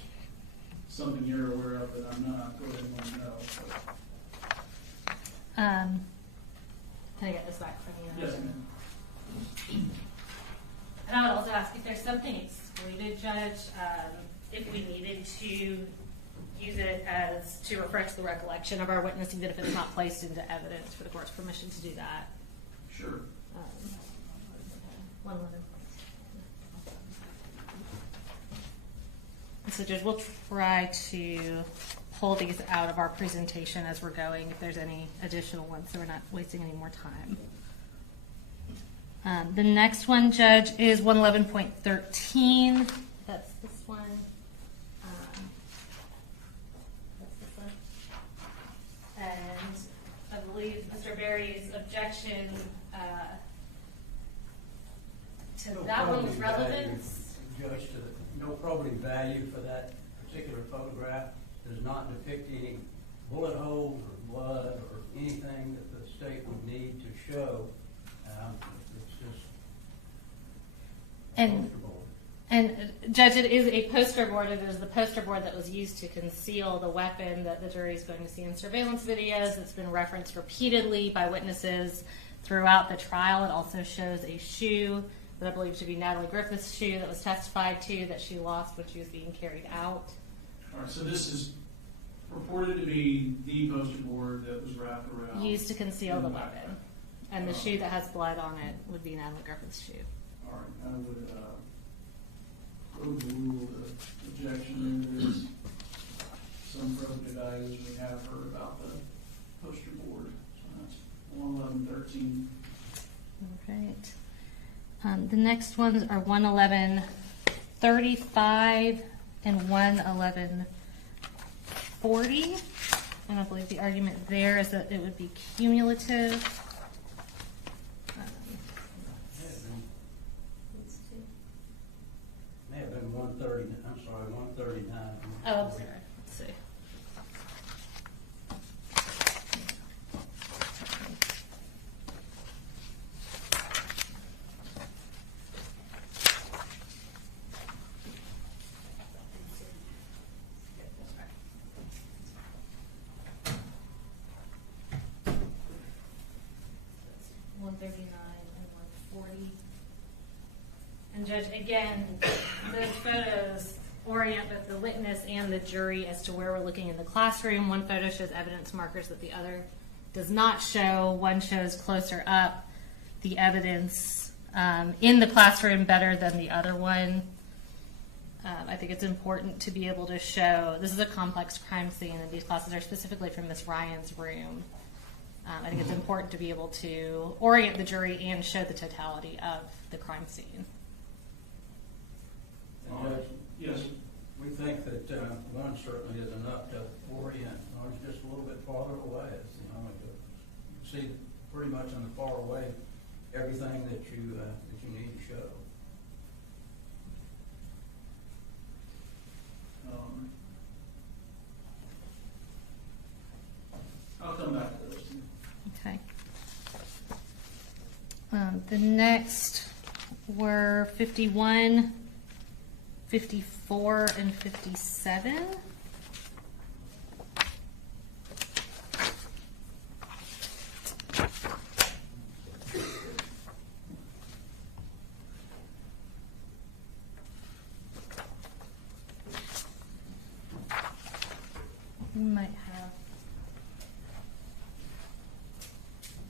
something you're aware of that I'm not, go ahead and let me know. Can I get this back from you? Yes, ma'am. And I would also ask if there's something excluded, Judge, if we needed to use it as to refresh the recollection of our witness, even if it's not placed into evidence, for the court's permission to do that. Sure. 111. So, Judge, we'll try to pull these out of our presentation as we're going, if there's any additional ones, so we're not wasting any more time. The next one, Judge, is 111.13. That's this one. That's this one. And I believe Mr. Berry's objection to that one's relevance. Judge, to no probative value for that particular photograph does not depict any bullet holes or blood or anything that the state would need to show. It's just And Judge, it is a poster board. It is the poster board that was used to conceal the weapon that the jury is going to see in surveillance videos. It's been referenced repeatedly by witnesses throughout the trial. It also shows a shoe that I believe to be Natalie Griffith's shoe that was testified to that she lost when she was being carried out. All right, so this is purported to be the poster board that was wrapped around. Used to conceal the weapon. And the shoe that has blood on it would be Natalie Griffith's shoe. All right, I would overrule the objection. There's some probative values we have heard about the poster board. So that's 111.13. All right. The next ones are 111.35 and 111.40. And I believe the argument there is that it would be cumulative. sorry, 139. Oh, I'm sorry. Let's see. And Judge, again, those photos orient both the witness and the jury as to where we're looking in the classroom. One photo shows evidence markers that the other does not show. One shows closer up the evidence in the classroom better than the other one. I think it's important to be able to show, this is a complex crime scene, and these classes are specifically from Miss Ryan's room. I think it's important to be able to orient the jury and show the totality of the crime scene. Judge, Yes. we think that one certainly is enough to orient, or it's just a little bit farther away. It's, you know, you see pretty much on the far away everything that you need to show. I'll come back to those. Okay. The next were 51, 54, and 57. We might have.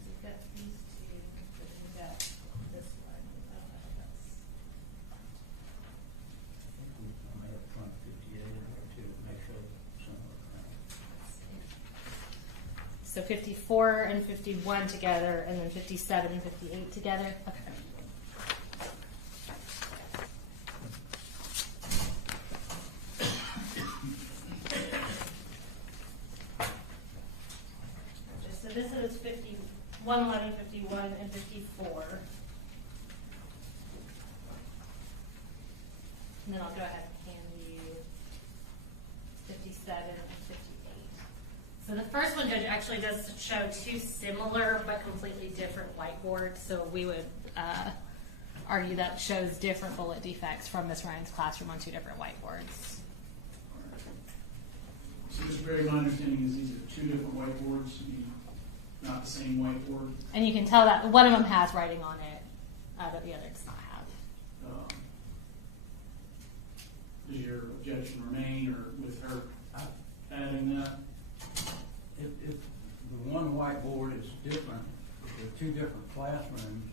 We've got these two, but we've got this one. I don't know if that's. I may have front 58 in there too, make sure somewhere around. So 54 and 51 together, and then 57 and 58 together. Okay. So this is 51, 11, 51, and 54. And then I'll go ahead and hand you 57 and 58. So the first one, Judge, actually does show two similar but completely different whiteboards. So we would argue that shows different bullet defects from Miss Ryan's classroom on two different whiteboards. So Mr. Berry, my understanding is these are two different whiteboards, not the same whiteboard. And you can tell that one of them has writing on it, but the other does not have. Does your objection remain, or with her adding that? If the one whiteboard is different, if they're two different classrooms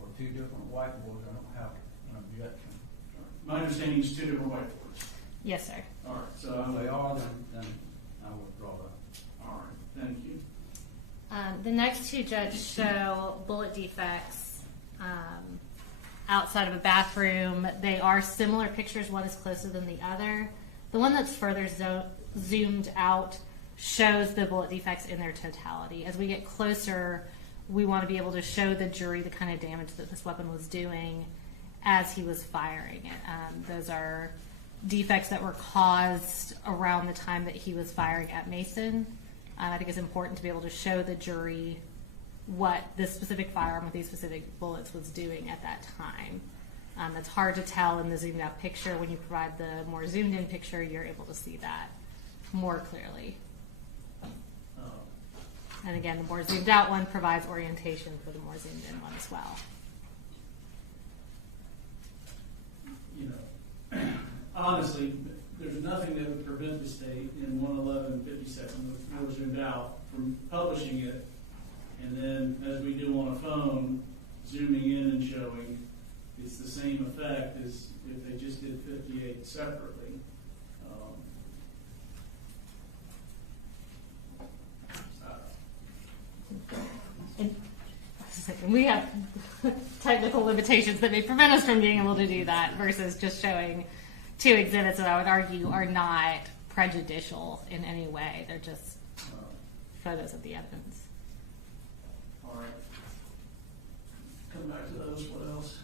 or two different whiteboards, I don't have an objection. My understanding is two different whiteboards. Yes, sir. All right, so If they are, then I withdraw that. all right, thank you. The next two, Judge, show bullet defects outside of a bathroom. They are similar pictures. One is closer than the other. The one that's further zoomed out shows the bullet defects in their totality. As we get closer, we want to be able to show the jury the kind of damage that this weapon was doing as he was firing it. Those are defects that were caused around the time that he was firing at Mason. I think it's important to be able to show the jury what this specific firearm with these specific bullets was doing at that time. It's hard to tell in the zoomed out picture. When you provide the more zoomed in picture, you're able to see that more clearly. And again, the more zoomed out one provides orientation for the more zoomed in one as well. You know, honestly, there's nothing that would prevent the state in 111:57 with more zoomed out from publishing it, and then as we do on a phone, zooming in and showing. It's the same effect as if they just did 58 separately. And we have technical limitations that may prevent us from being able to do that versus just showing two exhibits that I would argue are not prejudicial in any way. They're just photos of the evidence. All right. Come back to those. What else?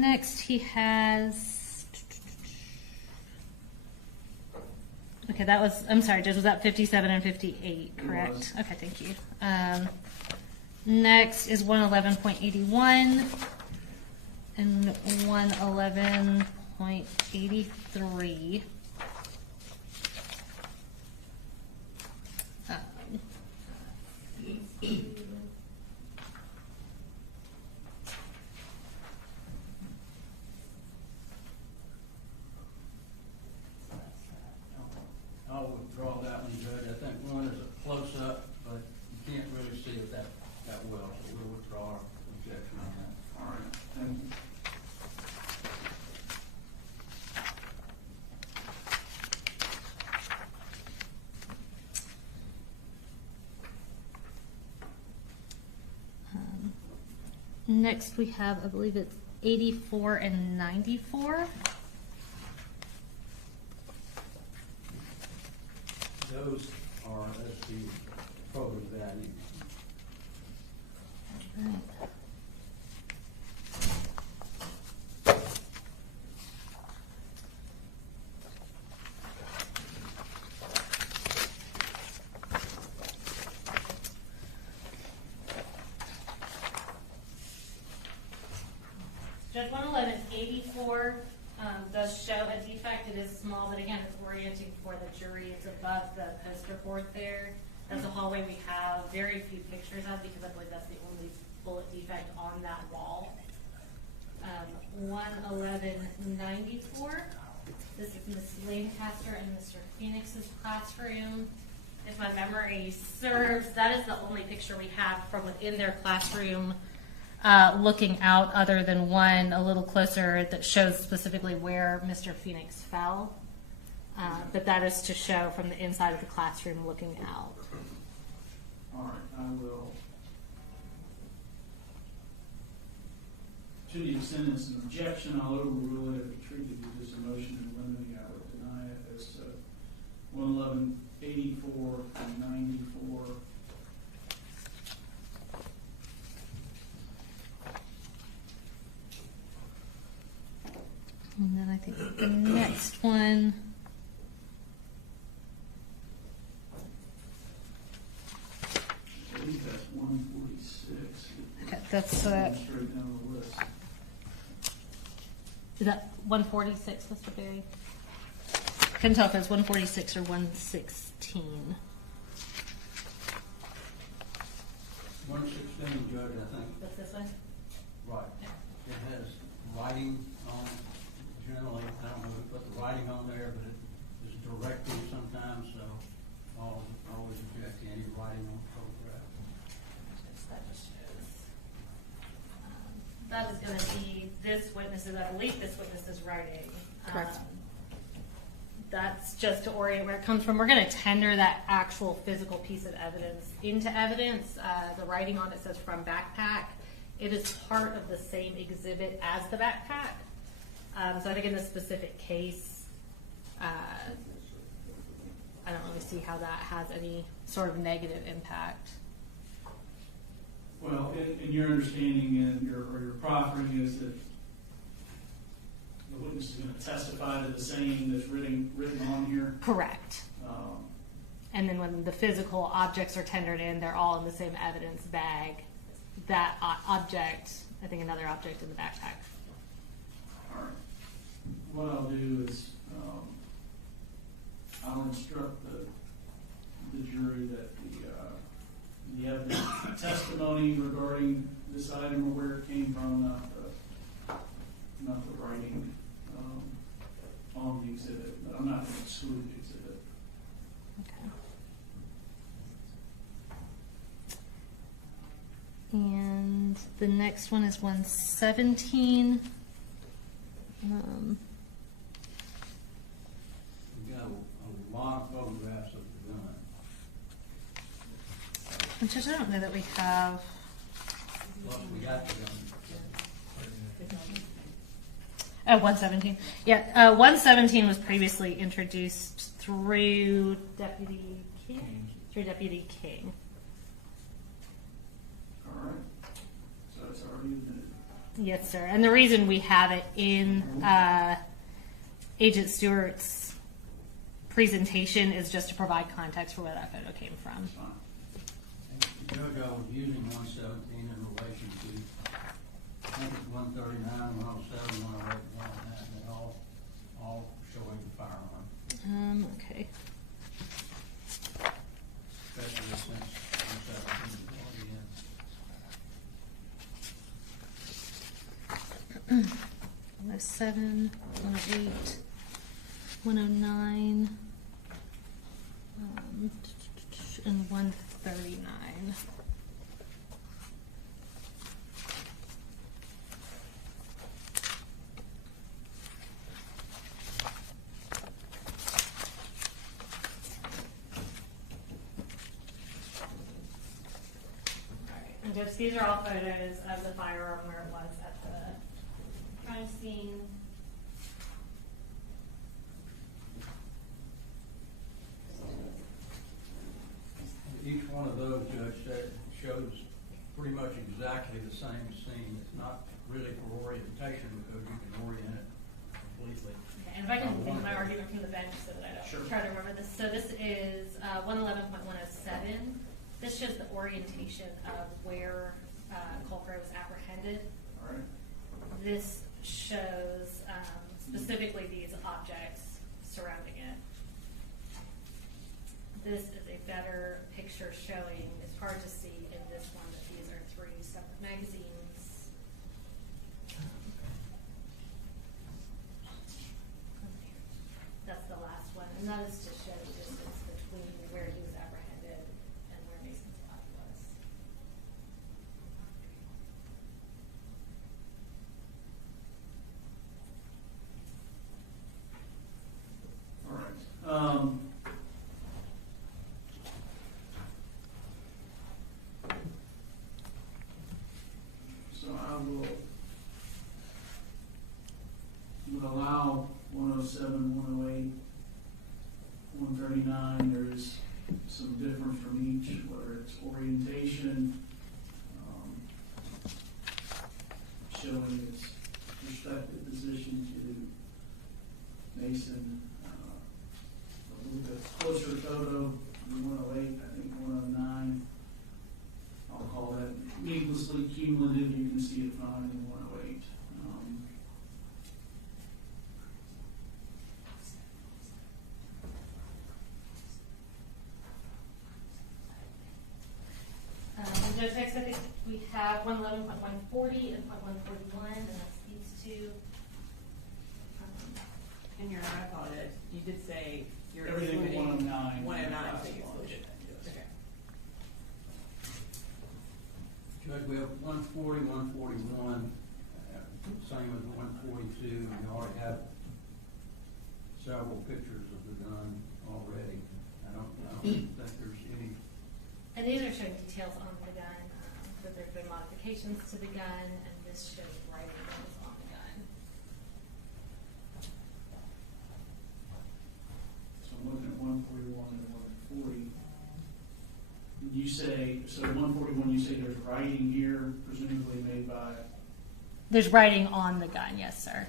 Next, he has. Okay, that was. I'm sorry, Judge. Was that 57 and 58? Correct. was. Okay, thank you. Next is 111.81 and 111.83. I'll withdraw that one, Judge. I think one is a close-up, but you can't really see it that well, so we'll withdraw our objection on that. All right, thank you. Next, we have, I believe it's 84 and 94. Those are as the program value. Judge 111.84 does show a defect. It is small, but again, it's orienting for the jury. It's above the poster board there. That's a hallway we have very few pictures of because I believe that's the only bullet defect on that wall. 111.94. This is Miss Lancaster and Mr. Phoenix's classroom. If my memory serves, that is the only picture we have from within their classroom. Looking out, other than one a little closer that shows specifically where Mr. Phoenix fell. But that is to show from the inside of the classroom looking out. All right, I will. To the extent it's an objection, I'll overrule it. If it treated it as a motion in limine, I would deny it as to 111.84 and 94. And then I think the next one. I believe that's 146. Okay, that's Straight down the list. is that 146, Mr. Berry? Couldn't tell if it was 146 or 116. 116, Judge, I think. What's this one? Right. It has writing on it. Generally, I don't know if we put the writing on there, but it is directive sometimes, so I'll always object to any writing on photograph. That just shows. That is going to be this witness's, I believe this witness's writing. Correct. That's just to orient where it comes from. We're going to tender that actual physical piece of evidence into evidence. The writing on it says from backpack. It is part of the same exhibit as the backpack. So I think in this specific case, I don't really see how that has any sort of negative impact. Well, in your understanding and your proffering is that the witness is going to testify to the same that's written on here. Correct. And then when the physical objects are tendered in, they're all in the same evidence bag. That object, I think another object in the backpack. All right. What I'll do is I'll instruct the jury that the evidence testimony regarding this item or where it came from, not the writing on the exhibit. But I'm not going to exclude the exhibit. Okay. And the next one is 117. We got a lot of photographs of the gun. Which I don't know that we have. Plus, we got the gun. Oh, 117. Yeah, 117 was previously introduced through Deputy King. Through Deputy King. All right. So it's already admitted. Yes, sir. And the reason we have it in Agent Stewart's presentation is just to provide context for where that photo came from. Judge, I was using 117 in relation to, I think it's 139, 107, 108, 109, and all showing the firearm. Okay. Especially since 117 is already in. 107, 108, 109, and 139. And just these are all photos of the firearm where it was at the crime scene. Each one of those, Judge said, shows pretty much exactly the same scene. It's not really for orientation because you can orient it completely. Okay, and if I can take my argument from the bench so that I don't try to remember this. So this is 111.107. This shows the orientation of where Colt Gray was apprehended. All right. This shows specifically these objects surrounding it. This is a better picture showing, it's hard to see in this one that these are 3 separate magazines. That's the last one, and that is to show the distance between where he was apprehended and where Mason's body was. All right. So I would allow 107, 108, 139. There is some difference from each, whether it's orientation, showing its respective position to Mason. A little bit closer photo, 108, I think 109. I'll call that needlessly cumulative. You can see it fine in 108. And Judge, next I think we have 111.140 and 141, and that's these two. In your iPod, you did say you're Everything excluding 109. 109, so you excluded it. Yes. Okay. Judge, we have 140, 141, same as 142, and you already have several pictures of the gun already. I don't think there's any. And these are showing details on the gun, that there have been modifications to the gun, and this shows writing that was on the gun. So I'm looking at 141 and 140. You say, so 141, you say there's writing here, presumably made by. There's writing on the gun, yes, sir.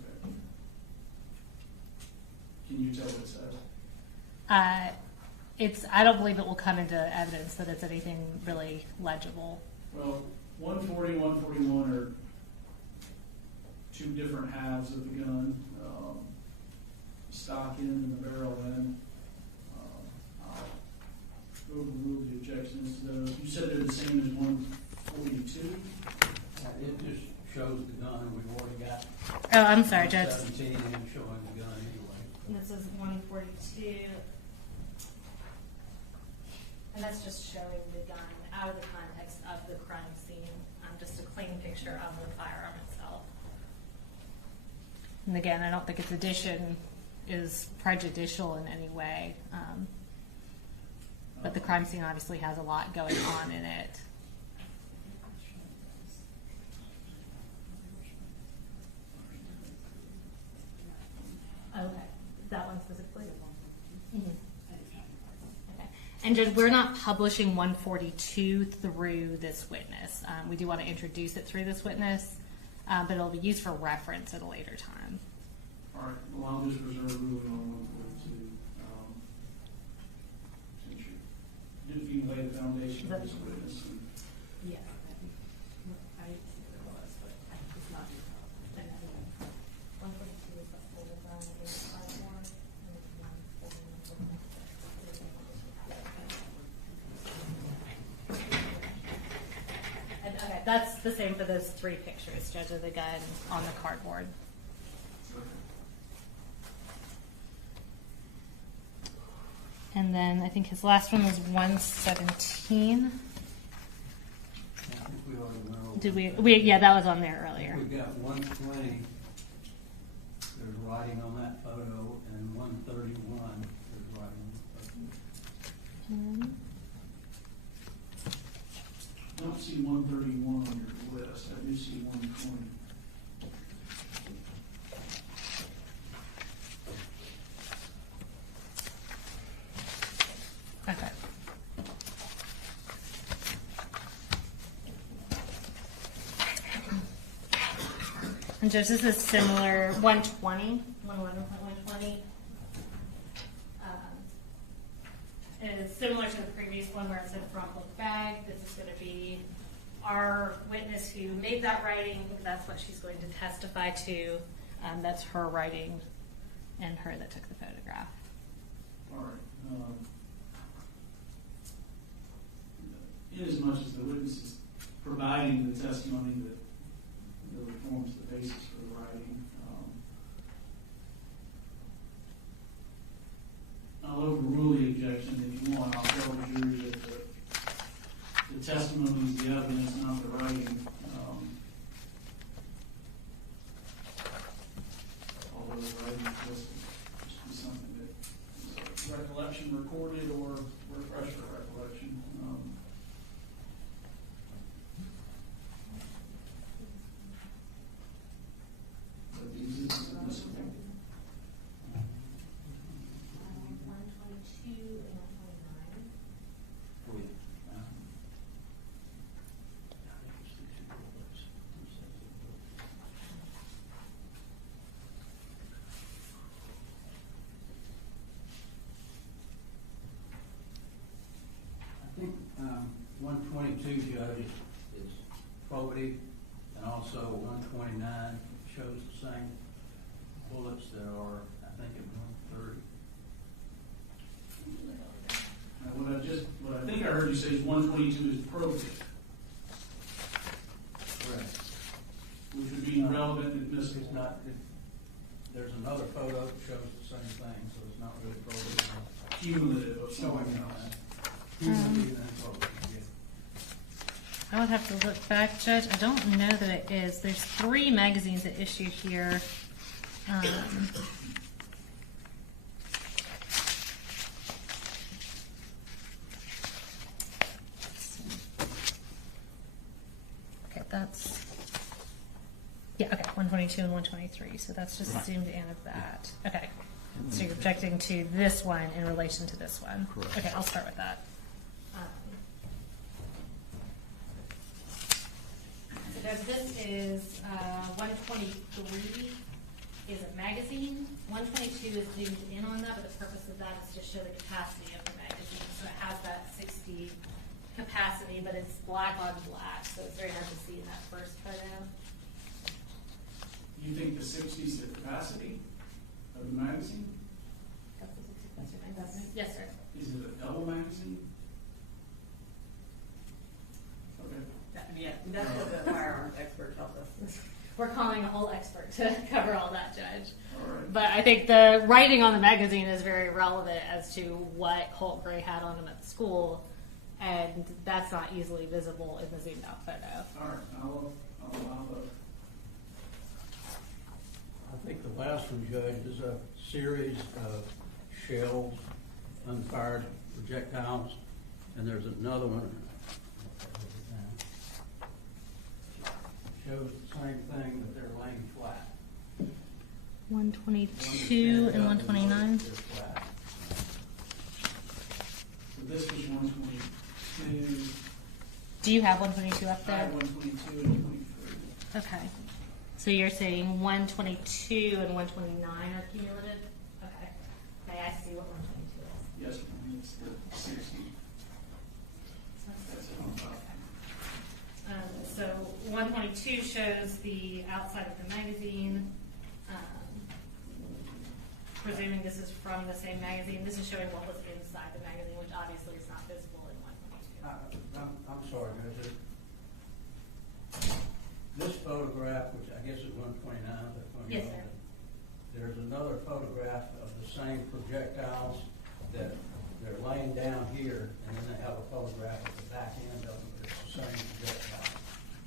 Okay. Can you tell what it says? I don't believe it will come into evidence that it's anything really legible. Well, 140, 141 are two different halves of the gun. Stock end and the barrel end. I'll overrule the objections to those. You said they're the same as 142? It just shows the gun. We've already got. Oh, I'm sorry, Judge. 17 and showing the gun anyway. This is 142. And that's just showing the gun out of the context of the crime scene. Just a clean picture of the firearm itself. And again, I don't think its addition is prejudicial in any way. But the crime scene obviously has a lot going on in it. Okay, that one specifically? Mm-hmm. Okay. And Judge, we're not publishing 142 through this witness. We do want to introduce it through this witness. but it'll be used for reference at a later time. All right, well, I'll just reserve ruling on 142. Since you didn't lay the foundation of this witness. Yeah. I didn't see what it was, but it's not. 142 is the full design of the platform, and it's 141. And okay, that's the same for those three pictures, Judge, of the gun on the cardboard. And then I think his last one was 117. I think we already know. Did we? Yeah, that was on there earlier. We've got 120, there's writing on that photo, and 131, there's writing on the photo. I don't see 131 on your list. I do see 120. Okay. And Judge, this is similar, 120, 111.120. It is similar to the previous one where it said front book bag. This is going to be our witness who made that writing. That's what she's going to testify to. That's her writing and her that took the photograph. All right. In as much as the witness is providing the testimony that really forms the basis for the writing, I'll overrule the objection if you want. I'll tell the jury that the testimony is the evidence, not the writing. Although the writing is listed, just be something that is a recollection recorded or refresh for recollection. But these is admissible. 122 and 129. I think 122, Judge, is probative, and also 129 shows the same bullets that are, I think, in 130. What I think I heard you say is 122 is probative, Correct. which would be relevant and admissible. It's not, there's another photo that shows the same thing, so it's not really probative. Cumulative of Showing something it. else. Cumulative and probative, yeah. I would have to look back, Judge. I don't know that it is. There's 3 magazines at issue here. Okay, that's, yeah, okay, 122 and 123. So that's just zoomed in of that. Okay. So you're objecting to this one in relation to this one. Correct. Okay, I'll start with that. So Judge, this is 123 is a magazine. 122 is zoomed in on that, but the purpose of that is to show the capacity of the magazine. So it has that 60 capacity, but it's black on black, so it's very hard to see in that first photo. You think the 60 is the capacity of the magazine? That's the 60 plus or minus. Yes, sir. Is it a double magazine? Okay. Yeah, that's what the firearms expert tells us. We're calling a whole expert to cover all that, Judge. All right. But I think the writing on the magazine is very relevant as to what Colt Gray had on him at the school, and that's not easily visible in the zoomed out photo. All right, I'll allow the. I think the last one, Judge, is a series of shells, unfired projectiles, and there's another one. Shows the same thing, but they're laying flat. 122 and 129. They're flat. So this was 122. Do you have 122 up I there? have 122 and 23. Okay. So you're saying 122 and 129 are cumulative? Okay. Okay, I see what 122 is. Yes, ma'am, it's the 60. That's it on top. So 122 shows the outside of the magazine. Presuming this is from the same magazine, this is showing what was inside the magazine, which obviously is not visible in 122. I'm sorry, Mr. This photograph, which I guess is 129, that's when Yes, sir. There's another photograph of the same projectiles that they're laying down here, and then they have a photograph of the back end of them, but it's the same projectile.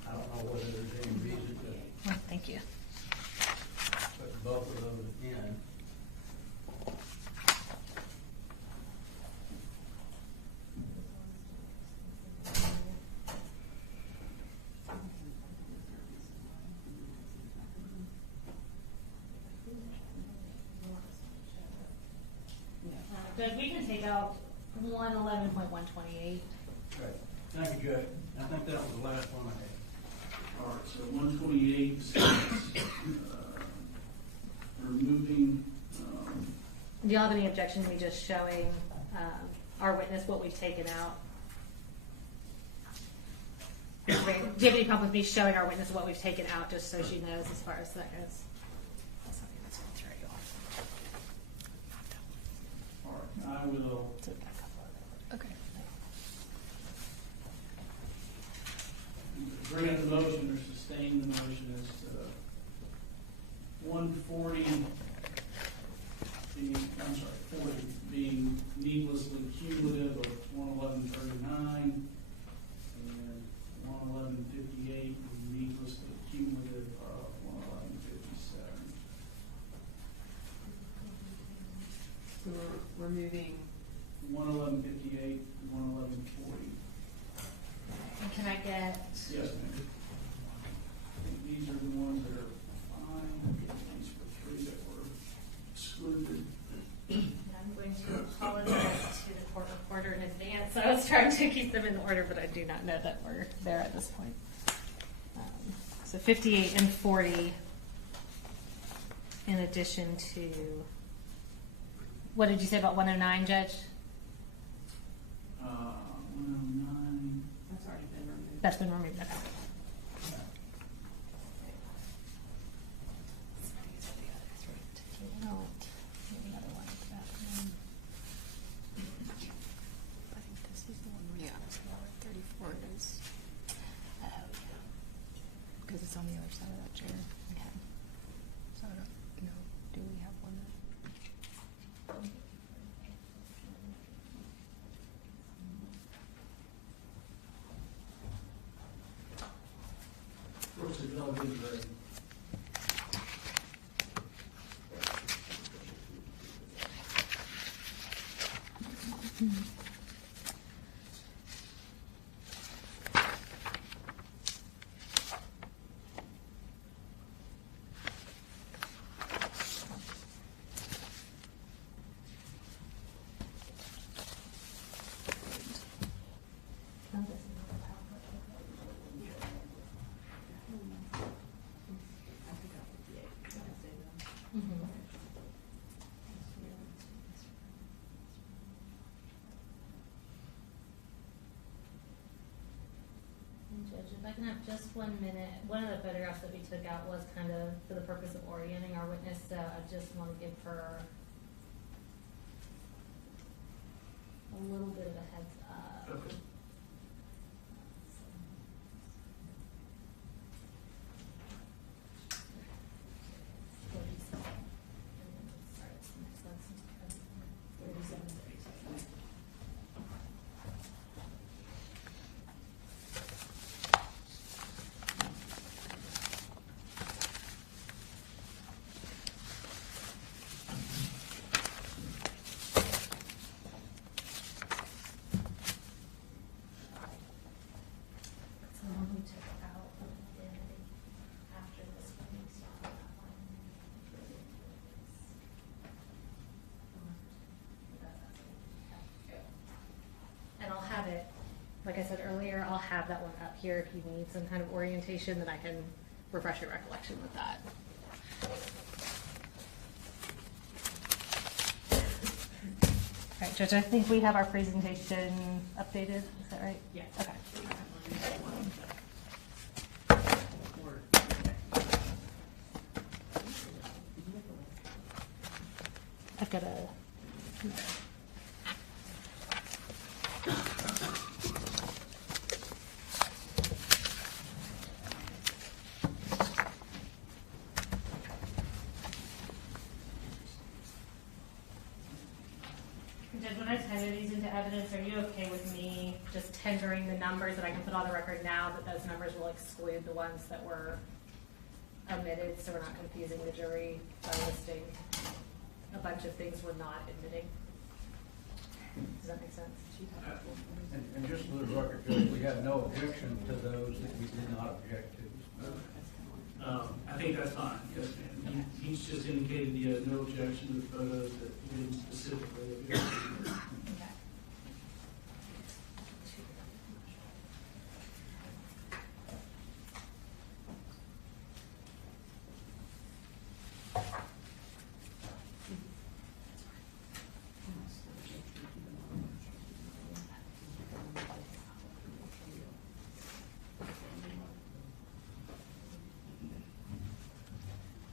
I don't know whether there's any reason to Oh, thank you. put both of those in. Judge, we can take out 111.128. Great. Thank you, Judge. I think that was the last one I had. All right, so 128 says, removing, Do you have any objection to me just showing our witness what we've taken out? Do you have any problem with me showing our witness what we've taken out, just so she knows as far as that goes? all right, I will, Okay. bring up the motion or sustain the motion as to 140 being, I'm sorry, 40 being needlessly cumulative of 111.39 and 111.58 being needlessly cumulative of 111.57. So we're removing. 111.58 and 111.40. And can I get, Yes, ma'am. I think these are the ones that are fine. These were three that were excluded. I'm going to apologize to the court reporter in advance. I was trying to keep them in order, but I do not know that we're there at this point. So 58 and 40, in addition to, what did you say about 109, Judge? 109. That's already been removed. That's been removed. Okay. Because it's on the other side of that chair. Okay. So I don't know. Do we have one? What's the delegate grade? Judge, if I can have just 1 minute, one of the photographs that we took out was kind of for the purpose of orienting our witness, so I just want to give her a little bit of a heads up. Okay. So when we took out the identity after this one, we saw that one. And I'll have it, like I said earlier, I'll have that one up here if you need some kind of orientation that I can refresh your recollection with that. All right, Judge, I think we have our presentation updated. Is that right? Yeah. Okay. I've got a. Judge, when I tender these into evidence, are you okay with me just tendering the numbers that I can put on the record now, that those numbers will exclude the ones that were omitted, so we're not confusing the jury by listing a bunch of things we're not admitting? Does that make sense? And just for the record, Judge, we have no objection to those that we did not object to. I think that's fine, yes, ma'am. He's just indicated he has no objection to the photos that he didn't specifically object to. Okay.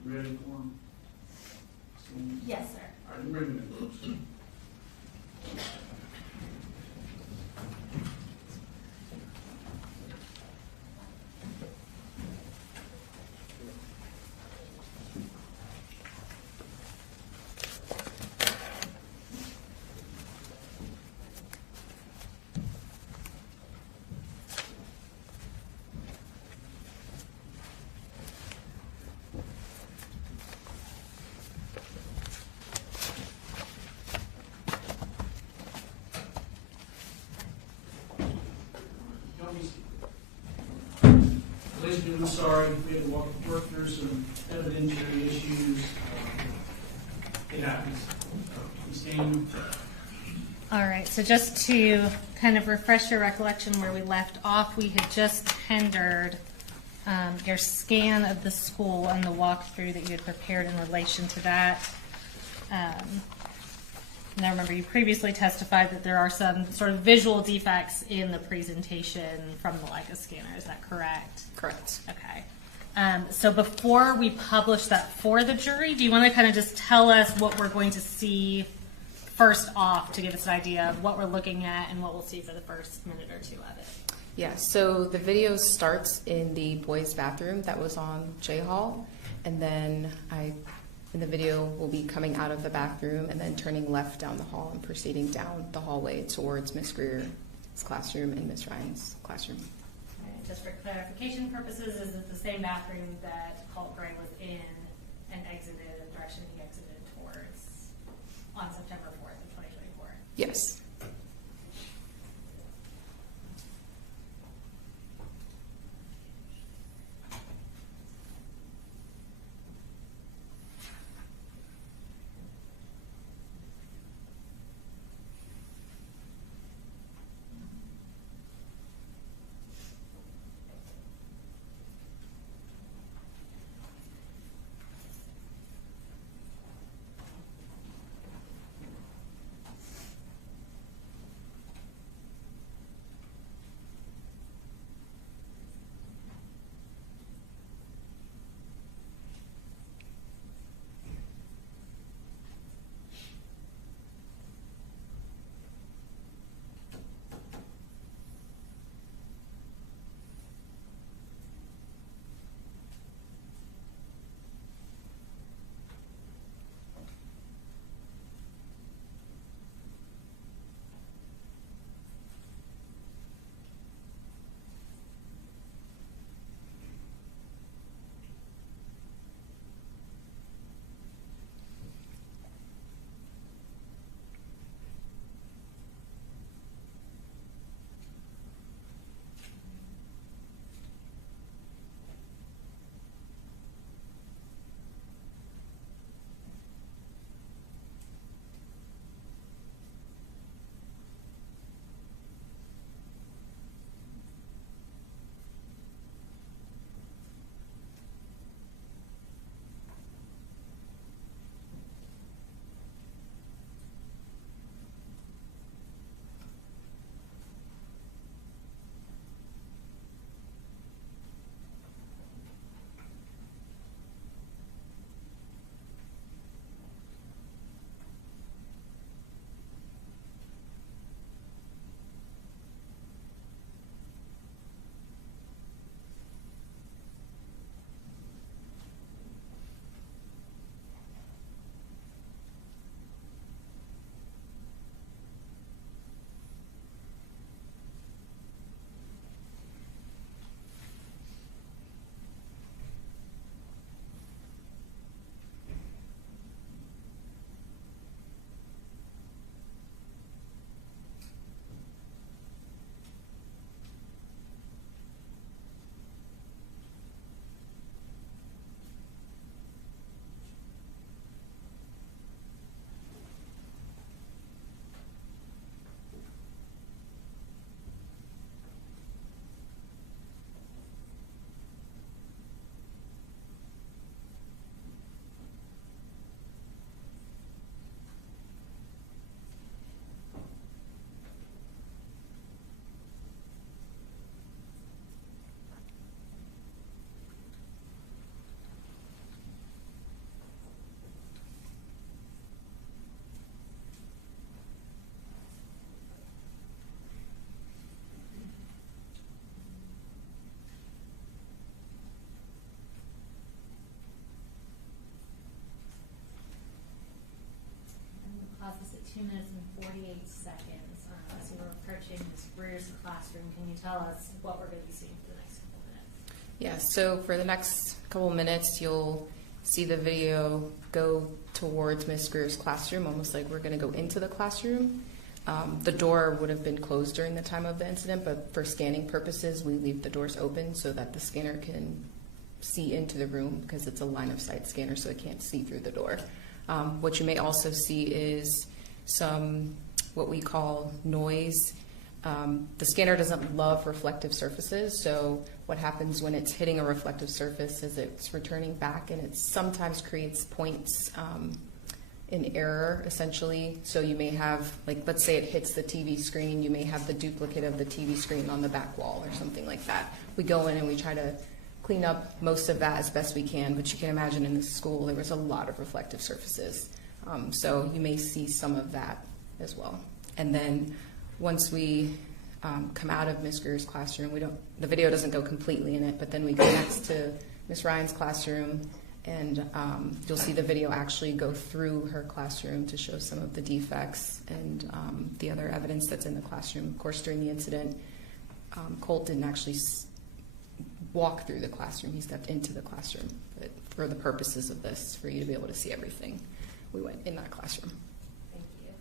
Ready for him? Yes, sir. All right, bring him in, folks. Ladies and gentlemen, sorry, we had to work through some evidentiary issues. It happens. We stand. All right, so just to kind of refresh your recollection where we left off, we had just tendered your scan of the school and the walkthrough that you had prepared in relation to that. And I remember you previously testified that there are some sort of visual defects in the presentation from the Leica scanner. Is that correct? Correct. Okay. So before we publish that for the jury, do you want to kind of just tell us what we're going to see first off to give us an idea of what we're looking at and what we'll see for the first minute or two of it? Yeah, so the video starts in the boys' bathroom that was on J Hall, and then in the video will be coming out of the bathroom and then turning left down the hall and proceeding down the hallway towards Miss Greer's classroom and Miss Ryan's classroom. And just for clarification purposes, is it the same bathroom that Colt Gray was in and exited in the direction he exited towards on September 4th of 2024? Yes. 2 minutes and 48 seconds. So we're approaching Ms. Greer's classroom. Can you tell us what we're going to be seeing for the next couple minutes? Yeah, so for the next couple minutes, you'll see the video go towards Ms. Greer's classroom, almost like we're going to go into the classroom. The door would have been closed during the time of the incident, but for scanning purposes, we leave the doors open so that the scanner can see into the room because it's a line of sight scanner, so it can't see through the door. What you may also see is some what we call noise. The scanner doesn't love reflective surfaces, so what happens when it's hitting a reflective surface is it's returning back, and it sometimes creates points in error, essentially. So you may have, like, let's say it hits the TV screen, you may have the duplicate of the TV screen on the back wall or something like that. We go in and we try to clean up most of that as best we can, but you can imagine in the school there was a lot of reflective surfaces. So you may see some of that as well. And then once we come out of Ms. Greer's classroom, the video doesn't go completely in it, but then we go next to Ms. Ryan's classroom, and you'll see the video actually go through her classroom to show some of the defects and the other evidence that's in the classroom. Of course, during the incident, Colt didn't actually walk through the classroom. He stepped into the classroom. But for the purposes of this, for you to be able to see everything, we went in that classroom. Thank you.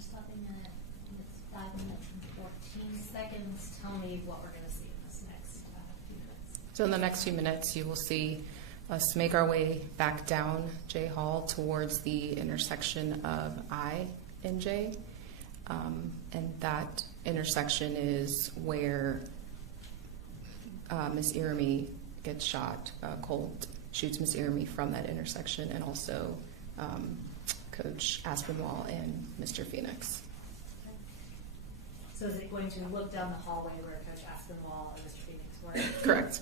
Stopping at 5 minutes and 14 seconds. Tell me what we're going to see in this next few minutes. So in the next few minutes, you will see us make our way back down J Hall towards the intersection of I and J. And that intersection is where Miss Irami gets shot. Colt shoots Miss Irami from that intersection, and also Coach Aspinwall and Mr. Phoenix. Okay. So is it going to look down the hallway where Coach Aspinwall and Mr. Phoenix were? Correct.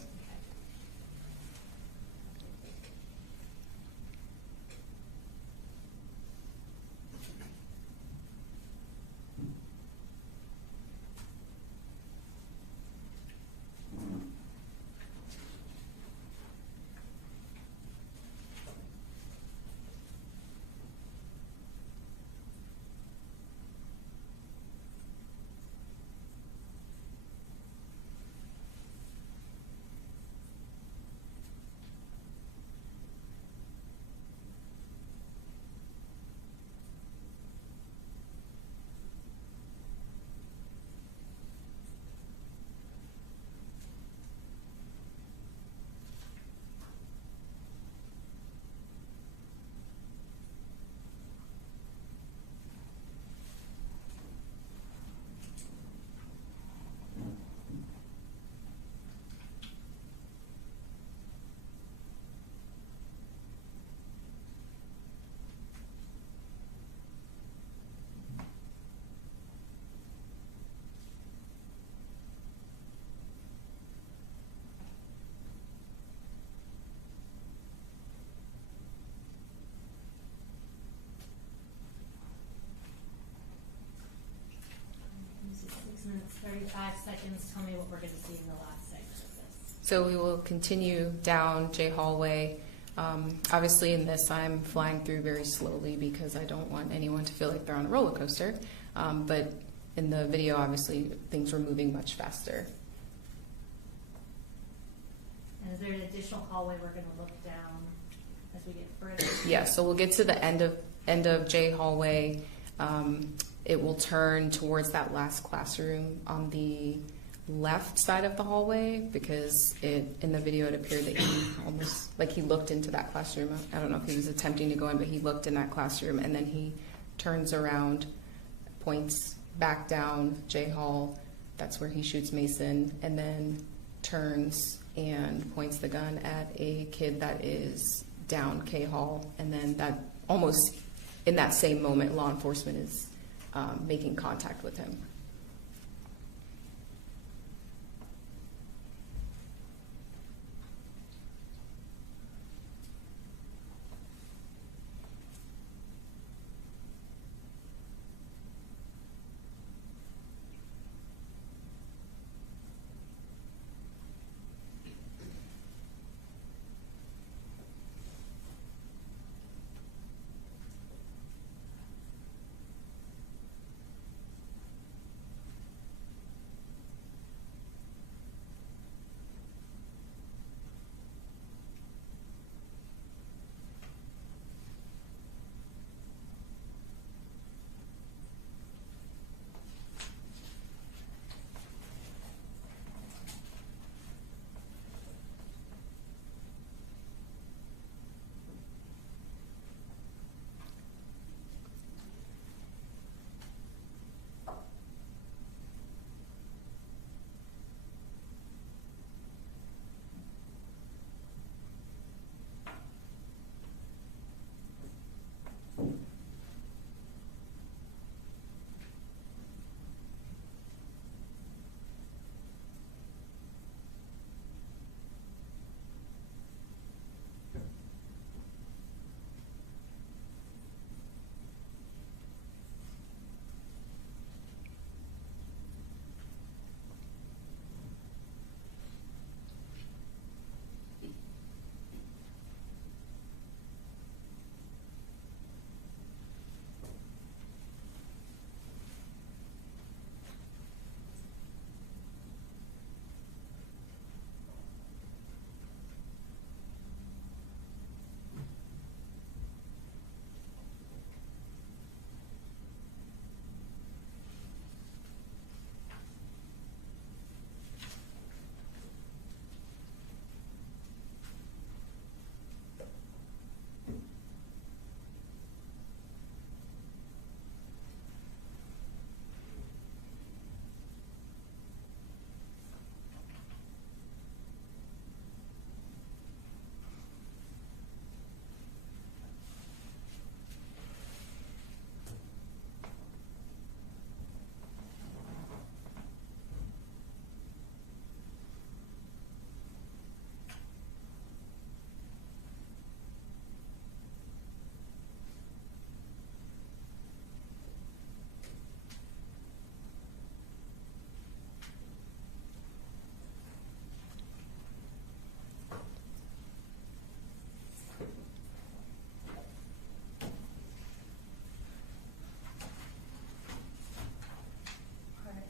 seconds, tell me what we're going to see in the last segment of this. So we will continue down J Hallway. Obviously, in this, I'm flying through very slowly because I don't want anyone to feel like they're on a roller coaster. But in the video, obviously, things were moving much faster. And is there an additional hallway we're going to look down as we get further? Yeah, so we'll get to the end of J Hallway. It will turn towards that last classroom on the left side of the hallway because in the video it appeared that he almost like he looked into that classroom. I don't know if he was attempting to go in, but he looked in that classroom and then he turns around, points back down J Hall. That's where he shoots Mason, and then turns and points the gun at a kid that is down K Hall, and then that almost in that same moment, law enforcement is making contact with him.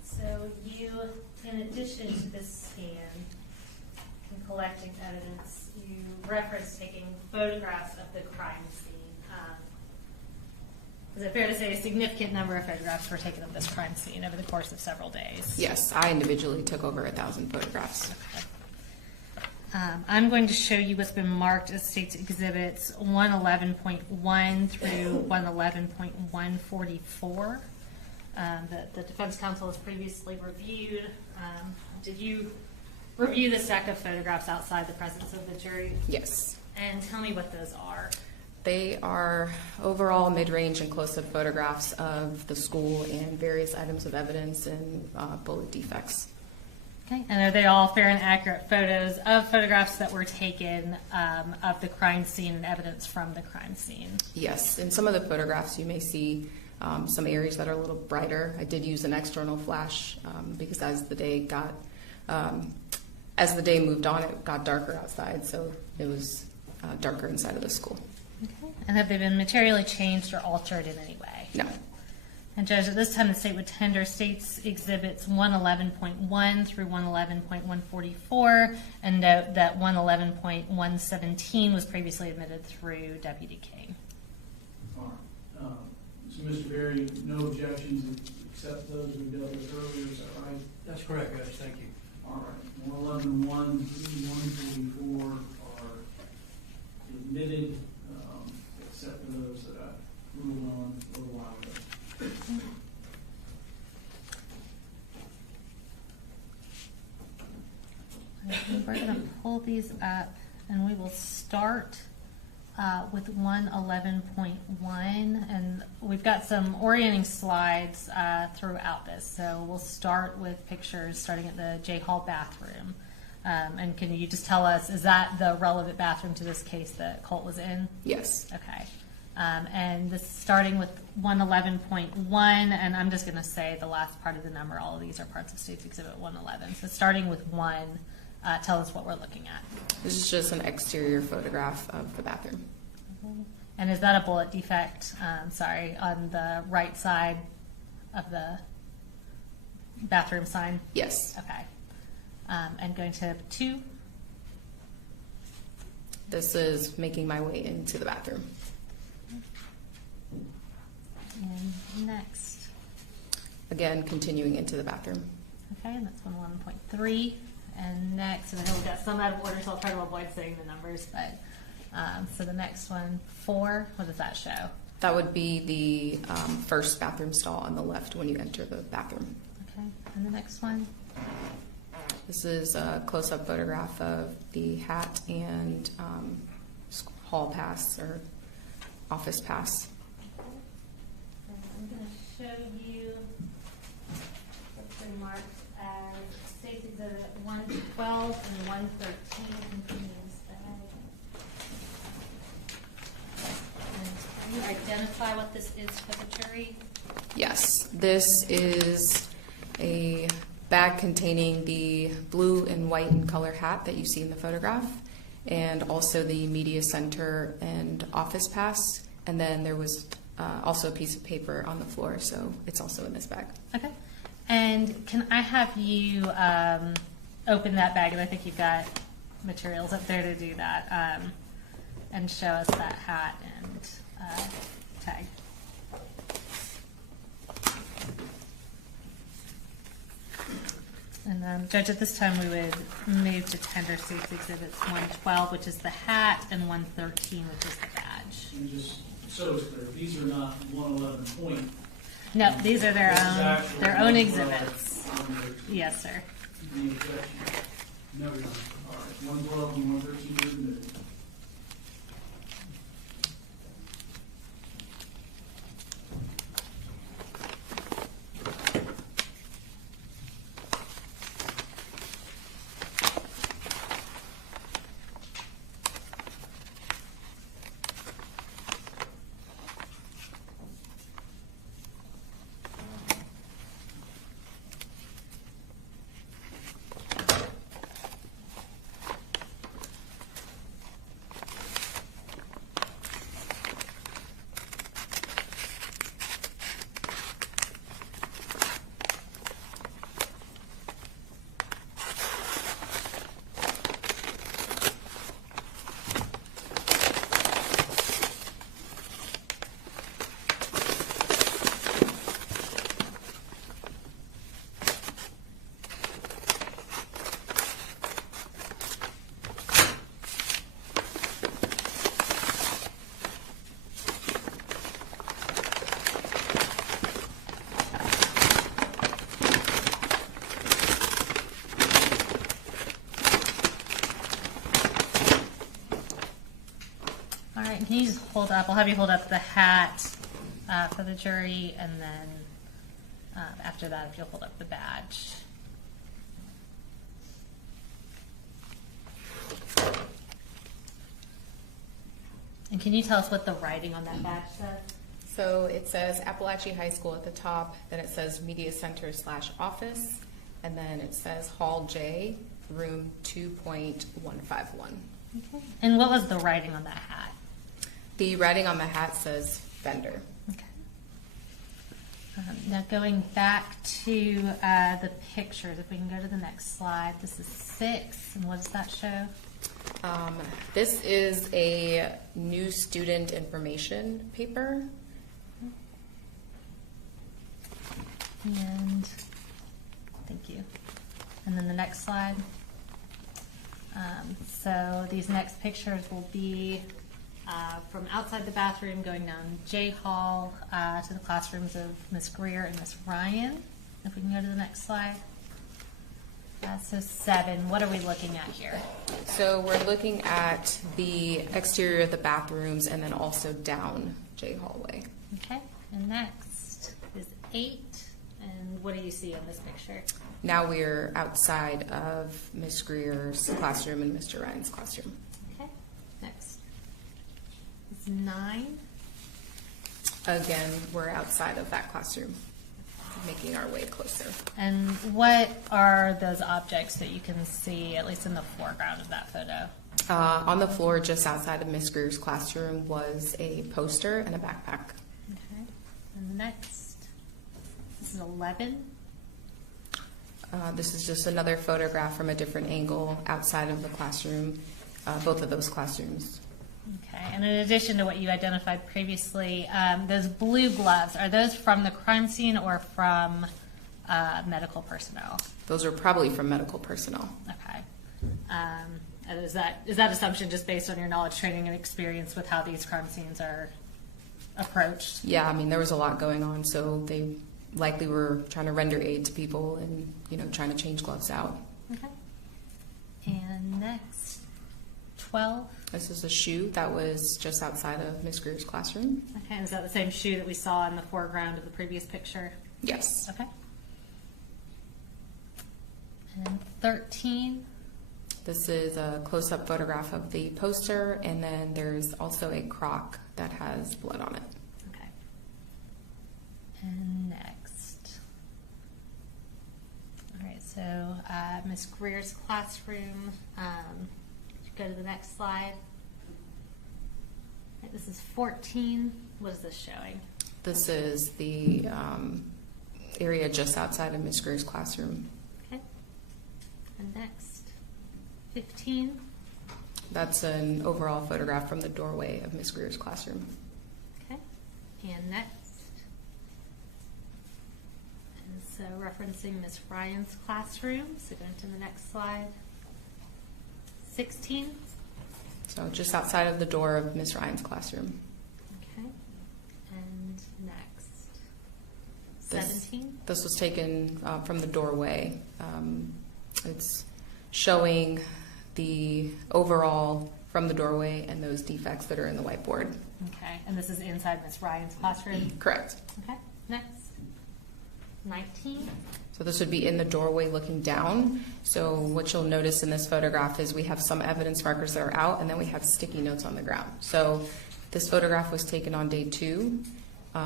So you, in addition to this scan and collecting evidence, you referenced taking photographs of the crime scene. Is it fair to say a significant number of photographs were taken of this crime scene over the course of several days? Yes, I individually took over 1,000 photographs. I'm going to show you what's been marked as State's Exhibits 111.1 through 111.144 that the Defense Counsel has previously reviewed. Did you review the stack of photographs outside the presence of the jury? Yes. And tell me what those are. They are overall mid-range and close-up photographs of the school and various items of evidence and bullet defects. Okay, and are they all fair and accurate photos of photographs that were taken of the crime scene and evidence from the crime scene? Yes, in some of the photographs you may see some areas that are a little brighter. I did use an external flash because as the day moved on, it got darker outside, so it was darker inside of the school. Okay. And have they been materially changed or altered in any way? No. And Judge, at this time, the state would tender States Exhibits 111.1 through 111.144, and note that 111.117 was previously admitted through Deputy King. All right. So, Mr. Berry, no objections except those we dealt with earlier, is that right? That's correct, Judge, thank you. All right. 111.1 through 144 are admitted, except for those that I ruled on a little while ago. We're going to pull these up, and we will start with 111.1, and we've got some orienting slides throughout this. So we'll start with pictures starting at the J Hall bathroom. And can you just tell us, is that the relevant bathroom to this case that Colt was in? Yes. Okay. And this starting with 111.1, and I'm just going to say the last part of the number. All of these are parts of State's Exhibit 111. So starting with 1, tell us what we're looking at. This is just an exterior photograph of the bathroom. And is that a bullet defect, on the right side of the bathroom sign? Yes. Okay. And going to 2? This is making my way into the bathroom. And next. Again, continuing into the bathroom. Okay, and that's 111.3. And next, and I know we've got some out of order, so I'll try to avoid saying the numbers, but so the next one, 4, what does that show? That would be the first bathroom stall on the left when you enter the bathroom. Okay, and the next one? This is a close-up photograph of the hat and hall pass or office pass. And I'm going to show you what's been marked as State's Exhibit 112 and 113 continues bag. And can you identify what this is for the jury? Yes, this is a bag containing the blue and white in color hat that you see in the photograph, and also the media center and office pass. And then there was also a piece of paper on the floor, so it's also in this bag. Okay. And can I have you open that bag? And I think you've got materials up there to do that, and show us that hat and tag. And Judge, at this time we would move to tender State's Exhibits 112, which is the hat, and 113, which is the badge. And just so it's clear, these are not 111 point. No, these are their This is own actual exhibits. 112. Yes, sir. Any objection? No, Your Honor. All right, 112 and 113 are admitted. Can you just hold up? I'll have you hold up the hat for the jury, and then after that, if you'll hold up the badge. And can you tell us what the writing on that badge says? So it says Apalachee High School at the top, then it says Media Center / office, and then it says Hall J, room 2.151. Okay. And what was the writing on that hat? The writing on the hat says vendor. Okay. Now going back to the pictures, if we can go to the next slide. This is 6, and what does that show? This is a new student information paper. And thank you. And then the next slide. So these next pictures will be from outside the bathroom, going down J Hall to the classrooms of Miss Greer and Miss Ryan. If we can go to the next slide. So 7, what are we looking at here? So we're looking at the exterior of the bathrooms and then also down J hallway. Okay, and next is 8. And what do you see in this picture? Now we're outside of Miss Greer's classroom and Mr. Ryan's classroom. Okay, next is 9. Again, we're outside of that classroom, making our way closer. And what are those objects that you can see, at least in the foreground of that photo? On the floor just outside of Miss Greer's classroom was a poster and a backpack. Okay, and the next, this is 11. This is just another photograph from a different angle outside of the classroom, both of those classrooms. Okay, and in addition to what you identified previously, those blue gloves, are those from the crime scene or from medical personnel? Those are probably from medical personnel. Okay. And is that assumption just based on your knowledge, training, and experience with how these crime scenes are approached? Yeah, I mean, there was a lot going on, so they likely were trying to render aid to people and, trying to change gloves out. Okay. And next, 12. This is a shoe that was just outside of Miss Greer's classroom. Okay, and is that the same shoe that we saw in the foreground of the previous picture? Yes. Okay. And 13. This is a close-up photograph of the poster, and then there's also a crock that has blood on it. Okay. And next. All right, so Miss Greer's classroom. Go to the next slide. Right, this is 14. What is this showing? This is the area just outside of Miss Greer's classroom. Okay. And next, 15. That's an overall photograph from the doorway of Miss Greer's classroom. Okay. And next. And so referencing Miss Ryan's classroom. So going to the next slide. 16. So just outside of the door of Miss Ryan's classroom. Okay. And next. This- 17. This was taken from the doorway. It's showing the overall from the doorway and those defects that are in the whiteboard. Okay. And this is inside Miss Ryan's classroom? Correct. Okay. Next. 19. So this would be in the doorway looking down. So what you'll notice in this photograph is we have some evidence markers that are out, and then we have sticky notes on the ground. So this photograph was taken on day 2.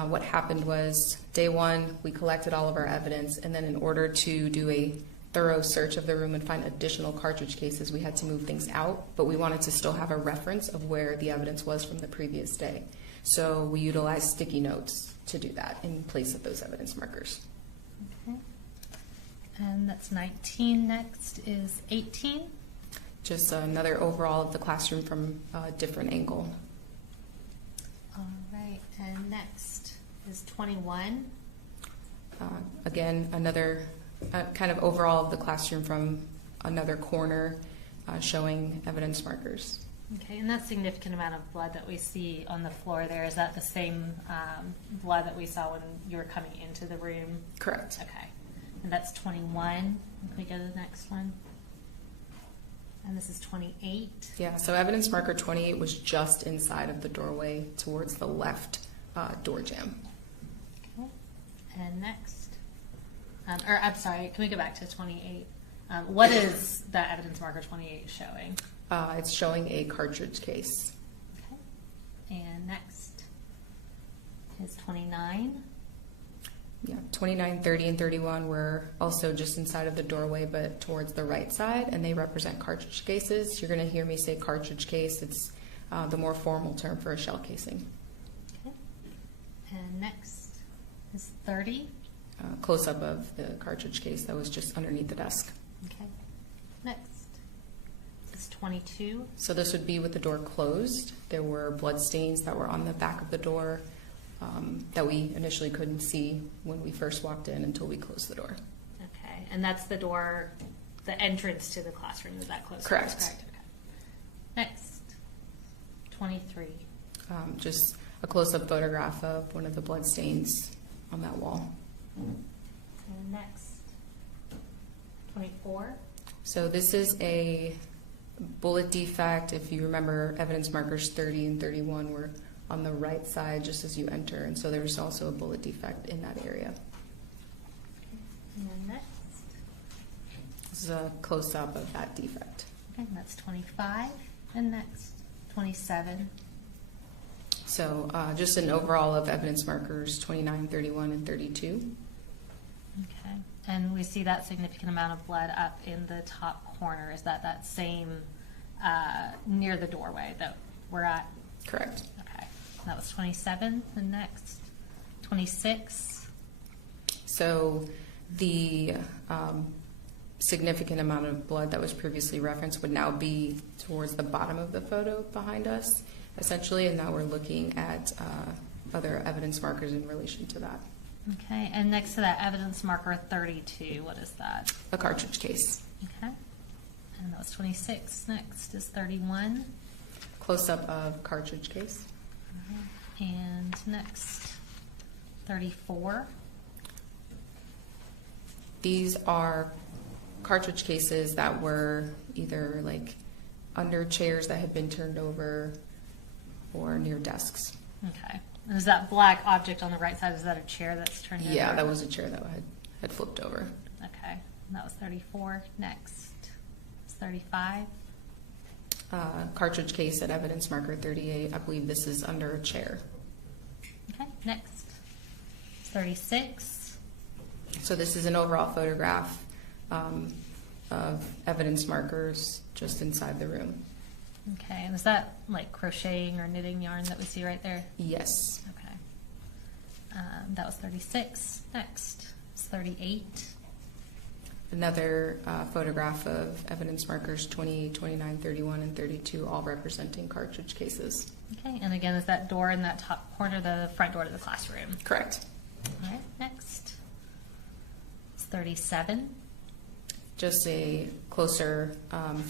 What happened was day 1, we collected all of our evidence, and then in order to do a thorough search of the room and find additional cartridge cases, we had to move things out, but we wanted to still have a reference of where the evidence was from the previous day. So we utilized sticky notes to do that in place of those evidence markers. Okay. And that's 19. Next is 18. Just another overall of the classroom from a different angle. All right. And next is 21. Again, another kind of overall of the classroom from another corner showing evidence markers. Okay, and that significant amount of blood that we see on the floor there, is that the same blood that we saw when you were coming into the room? Correct. Okay. And that's 21. Can we go to the next one? And this is 28. Yeah, so evidence marker 28 was just inside of the doorway towards the left door jamb. Okay. And next. I'm sorry, can we go back to 28? What is that evidence marker 28 showing? It's showing a cartridge case. Okay. And next is 29. Yeah, 29, 30, and 31 were also just inside of the doorway, but towards the right side, and they represent cartridge cases. You're going to hear me say cartridge case. It's the more formal term for a shell casing. Okay. And next is 30. Close-up of the cartridge case that was just underneath the desk. Okay. Next is 22. So this would be with the door closed. There were blood stains that were on the back of the door that we initially couldn't see when we first walked in until we closed the door. Okay. And that's the door, the entrance to the classroom. Is that closed? Correct. Okay. Next, 23. Just a close-up photograph of one of the blood stains on that wall. And next, 24. So this is a bullet defect. If you remember, evidence markers 30 and 31 were on the right side just as you enter, and so there's also a bullet defect in that area. And then next. This is a close-up of that defect. Okay, that's 25. And next, 27. So just an overall of evidence markers 29, 31, and 32. Okay. And we see that significant amount of blood up in the top corner. Is that same near the doorway that we're at? Correct. Okay. That was 27. And next, 26. So the significant amount of blood that was previously referenced would now be towards the bottom of the photo behind us, essentially, and now we're looking at other evidence markers in relation to that. Okay. And next to that evidence marker 32, what is that? A cartridge case. Okay. And that was 26. Next is 31. Close-up of cartridge case. And next, 34. These are cartridge cases that were either like under chairs that had been turned over or near desks. Okay. And is that black object on the right side, is that a chair that's turned over? Yeah, that was a chair that had flipped over. Okay. And that was 34. Next is 35. Cartridge case at evidence marker 38. I believe this is under a chair. Okay. Next, 36. So this is an overall photograph of evidence markers just inside the room. Okay. And is that like crocheting or knitting yarn that we see right there? Yes. Okay. That was 36. Next is 38. Another photograph of evidence markers 28, 29, 31, and 32, all representing cartridge cases. Okay. And again, is that door in that top corner the front door to the classroom? Correct. All right. Next is 37. Just a closer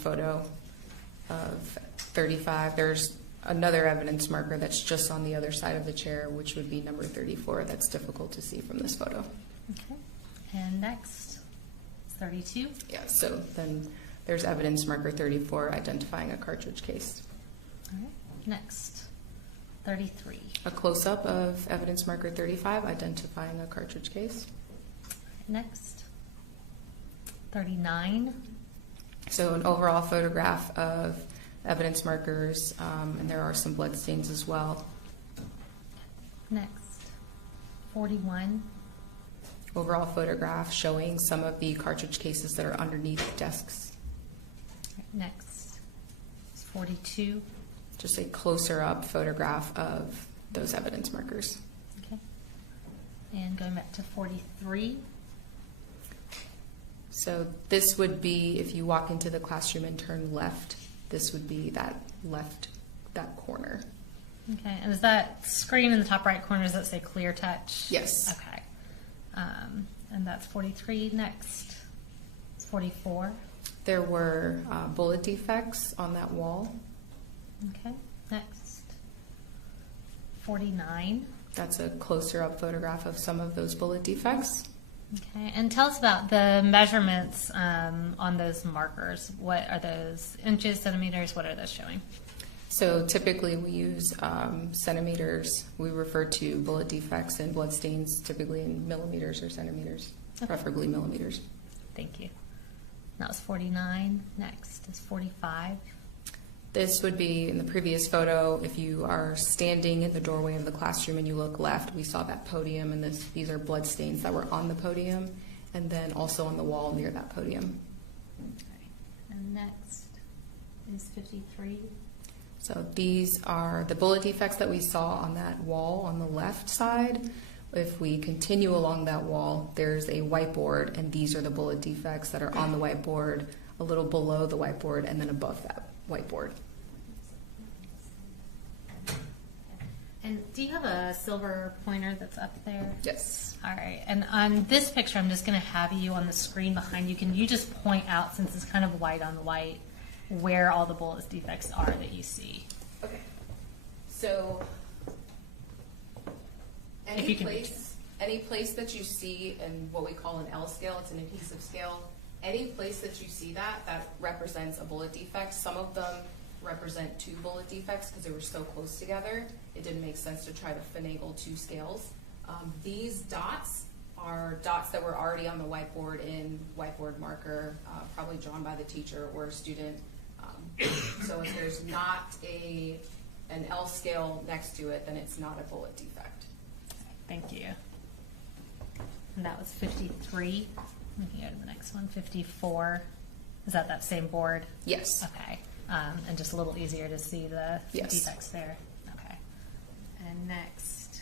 photo of 35. There's another evidence marker that's just on the other side of the chair, which would be number 34. That's difficult to see from this photo. Okay. And next is 32. Yeah, so then there's evidence marker 34 identifying a cartridge case. All right. Next, 33. A close-up of evidence marker 35 identifying a cartridge case. Next, 39. So an overall photograph of evidence markers, and there are some blood stains as well. Next, 41. Overall photograph showing some of the cartridge cases that are underneath desks. Next is 42. Just a closer up photograph of those evidence markers. Okay. And going back to 43. So this would be, if you walk into the classroom and turn left, this would be that corner. Okay. And is that screen in the top right corner, does that say clear touch? Yes. Okay. And that's 43. Next is 44. There were bullet defects on that wall. Okay. Next, 49. That's a closer up photograph of some of those bullet defects. Okay. And tell us about the measurements on those markers. What are those? Inches, centimeters? What are those showing? So typically we use centimeters. We refer to bullet defects and blood stains typically in millimeters or centimeters, preferably millimeters. Thank you. That was 49. Next is 45. This would be in the previous photo. If you are standing in the doorway of the classroom and you look left, we saw that podium, and these are blood stains that were on the podium, and then also on the wall near that podium. Okay. And next is 53. So these are the bullet defects that we saw on that wall on the left side. If we continue along that wall, there's a whiteboard, and these are the bullet defects that are on the whiteboard, a little below the whiteboard, and then above that whiteboard. And do you have a silver pointer that's up there? Yes. All right. And on this picture, I'm just going to have you on the screen behind you. Can you just point out, since it's kind of white on white, where all the bullet defects are that you see? Okay. So If you can any place that you see in what we call an L scale, it's an adhesive scale. Any place that you see that represents a bullet defect. Some of them represent 2 bullet defects because they were so close together. It didn't make sense to try to finagle 2 scales. These dots are dots that were already on the whiteboard in whiteboard marker, probably drawn by the teacher or a student. So if there's not an L scale next to it, then it's not a bullet defect. Thank you. And that was 53. We can go to the next one. 54. Is that same board? Yes. Okay. And just a little easier to see the Yes. defects there. Okay. And next.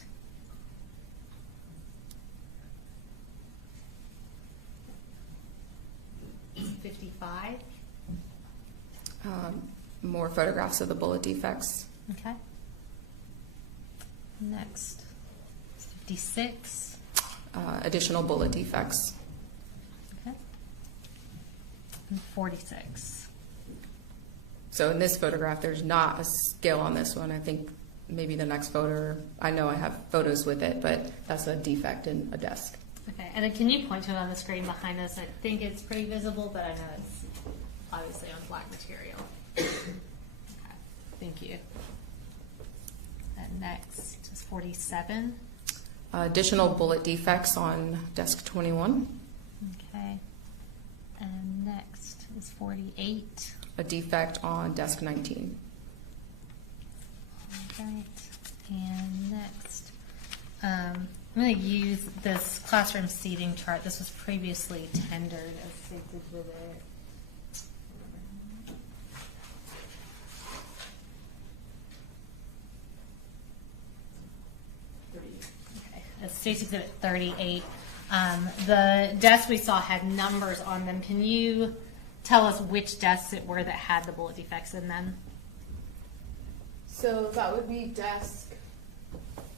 Is 55. More photographs of the bullet defects. Okay. Next. 56. Additional bullet defects. Okay. And 46. So in this photograph, there's not a scale on this one. I think maybe the next photo, I know I have photos with it, but that's a defect in a desk. Okay, and then can you point to it on the screen behind us? I think it's pretty visible, but I know it's obviously on black material. Okay, thank you. And next is 47. Additional bullet defects on desk 21. Okay. And next is 48. A defect on desk 19. All right. And next, I'm going to use this classroom seating chart. This was previously tendered as State's Exhibit. Okay, that's State's Exhibit 38. The desks we saw had numbers on them. Can you tell us which desks it were that had the bullet defects in them? So that would be desk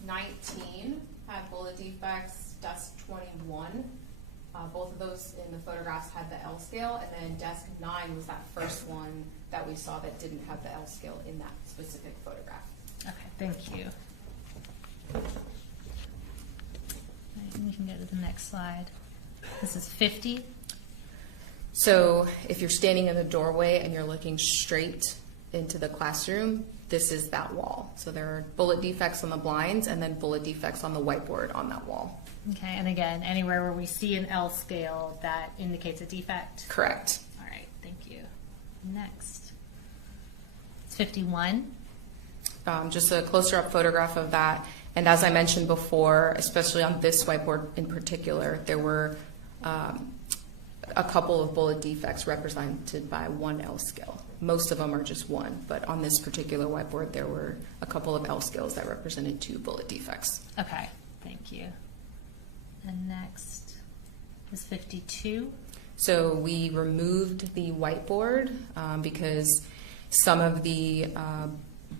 19 had bullet defects, desk 21. Both of those in the photographs had the L scale, and then desk 9 was that first one that we saw that didn't have the L scale in that specific photograph. Okay, thank you. All right, and we can go to the next slide. This is 50. So if you're standing in the doorway and you're looking straight into the classroom, this is that wall. So there are bullet defects on the blinds and then bullet defects on the whiteboard on that wall. Okay, and again, anywhere where we see an L scale, that indicates a defect? Correct. All right, thank you. Next. It's 51. Just a closer up photograph of that. And as I mentioned before, especially on this whiteboard in particular, there were a couple of bullet defects represented by one L scale. Most of them are just one, but on this particular whiteboard, there were a couple of L scales that represented 2 bullet defects. Okay, thank you. And next is 52. So we removed the whiteboard because some of the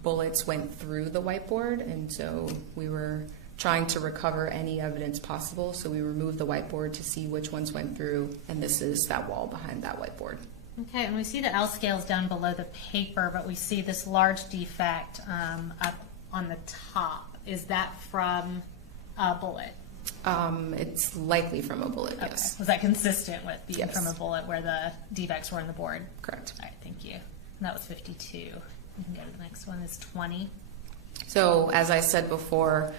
bullets went through the whiteboard, and so we were trying to recover any evidence possible. So we removed the whiteboard to see which ones went through, and this is that wall behind that whiteboard. Okay, and we see the L scales down below the paper, but we see this large defect up on the top. Is that from a bullet? It's likely from a bullet, Okay. yes. Was that consistent with being Yes. from a bullet where the defects were on the board? Correct. All right, thank you. And that was 52. We can go to the next one. Is 20. So as I said before,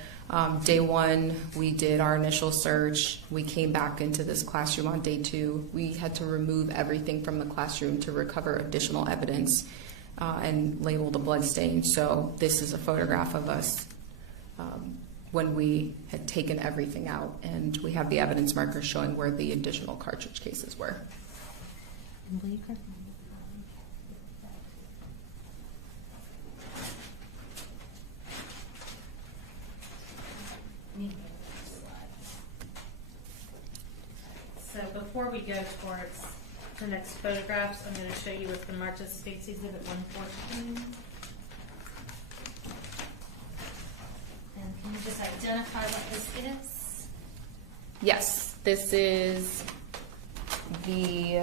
day 1, we did our initial search. We came back into this classroom on day 2. We had to remove everything from the classroom to recover additional evidence. and labeled a blood stain. So this is a photograph of us when we had taken everything out, and we have the evidence markers showing where the additional cartridge cases were. So before we go towards the next photographs, I'm going to show you what's been marked as State's Exhibit 114. And can you just identify what this is? Yes, this is the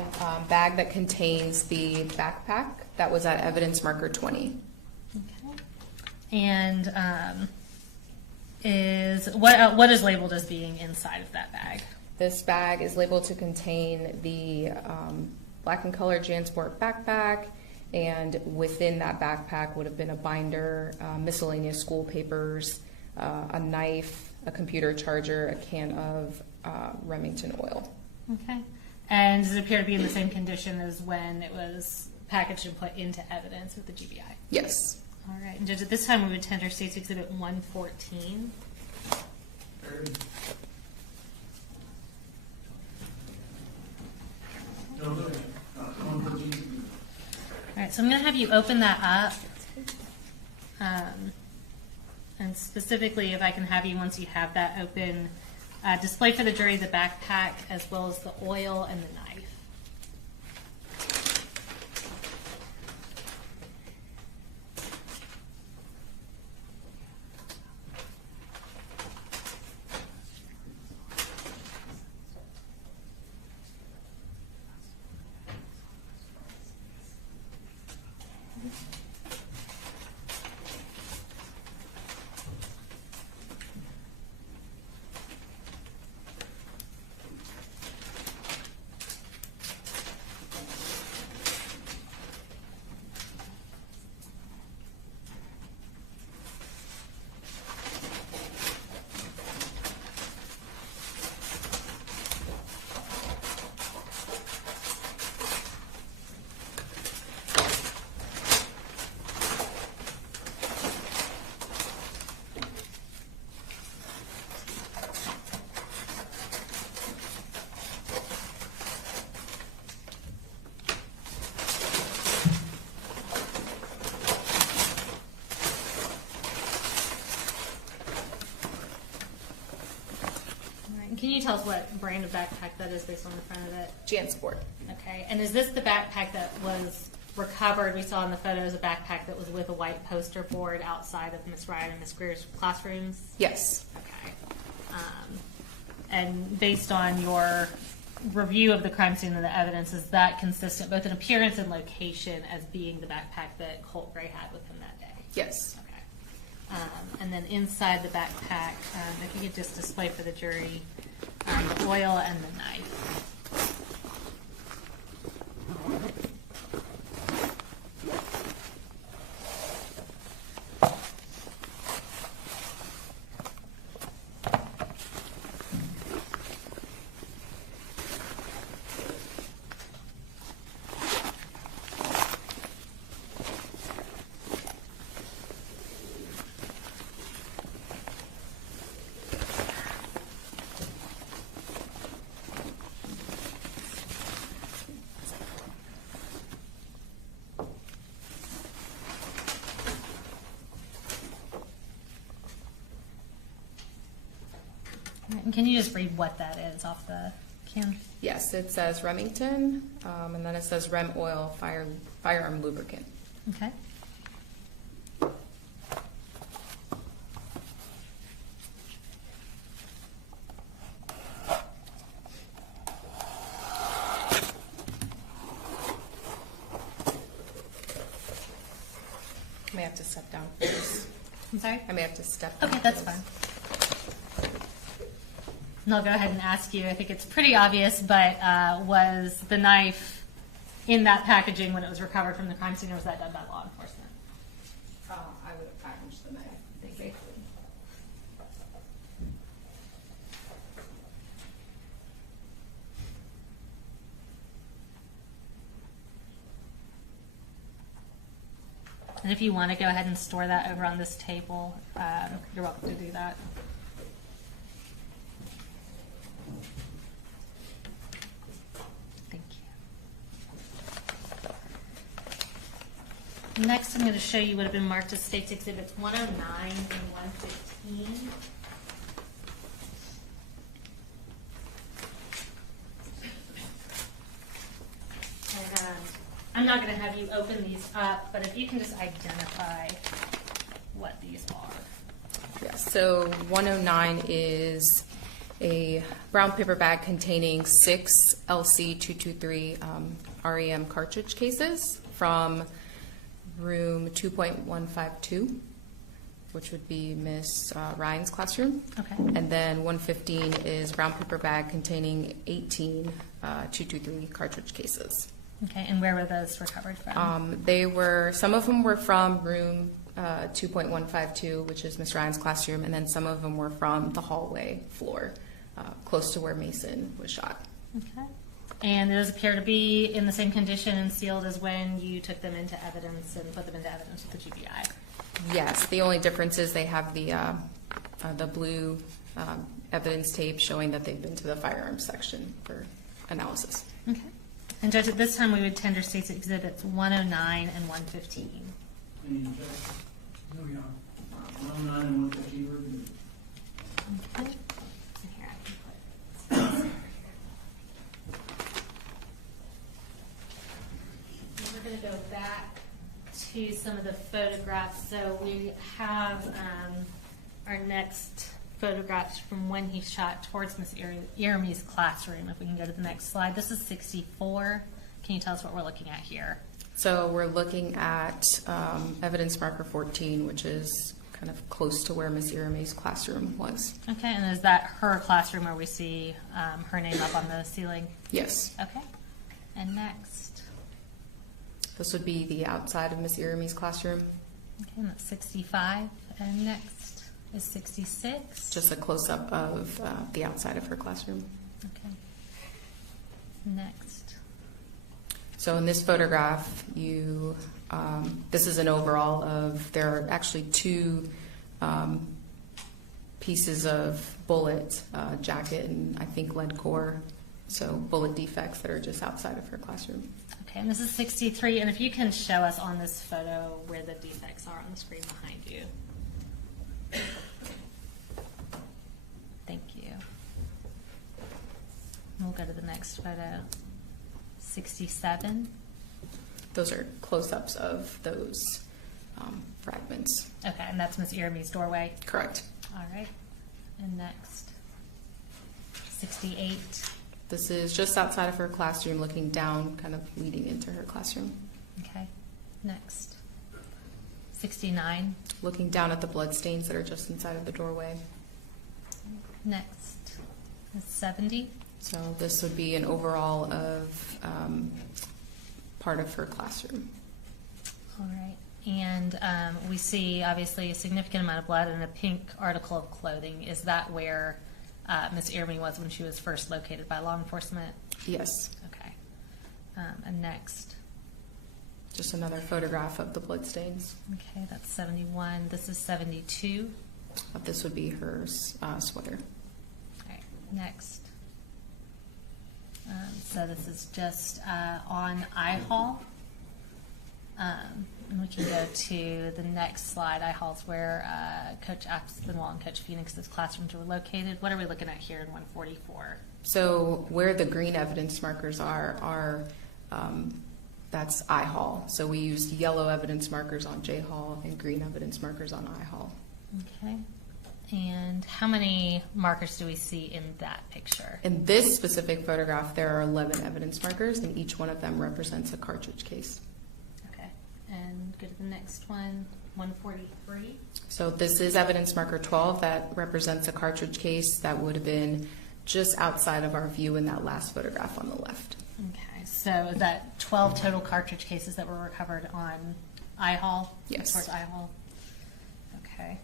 bag that contains the backpack that was at evidence marker 20. Okay. And what is labeled as being inside of that bag? This bag is labeled to contain the black and colored JanSport backpack, and within that backpack would have been a binder, miscellaneous school papers, a knife, a computer charger, a can of Remington oil. Okay. And does it appear to be in the same condition as when it was packaged and put into evidence with the GBI? Yes. All right. And Judge, at this time we would tender State's Exhibit 114. No, no, 114. All right, so I'm going to have you open that up. And specifically, if I can have you, once you have that open, display for the jury the backpack as well as the oil and the knife. Can you tell us what brand of backpack that is based on the front of it? JanSport. Okay, and is this the backpack that was recovered? We saw in the photos a backpack that was with a white poster board outside of Miss Ryan and Miss Greer's classrooms? Yes. Okay. And based on your review of the crime scene and the evidence, is that consistent both in appearance and location as being the backpack that Colt Gray had with him that day? Yes. Okay. And then inside the backpack, if you could just display for the jury the oil and the knife. And can you just read what that is off the can? Yes, it says Remington, and then it says Rem Oil Firearm Lubricant. Okay. I may have to step down for this. I'm sorry? I may have to step down. Okay, for that's this. fine. And I'll go ahead and ask you, I think it's pretty obvious, but was the knife in that packaging when it was recovered from the crime scene, or was that done by law enforcement? I would have packaged the knife, safely. And if you want to go ahead and store that over on this table, you're welcome to do that. Thank you. Next, I'm going to show you what have been marked as State's Exhibits 109 and 115. And I'm not going to have you open these up, but if you can just identify what these are. Yeah, so 109 is a brown paper bag containing 6 LC223 REM cartridge cases from room 2.152, which would be Miss Ryan's classroom. Okay. And then 115 is brown paper bag containing 18 223 cartridge cases. Okay, and where were those recovered from? Some of them were from room 2.152, which is Miss Ryan's classroom, and then some of them were from the hallway floor, close to where Mason was shot. Okay. And those appear to be in the same condition and sealed as when you took them into evidence and put them into evidence with the GBI? Yes, the only difference is they have the blue evidence tape showing that they've been to the firearms section for analysis. Okay. And Judge, at this time, we would tender State's Exhibits 109 and 115. Any objection? No, Your Honor. 109 and 115 were good. Okay. And here I can put it. We're going to go back to some of the photographs. So we have our next photographs from when he shot towards Miss Iramy's classroom. If we can go to the next slide. This is 64. Can you tell us what we're looking at here? So we're looking at evidence marker 14, which is kind of close to where Miss Iramy's classroom was. Okay, and is that her classroom where we see her name up on the ceiling? Yes. Okay. And next? This would be the outside of Miss Iramy's classroom. Okay, and that's 65. And next is 66. Just a close-up of the outside of her classroom. Okay. Next. So in this photograph, this is an overall of, there are actually 2 pieces of bullet jacket and I think lead core, so bullet defects that are just outside of her classroom. Okay, and this is 63. And if you can show us on this photo where the defects are on the screen behind you. Thank you. We'll go to the next photo. 67. Those are close-ups of those fragments. Okay, and that's Miss Iramy's doorway? Correct. All right. And next, 68. This is just outside of her classroom, looking down, kind of leading into her classroom. Okay. Next, 69. Looking down at the blood stains that are just inside of the doorway. Next is 70. So this would be an overall of part of her classroom. All right. And we see, obviously, a significant amount of blood and a pink article of clothing. Is that where Ms. Iramy was when she was first located by law enforcement? Yes. Okay. And next. Just another photograph of the blood stains. Okay, that's 71. This is 72. This would be her sweater. All right. Next. So this is just on I-Hall. And we can go to the next slide. I-Hall's where Coach Aspinwall and Coach Phoenix's classrooms were located. What are we looking at here in 144? So where the green evidence markers are that's I-Hall. So we used yellow evidence markers on J-Hall and green evidence markers on I-Hall. Okay. And how many markers do we see in that picture? In this specific photograph, there are 11 evidence markers, and each one of them represents a cartridge case. Okay. And go to the next one, 143. So this is evidence marker 12 that represents a cartridge case that would have been just outside of our view in that last photograph on the left. Okay. So is that 12 total cartridge cases that were recovered on I-Hall? Yes. Towards I-Hall. Okay.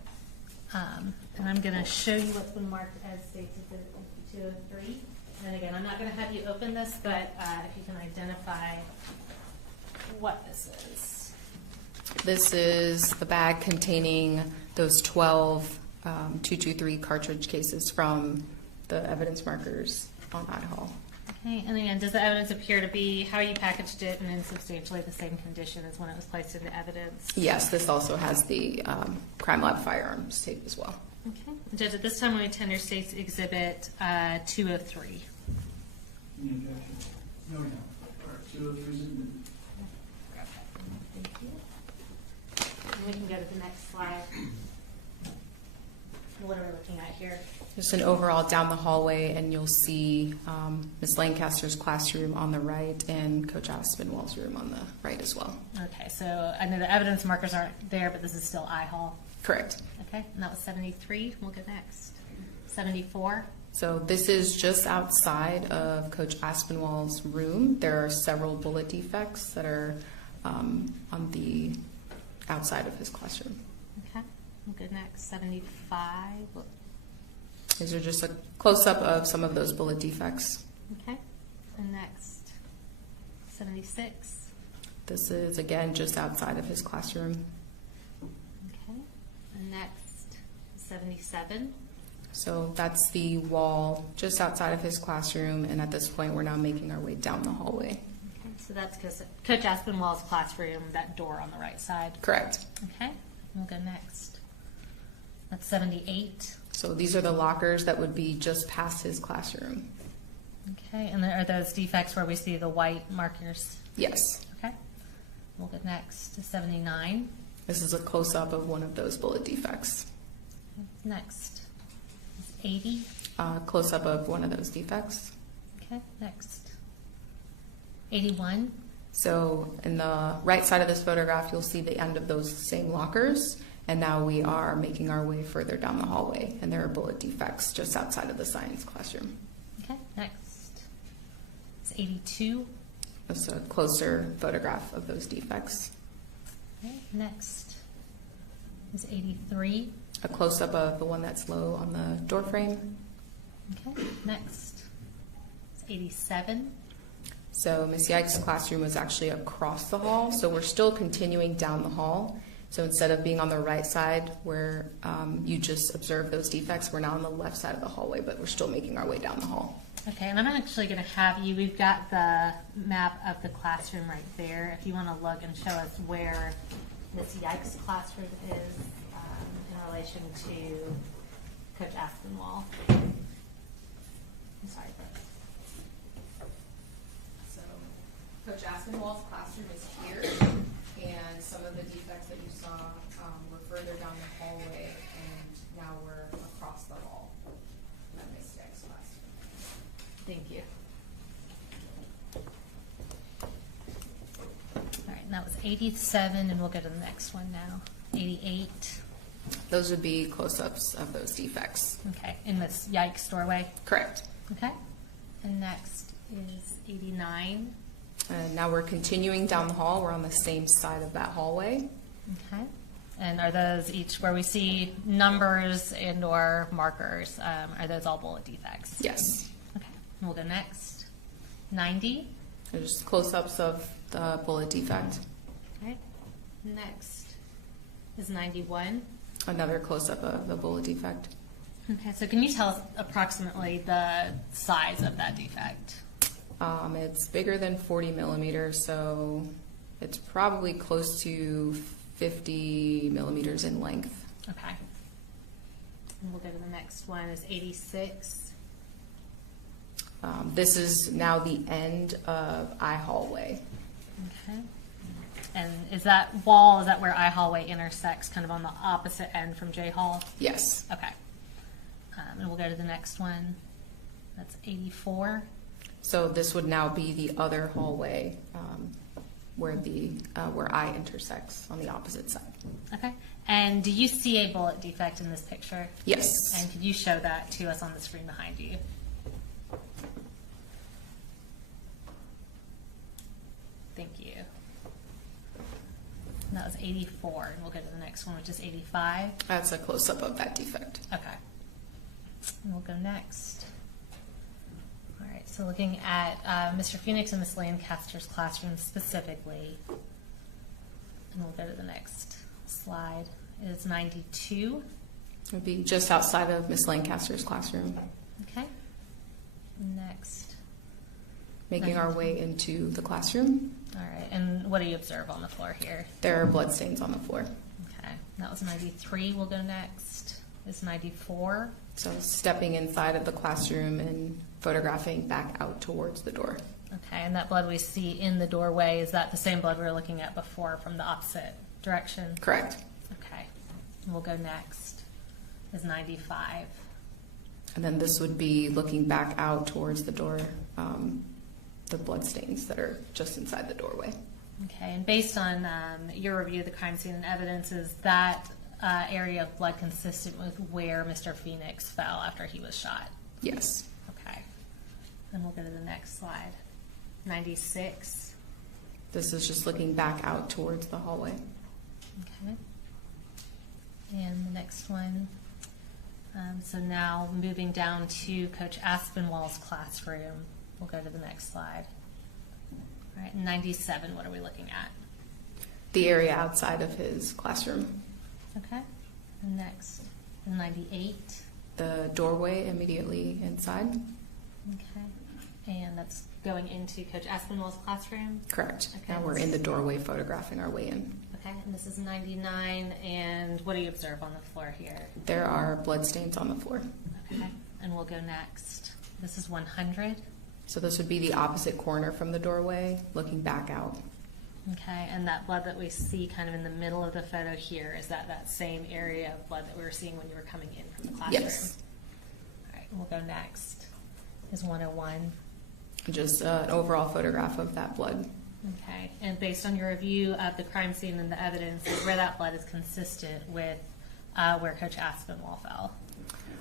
And I'm going to show you what's been marked as State's Exhibit 203. And again, I'm not going to have you open this, but if you can identify what this is. This is the bag containing those 12 223 cartridge cases from the evidence markers on I-Hall. Okay, and again, does the evidence appear to be how you packaged it and in substantially the same condition as when it was placed into evidence? Yes, this also has the crime lab firearms tape as well. Okay. Judge, at this time, we tender State's Exhibit 203. Any objection? No, no. All right, 203 is admitted. Thank you. And we can go to the next slide. What are we looking at here? Just an overall down the hallway, and you'll see Ms. Lancaster's classroom on the right and Coach Aspinwall's room on the right as well. Okay, so I know the evidence markers aren't there, but this is still I-Hall. Correct. Okay, and that was 73. We'll go next. 74. So this is just outside of Coach Aspinwall's room. There are several bullet defects that are on the outside of his classroom. Okay, we'll go next. 75. These are just a close-up of some of those bullet defects. Okay, and next. 76. This is, again, just outside of his classroom. Okay, and next. 77. So that's the wall just outside of his classroom, and at this point, we're now making our way down the hallway. Okay, so that's Coach Aspinwall's classroom, that door on the right side. Correct. Okay, we'll go next. That's 78. So these are the lockers that would be just past his classroom. Okay, and are those defects where we see the white markers? Yes. Okay, we'll go next to 79. This is a close-up of one of those bullet defects. Next. 80. Close-up of one of those defects. Okay, next. 81. So in the right side of this photograph, you'll see the end of those same lockers. And now we are making our way further down the hallway, and there are bullet defects just outside of the science classroom. Okay, next. It's 82. That's a closer photograph of those defects. Okay, next is 83. A close-up of the one that's low on the door frame. Okay, next is 87. So Ms. Yike's classroom was actually across the hall, so we're still continuing down the hall. So instead of being on the right side where you just observe those defects, we're now on the left side of the hallway, but we're still making our way down the hall. Okay, and I'm actually going to have you, we've got the map of the classroom right there. If you want to look and show us where Ms. Yike's classroom is in relation to Coach Aspinwall. I'm sorry. So Coach Aspinwall's classroom is here, and some of the defects that you saw were further down the hallway, and now we're across the hall at Ms. Yike's classroom. Thank you. All right, and that was 87, and we'll go to the next one now. 88. Those would be close-ups of those defects. Okay, in this Yikes doorway. Correct. Okay, and next is 89. And now we're continuing down the hall. We're on the same side of that hallway. Okay, and are those each where we see numbers and or markers? Are those all bullet defects? Yes. Okay, we'll go next. 90. There's close-ups of the bullet defect. Okay, next is 91. Another close-up of the bullet defect. Okay, so can you tell us approximately the size of that defect? It's bigger than 40 millimeters, so it's probably close to 50 millimeters in length. Okay. And we'll go to the next one is 86. This is now the end of I hallway. Okay. And is that wall, is that where I hallway intersects, kind of on the opposite end from J hall? Yes. Okay. And we'll go to the next one. That's 84. So this would now be the other hallway where I intersects on the opposite side. Okay. And do you see a bullet defect in this picture? Yes. And could you show that to us on the screen behind you? Thank you. And that was 84, and we'll go to the next one, which is 85. That's a close-up of that defect. Okay. And we'll go next. All right, so looking at Mr. Phoenix and Ms. Lancaster's classroom specifically, And we'll go to the next slide. It's 92. It would be just outside of Miss Lancaster's classroom. Okay. Next. Making our way into the classroom. All right. And what do you observe on the floor here? There are bloodstains on the floor. Okay. That was 93. We'll go next. It's 94. So stepping inside of the classroom and photographing back out towards the door. Okay. And that blood we see in the doorway, is that the same blood we were looking at before from the opposite direction? Correct. Okay. And we'll go next. Is 95. And then this would be looking back out towards the door, the bloodstains that are just inside the doorway. Okay, and based on your review of the crime scene and evidence, is that area of blood consistent with where Mr. Phoenix fell after he was shot? Yes. Okay. Then we'll go to the next slide. 96. This is just looking back out towards the hallway. Okay. And the next one. So now moving down to Coach Aspinwall's classroom. We'll go to the next slide. All right, 97, what are we looking at? The area outside of his classroom. Okay. And next, 98. The doorway immediately inside. Okay. And that's going into Coach Aspinwall's classroom? Correct. Okay. Now we're in the doorway photographing our way in. Okay, and this is 99, and what do you observe on the floor here? There are bloodstains on the floor. Okay, and we'll go next. This is 100. So this would be the opposite corner from the doorway, looking back out. Okay, and that blood that we see kind of in the middle of the photo here, is that same area of blood that we were seeing when you were coming in from the classroom? Yes. All right, we'll go next. Is 101. Just an overall photograph of that blood. Okay, and based on your review of the crime scene and the evidence, where that blood is consistent with where Coach Aspinwall fell?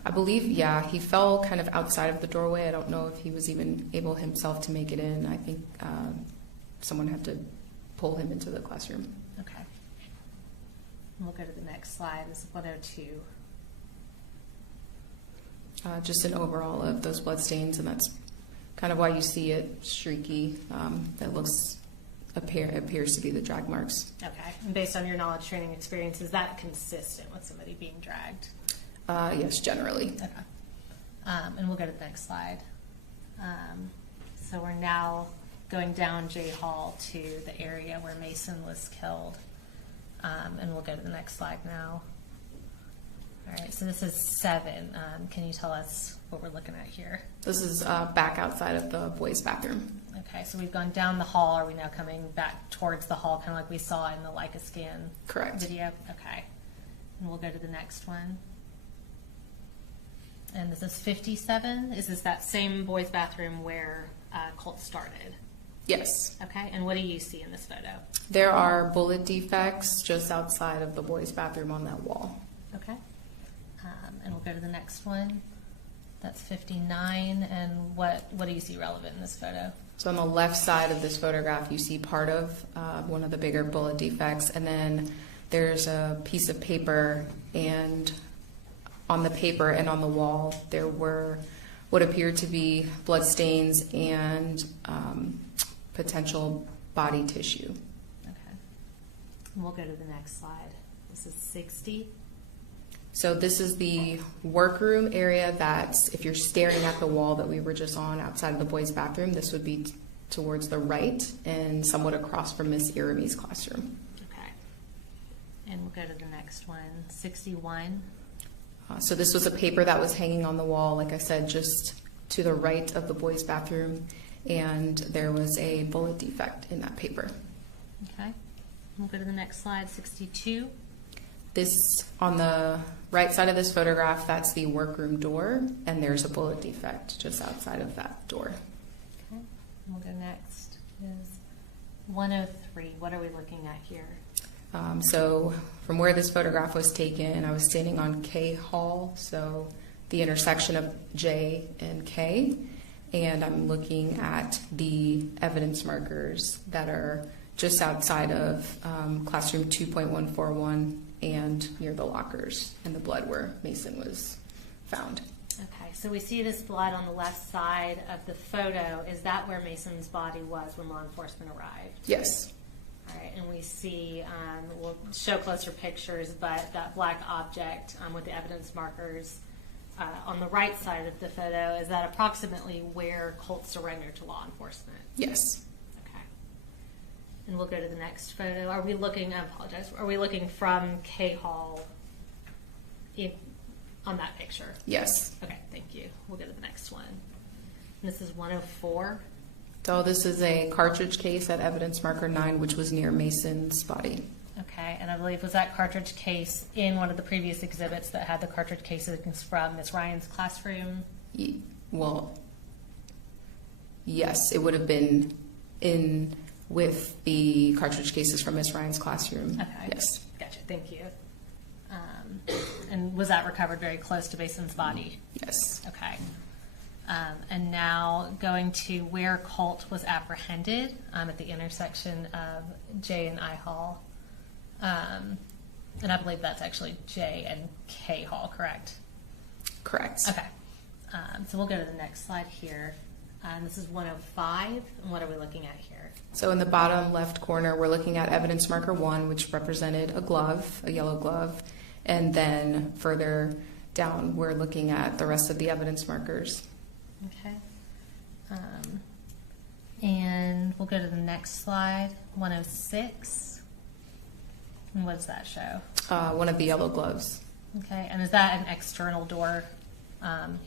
I believe, yeah, he fell kind of outside of the doorway. I don't know if he was even able himself to make it in. I think someone had to pull him into the classroom. Okay. And we'll go to the next slide. This is 102. Just an overall of those bloodstains, and that's kind of why you see it streaky. That appears to be the drag marks. Okay. And based on your knowledge, training, experience, is that consistent with somebody being dragged? Yes, generally. Okay. And we'll go to the next slide. So we're now going down J Hall to the area where Mason was killed. And we'll go to the next slide now. All right, so this is 7. Can you tell us what we're looking at here? This is back outside of the boys' bathroom. Okay, so we've gone down the hall. Are we now coming back towards the hall, kind of like we saw in the Leica scan Correct. video? Okay. And we'll go to the next one. And this is 57. Is this that same boys' bathroom where Colt started? Yes. Okay, and what do you see in this photo? There are bullet defects just outside of the boys' bathroom on that wall. Okay. And we'll go to the next one. That's 59. And what do you see relevant in this photo? So on the left side of this photograph, you see part of one of the bigger bullet defects, and then there's a piece of paper, and on the paper and on the wall, there were what appeared to be blood stains and potential body tissue. Okay. And we'll go to the next slide. This is 60. So this is the workroom area that's, if you're staring at the wall that we were just on outside of the boys' bathroom, this would be towards the right and somewhat across from Miss Iramy's classroom. Okay. And we'll go to the next one, 61. So this was a paper that was hanging on the wall, like I said, just to the right of the boys' bathroom, and there was a bullet defect in that paper. Okay. We'll go to the next slide, 62. This, on the right side of this photograph, that's the workroom door, and there's a bullet defect just outside of that door. Okay. And we'll go next is 103. What are we looking at here? So from where this photograph was taken, I was standing on K Hall, so the intersection of J and K, and I'm looking at the evidence markers that are just outside of classroom 2.141 and near the lockers and the blood where Mason was found. Okay, so we see this blood on the left side of the photo. Is that where Mason's body was when law enforcement arrived? Yes. All right, and we see, we'll show closer pictures, but that black object with the evidence markers on the right side of the photo, is that approximately where Colt surrendered to law enforcement? Yes. Okay. And we'll go to the next photo. Are we looking, I apologize, are we looking from K Hall on that picture? Yes. Okay, thank you. We'll go to the next one. And this is 104. So this is a cartridge case at evidence marker 9, which was near Mason's body. Okay, and I believe was that cartridge case in one of the previous exhibits that had the cartridge cases from Miss Ryan's classroom? Well, yes, it would have been in with the cartridge cases from Miss Ryan's classroom. Okay. Yes. Gotcha, thank you. And was that recovered very close to Mason's body? Yes. Okay. And now going to where Colt was apprehended at the intersection of J and I Hall. And I believe that's actually J and K Hall, correct? Correct. Okay. So we'll go to the next slide here. This is 105. And what are we looking at here? So in the bottom left corner, we're looking at evidence marker 1, which represented a glove, a yellow glove. And then further down, we're looking at the rest of the evidence markers. Okay. And we'll go to the next slide, 106. And what does that show? One of the yellow gloves. Okay. And is that an external door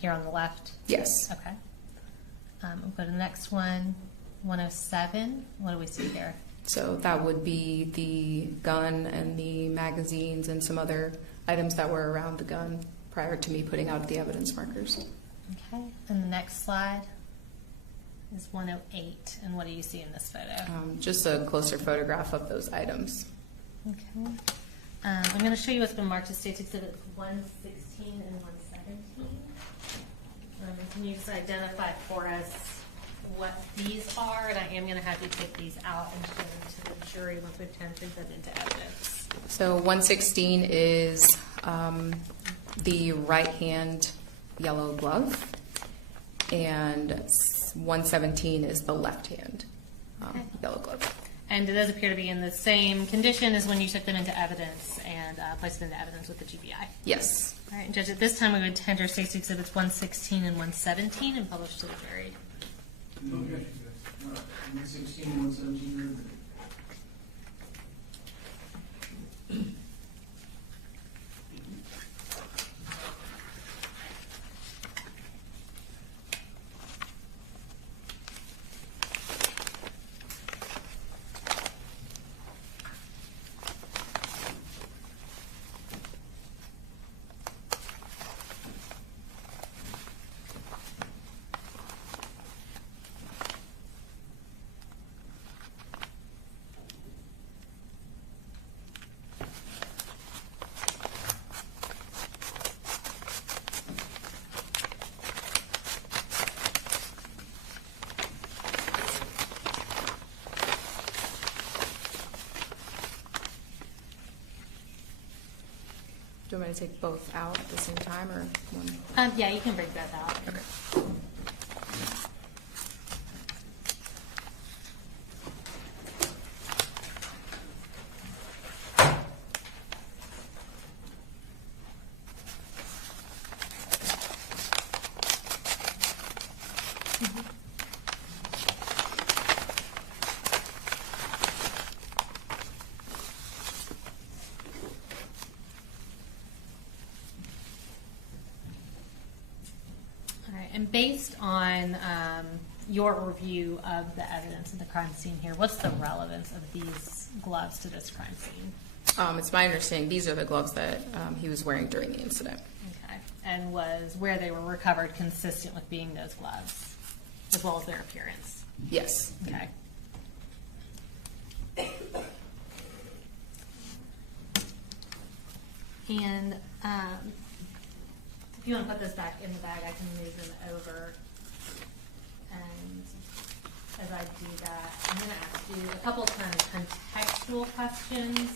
here on the left? Yes. Okay. We'll go to the next one, 107. What do we see here? So that would be the gun and the magazines and some other items that were around the gun prior to me putting out the evidence markers. Okay. And the next slide is 108. And what do you see in this photo? Just a closer photograph of those items. Okay. I'm going to show you what's been marked as State's Exhibit 116 and 117. Can you just identify for us what these are? And I am going to have you take these out and show them to the jury once we've entered them into evidence. So 116 is the right hand yellow glove, and 117 is the left hand yellow glove. And do those appear to be in the same condition as when you took them into evidence and placed them into evidence with the GBI? Yes. All right, Judge, at this time we would tender State's Exhibits 116 and 117 and publish to the jury. Okay. 116 and 117. Do you want me to take both out at the same time or one? Yeah, you can bring both out. Okay. And based on your review of the evidence of the crime scene here, what's the relevance of these gloves to this crime scene? It's my understanding these are the gloves that he was wearing during the incident. Okay. And was where they were recovered consistent with being those gloves, as well as their appearance? Yes. Okay. And if you want to put this back in the bag, I can move them over. And as I do that, I'm going to ask you a couple of kind of contextual questions.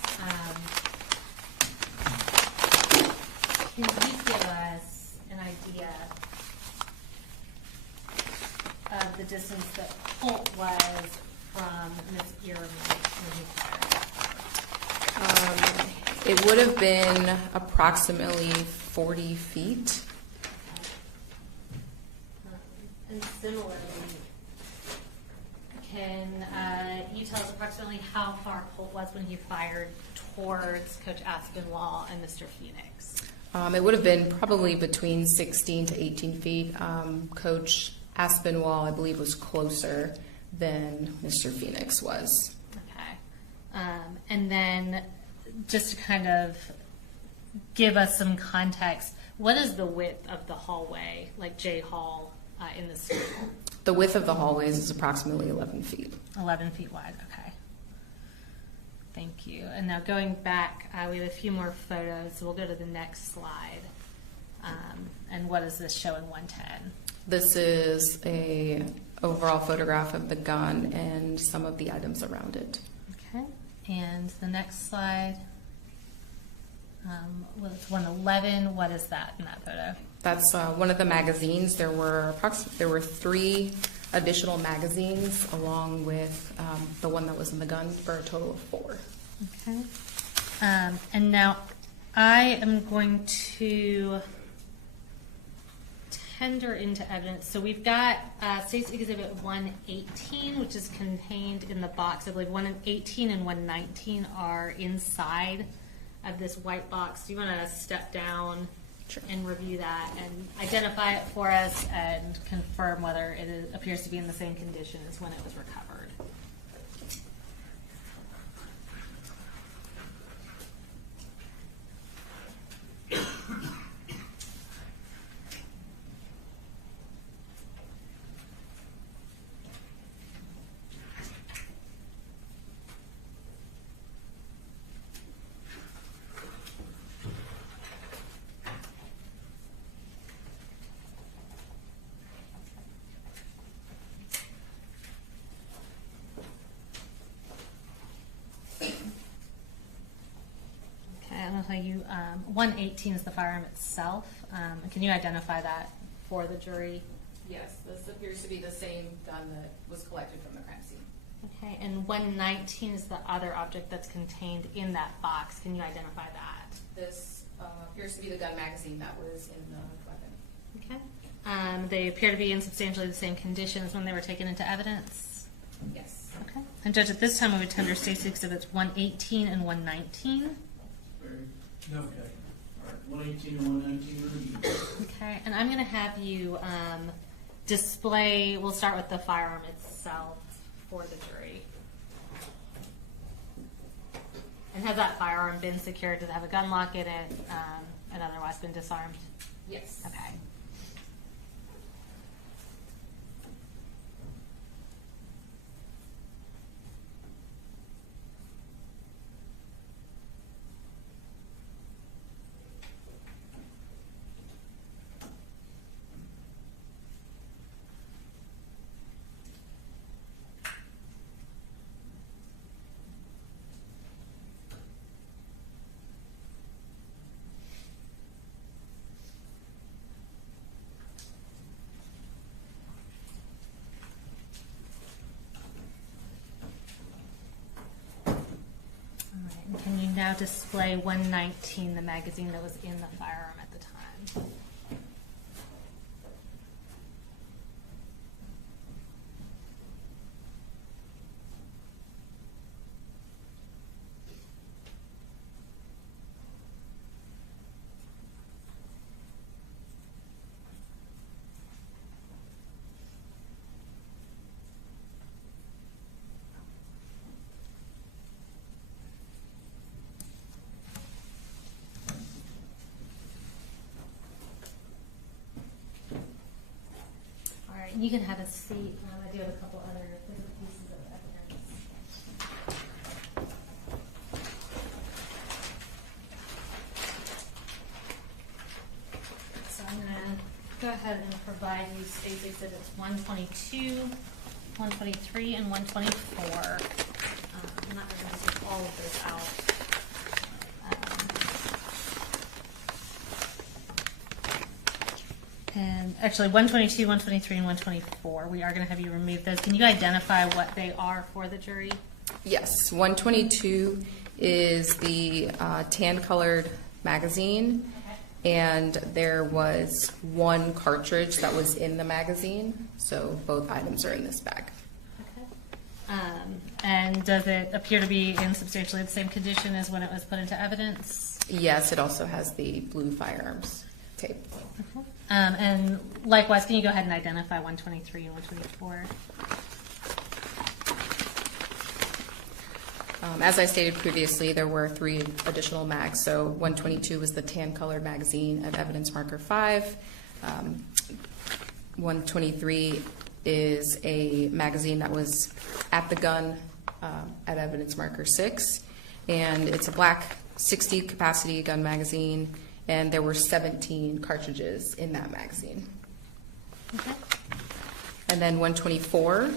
Can you give us an idea of the distance that Colt was from Ms. Ehrman when he fired? It would have been approximately 40 feet. And similarly, can you tell us approximately how far Colt was when he fired towards Coach Aspinwall and Mr. Phoenix? It would have been probably between 16 to 18 feet. Coach Aspinwall, I believe, was closer than Mr. Phoenix was. Okay. And then just to kind of give us some context, what is the width of the hallway, like J Hall, in the school? The width of the hallways is approximately 11 feet. 11 feet wide, okay. Thank you. And now going back, we have a few more photos, so we'll go to the next slide. And what is this showing 110? This is a overall photograph of the gun and some of the items around it. Okay. And the next slide, was 111. What is that in that photo? That's one of the magazines. There were 3 additional magazines along with the one that was in the gun for a total of 4. Okay. And now I am going to tender into evidence. So we've got State's Exhibit 118, which is contained in the box. I believe 118 and 119 are inside of this white box. Do you want to step down and review that and identify it for us and confirm whether it appears to be in the same condition as when it was recovered? You 118 is the firearm itself. Can you identify that for the jury? Yes, this appears to be the same gun that was collected from the crime scene. Okay, and 119 is the other object that's contained in that box. Can you identify that? This appears to be the gun magazine that was in the weapon. Okay. They appear to be in substantially the same conditions when they were taken into evidence? Yes. Okay. And Judge, at this time, we would tender State's Exhibits 118 and 119. Okay. All right, 118 and 119 are Okay, and I'm going to have you display, we'll start with the firearm itself for the jury. And has that firearm been secured? Does it have a gun lock in it and otherwise been disarmed? Yes. Okay. Can you now display 119, the magazine that was in the firearm at the time? You can have a seat. I do have a couple other pieces of evidence. So I'm going to go ahead and provide you State's Exhibits 122, 123, and 124. I'm not going to take all of those out. And actually, 122, 123, and 124, we are going to have you remove those. Can you identify what they are for the jury? Yes, 122 is the tan-colored magazine, and there was one cartridge that was in the magazine, so both items are in this bag. And does it appear to be in substantially the same condition as when it was put into evidence? Yes, it also has the blue firearms tape. And likewise, can you go ahead and identify 123 and 124? As I stated previously, there were 3 additional mags. So 122 was the tan-colored magazine of evidence marker 5. 123 is a magazine that was at the gun at evidence marker 6. And it's a black 60 capacity gun magazine, and there were 17 cartridges in that magazine. Okay. And then 124,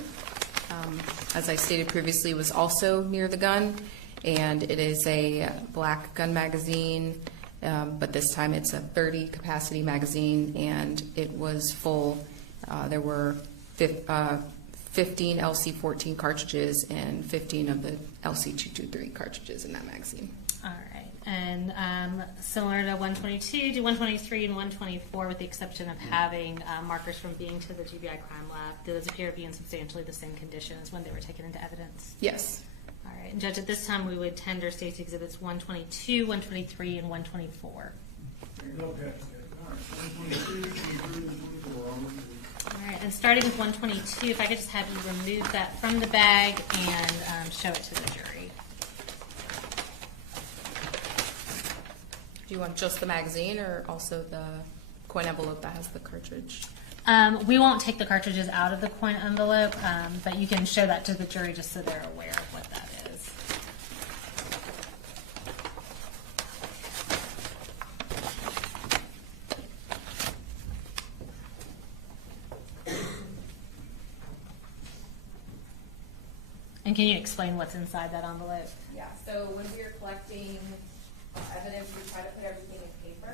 as I stated previously, was also near the gun, and it is a black gun magazine, but this time it's a 30 capacity magazine, and it was full. There were 15 LC-14 cartridges and 15 of the LC-223 cartridges in that magazine. All right. And similar to 122, do 123 and 124, with the exception of having markers from being to the GBI crime lab, do those appear to be in substantially the same condition as when they were taken into evidence? Yes. All right. And Judge, at this time, we would tender State's Exhibits 122, 123, and 124. Okay. All right, 122, 123, and 124. All right. And starting with 122, if I could just have you remove that from the bag and show it to the jury. Do you want just the magazine or also the coin envelope that has the cartridge? We won't take the cartridges out of the coin envelope, but you can show that to the jury just so they're aware of what that is. And can you explain what's inside that envelope? Yeah, so when we are collecting evidence, we try to put everything in paper,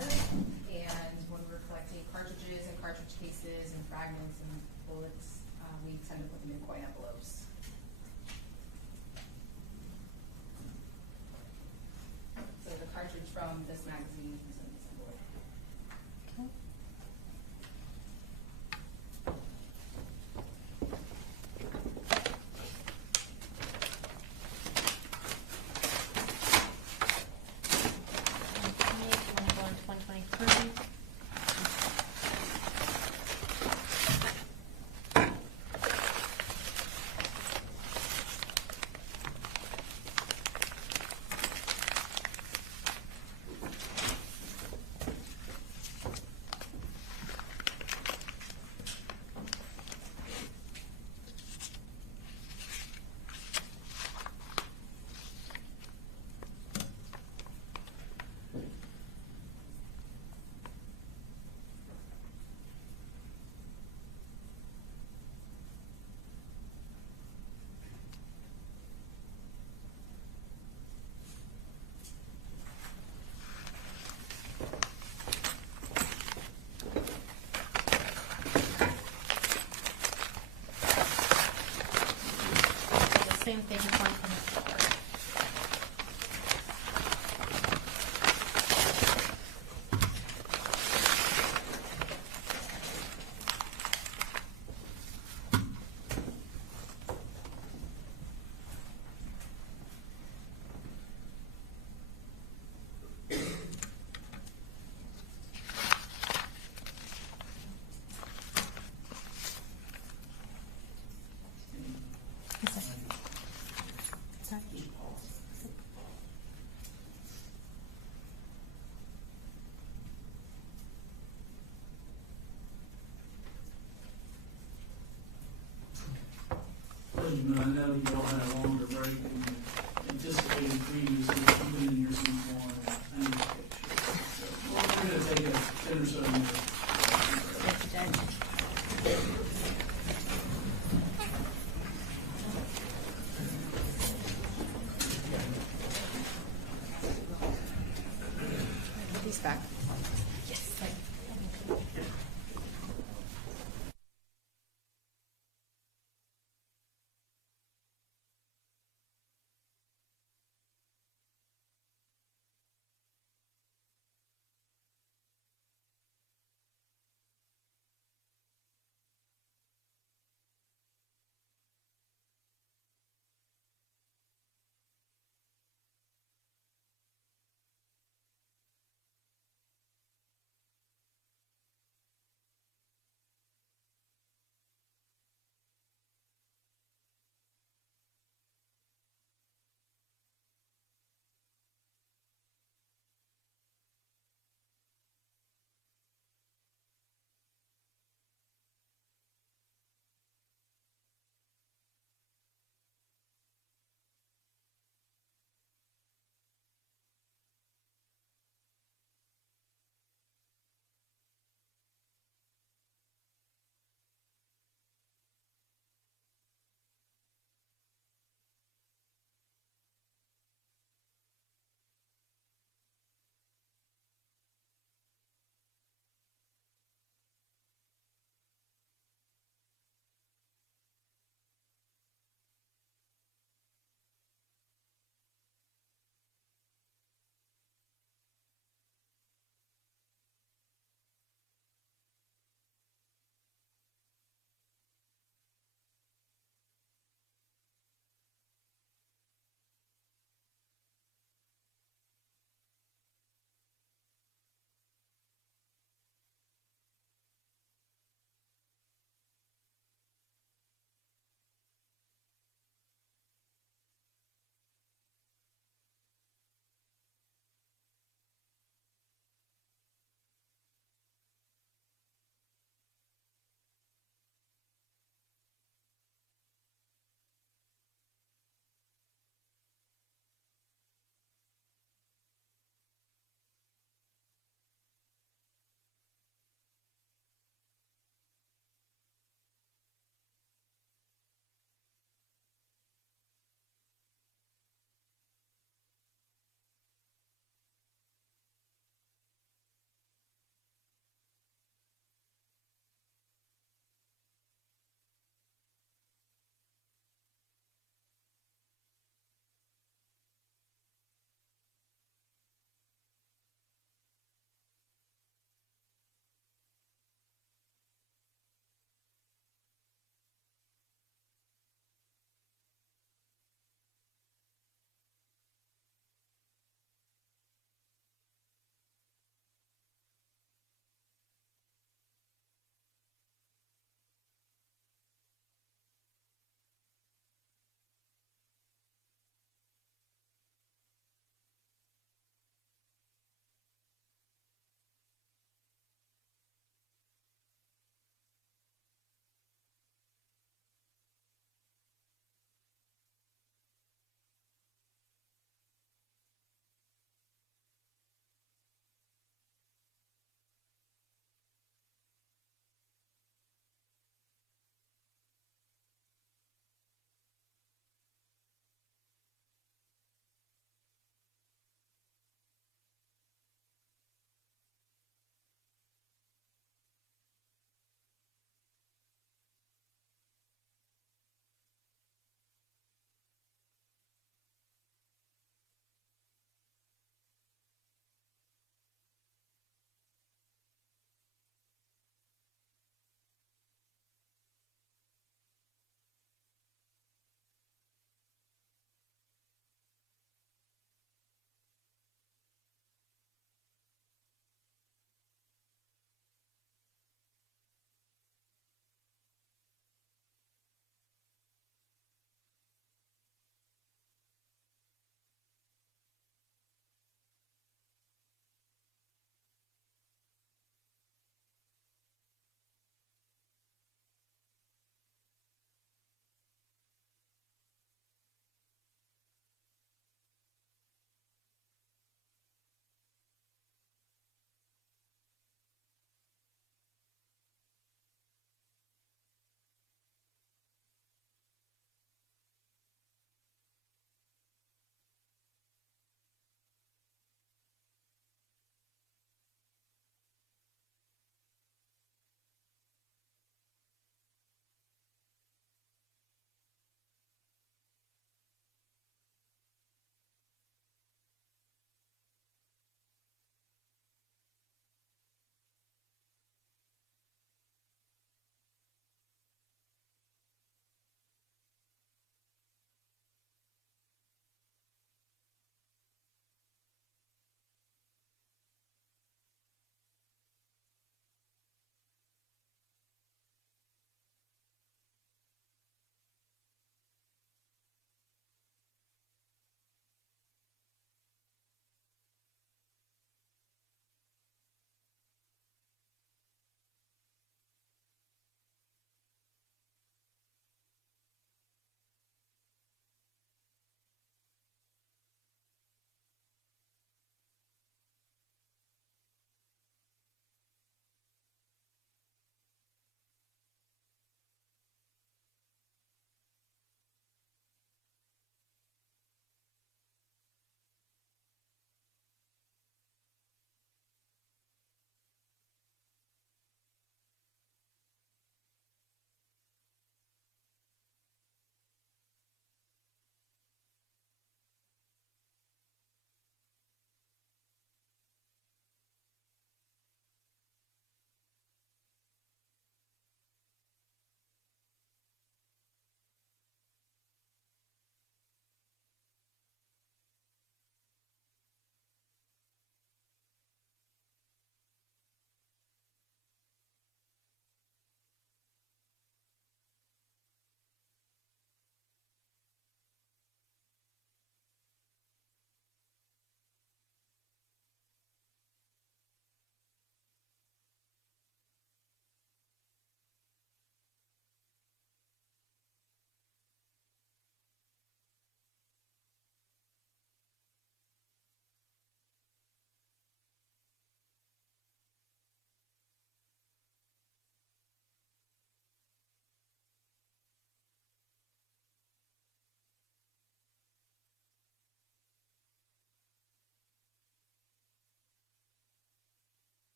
and when we're collecting cartridges and cartridge cases and fragments and bullets, we tend to put them in coin envelopes. So the cartridge from this magazine is in this envelope. Okay. Same thing as 124. I know you all had a longer break than anticipated previously, even in your C1 and picture. So we're going to take a 10 or so minutes. These back. Yes.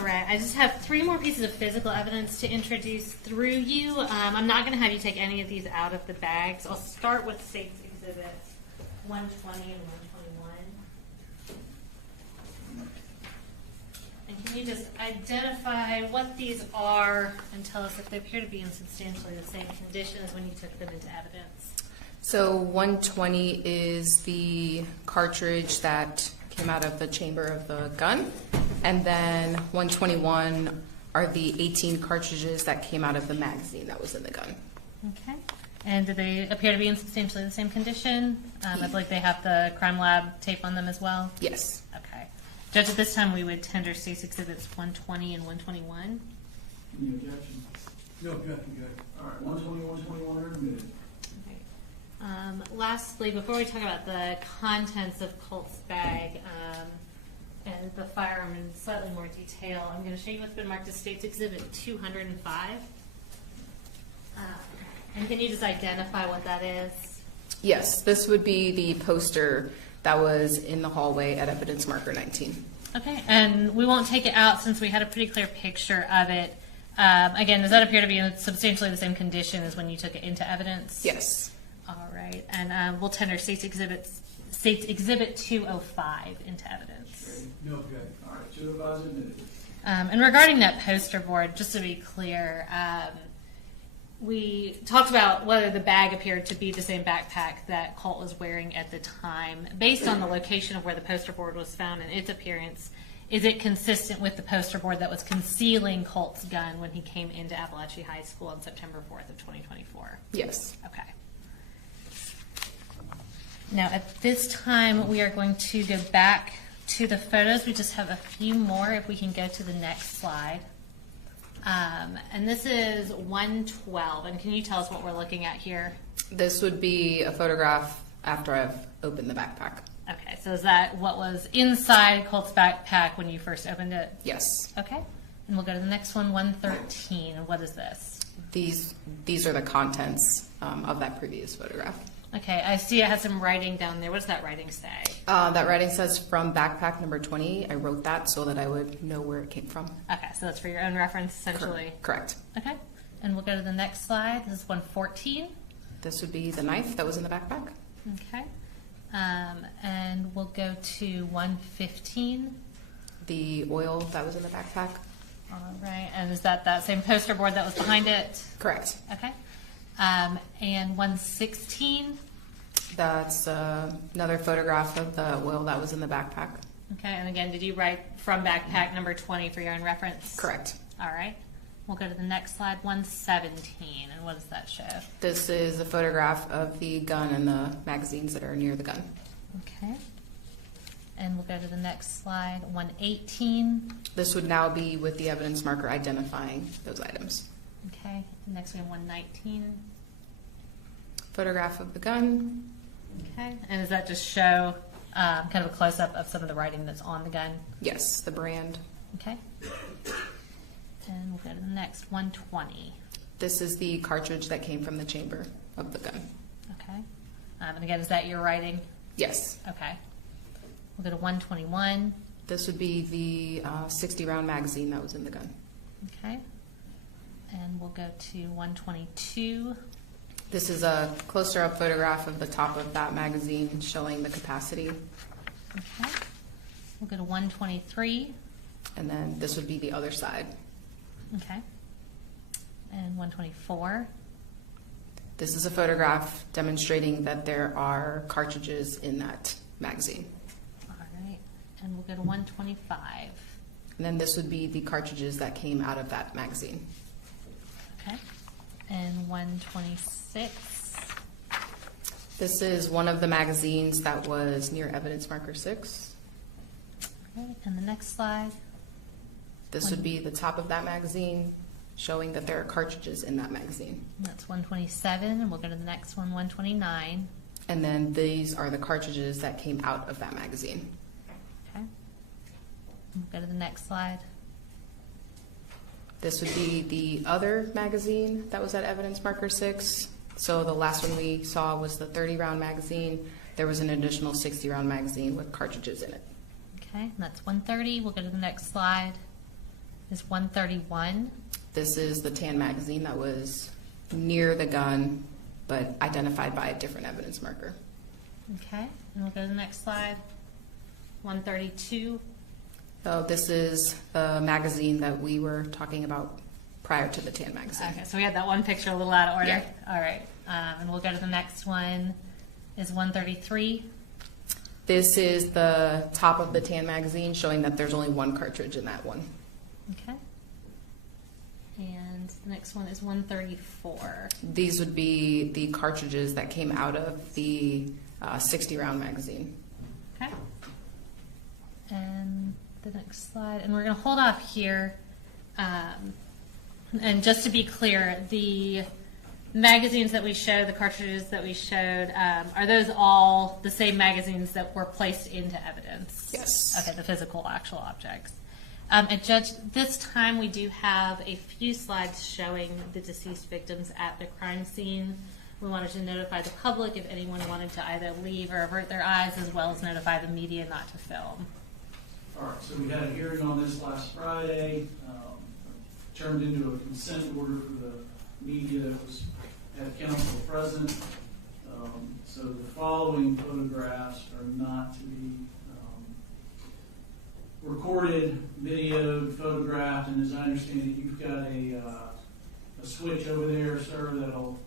All right, I just have 3 more pieces of physical evidence to introduce through you. I'm not going to have you take any of these out of the bags. I'll start with State's Exhibits 120 and 121. And can you just identify what these are and tell us if they appear to be in substantially the same condition as when you took them into evidence? So 120 is the cartridge that came out of the chamber of the gun, and then 121 are the 18 cartridges that came out of the magazine that was in the gun. Okay. And do they appear to be in substantially the same condition? I believe they have the crime lab tape on them as well? Yes. Okay. Judge, at this time, we would tender State's Exhibits 120 and 121. Any objection? No objection, Judge. All right, 120, 121 are admitted. Lastly, before we talk about the contents of Colt's bag and the firearm in slightly more detail, I'm going to show you what's been marked as State's Exhibit 205. And can you just identify what that is? Yes, this would be the poster that was in the hallway at evidence marker 19. Okay, and we won't take it out since we had a pretty clear picture of it. Again, does that appear to be in substantially the same condition as when you took it into evidence? Yes. All right, and we'll tender State's Exhibit 205 into evidence. No objection. All right, 205 is admitted. And regarding that poster board, just to be clear, we talked about whether the bag appeared to be the same backpack that Colt was wearing at the time. Based on the location of where the poster board was found and its appearance, is it consistent with the poster board that was concealing Colt's gun when he came into Apalachee High School on September 4th of 2024? Yes. Okay. Now, at this time, we are going to go back to the photos. We just have a few more, if we can go to the next slide. And this is 112. And can you tell us what we're looking at here? This would be a photograph after I've opened the backpack. Okay, so is that what was inside Colt's backpack when you first opened it? Yes. Okay. And we'll go to the next one, 113. And what is this? These are the contents of that previous photograph. Okay, I see it has some writing down there. What does that writing say? That writing says from backpack number 20. I wrote that so that I would know where it came from. Okay, so that's for your own reference, essentially? Correct. Okay, and we'll go to the next slide. This is 114. This would be the knife that was in the backpack. Okay, and we'll go to 115. The oil that was in the backpack. All right, and is that same poster board that was behind it? Correct. Okay. And 116. That's another photograph of the oil that was in the backpack. Okay, and again, did you write from backpack number 20 for your own reference? Correct. All right. We'll go to the next slide, 117. And what does that show? This is a photograph of the gun and the magazines that are near the gun. Okay. And we'll go to the next slide, 118. This would now be with the evidence marker identifying those items. Okay. Next we have 119. Photograph of the gun. Okay. And does that just show kind of a close-up of some of the writing that's on the gun? Yes, the brand. Okay. And we'll go to the next, 120. This is the cartridge that came from the chamber of the gun. Okay. And again, is that your writing? Yes. Okay. We'll go to 121. This would be the 60-round magazine that was in the gun. Okay. And we'll go to 122. This is a closer-up photograph of the top of that magazine showing the capacity. Okay. We'll go to 123. And then this would be the other side. Okay. And 124. This is a photograph demonstrating that there are cartridges in that magazine. All right. And we'll go to 125. And then this would be the cartridges that came out of that magazine. Okay. And 126. This is one of the magazines that was near evidence marker 6. Okay. And the next slide. This would be the top of that magazine, showing that there are cartridges in that magazine. That's 127, and we'll go to the next one, 129. And then these are the cartridges that came out of that magazine. Okay. We'll go to the next slide. This would be the other magazine that was at evidence marker 6. So the last one we saw was the 30-round magazine. There was an additional 60-round magazine with cartridges in it. Okay, and that's 130. We'll go to the next slide. is 131. This is the tan magazine that was near the gun, but identified by a different evidence marker. Okay, and we'll go to the next slide. 132. So this is the magazine that we were talking about prior to the tan magazine. Okay, so we had that one picture a little out of order. Yeah. All right, and we'll go to the next one. Is 133. This is the top of the tan magazine showing that there's only one cartridge in that one. Okay. And the next one is 134. These would be the cartridges that came out of the 60-round magazine. Okay. And the next slide, and we're going to hold off here. And just to be clear, the magazines that we show, the cartridges that we showed, are those all the same magazines that were placed into evidence? Yes. Okay, the physical, actual objects. And Judge, this time we do have a few slides showing the deceased victims at the crime scene. We wanted to notify the public if anyone wanted to either leave or avert their eyes, as well as notify the media not to film. All right, so we had a hearing on this last Friday, turned into a consent order for the media that was at council present. So the following photographs are not to be recorded, videoed, photographed, and as I understand it, you've got a switch over there, sir, that'll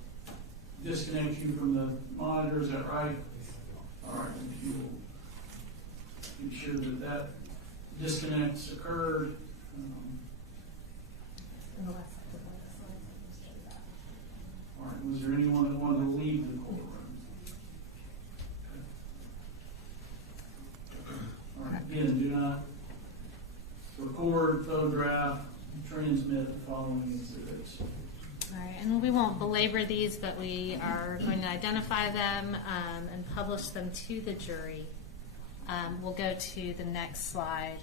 disconnect you from the monitor, is that right? All right, if you will be sure that that disconnect's occurred. All right, was there anyone that wanted to leave the courtroom? Okay. All right, again, do not record, photograph, transmit the following exhibits. All right, and we won't belabor these, but we are going to identify them and publish them to the jury. We'll go to the next slide.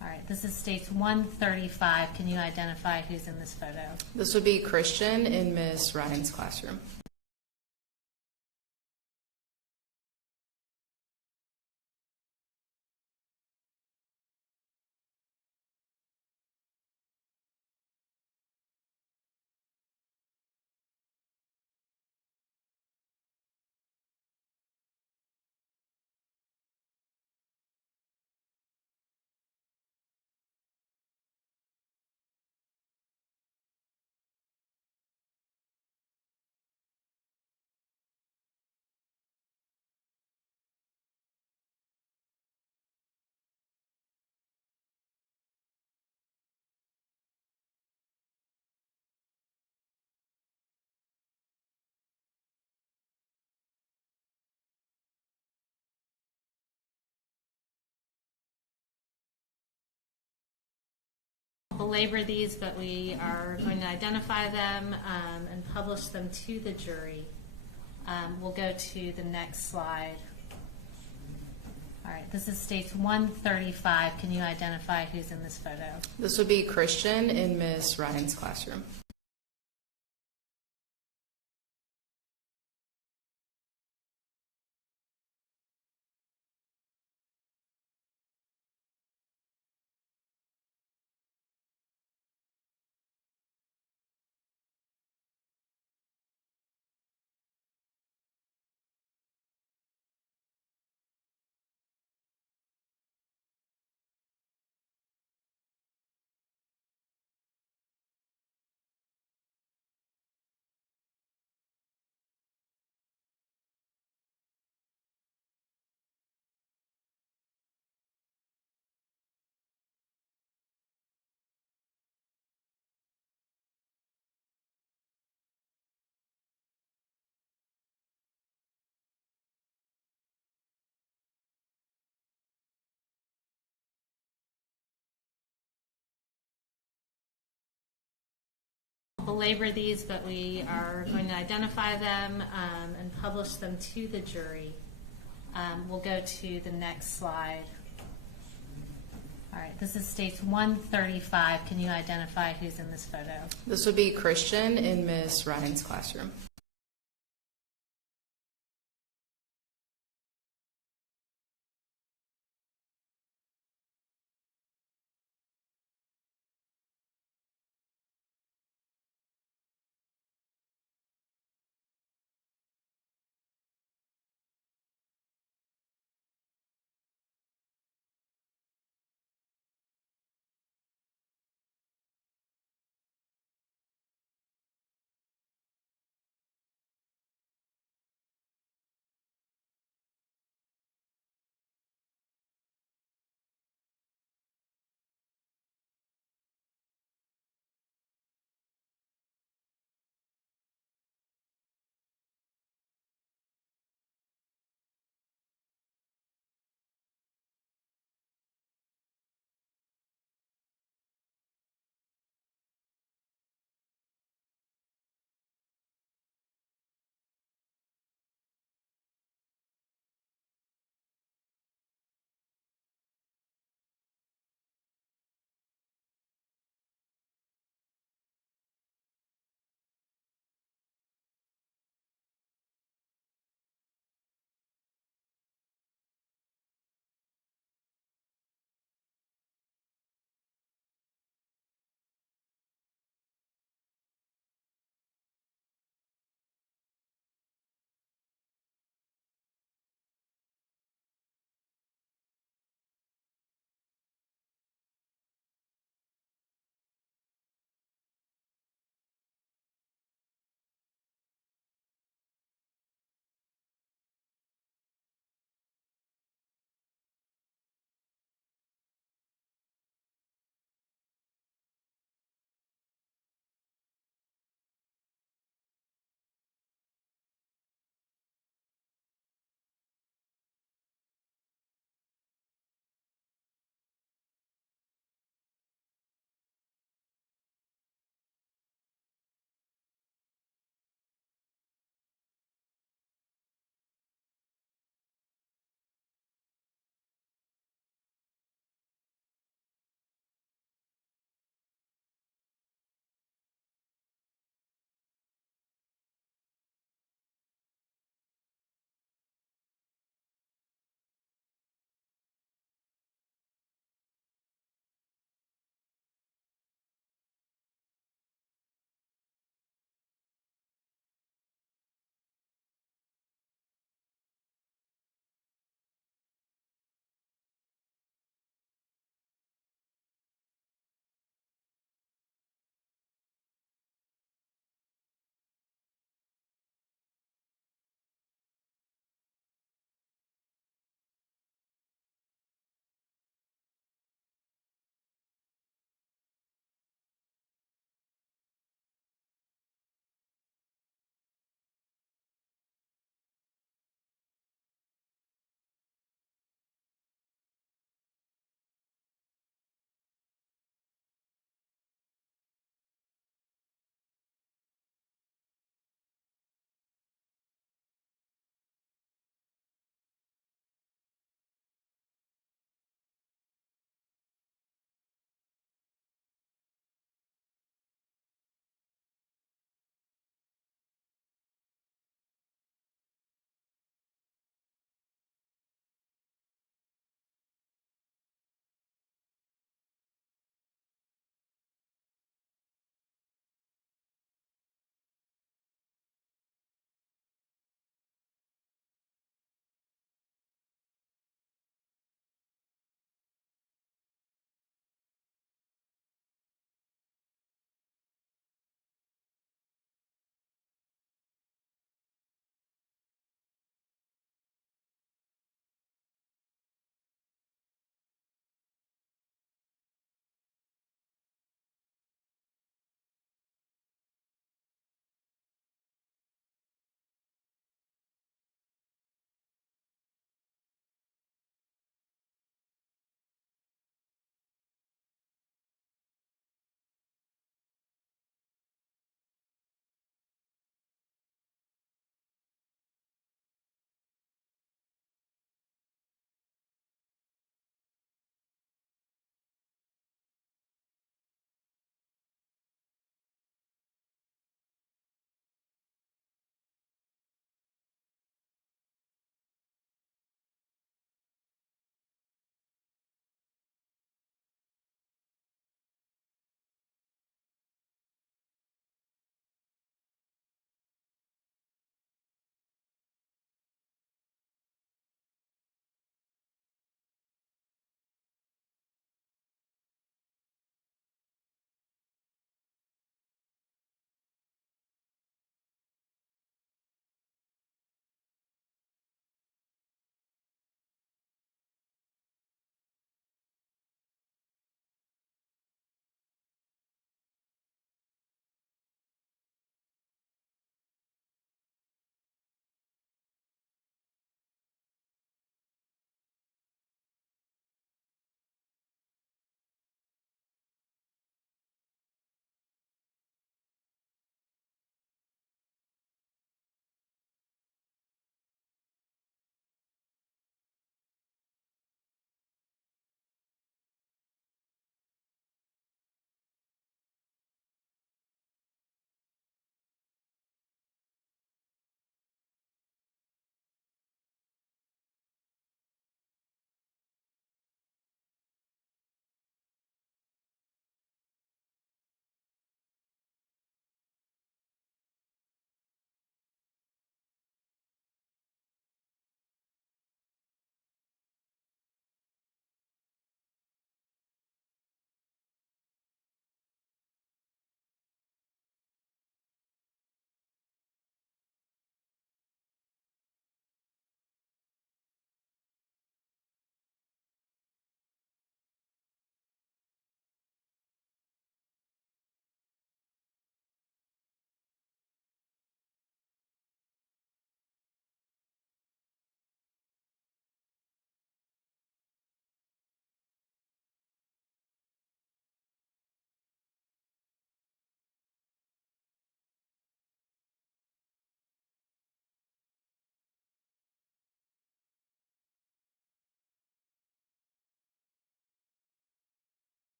All right, this is states 135. Can you identify who's in this photo? This would be Christian in Miss Ryan's classroom. Belabor these, but we are going to identify them and publish them to the jury. We'll go to the next slide. All right, this is states 135. Can you identify who's in this photo? This would be Christian in Miss Ryan's classroom. Belabor these, but we are going to identify them and publish them to the jury. We'll go to the next slide. All right, this is states 135. Can you identify who's in this photo? This would be Christian in Miss Ryan's classroom.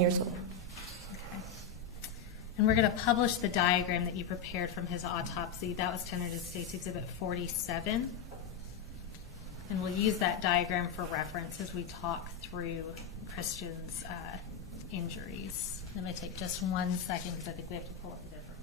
years old. And we're going to publish the diagram that you prepared from his autopsy. That was tendered as State's Exhibit 47. And we'll use that diagram for reference as we talk through Christian's injuries. It may take just 1 second because I think we have to pull up the different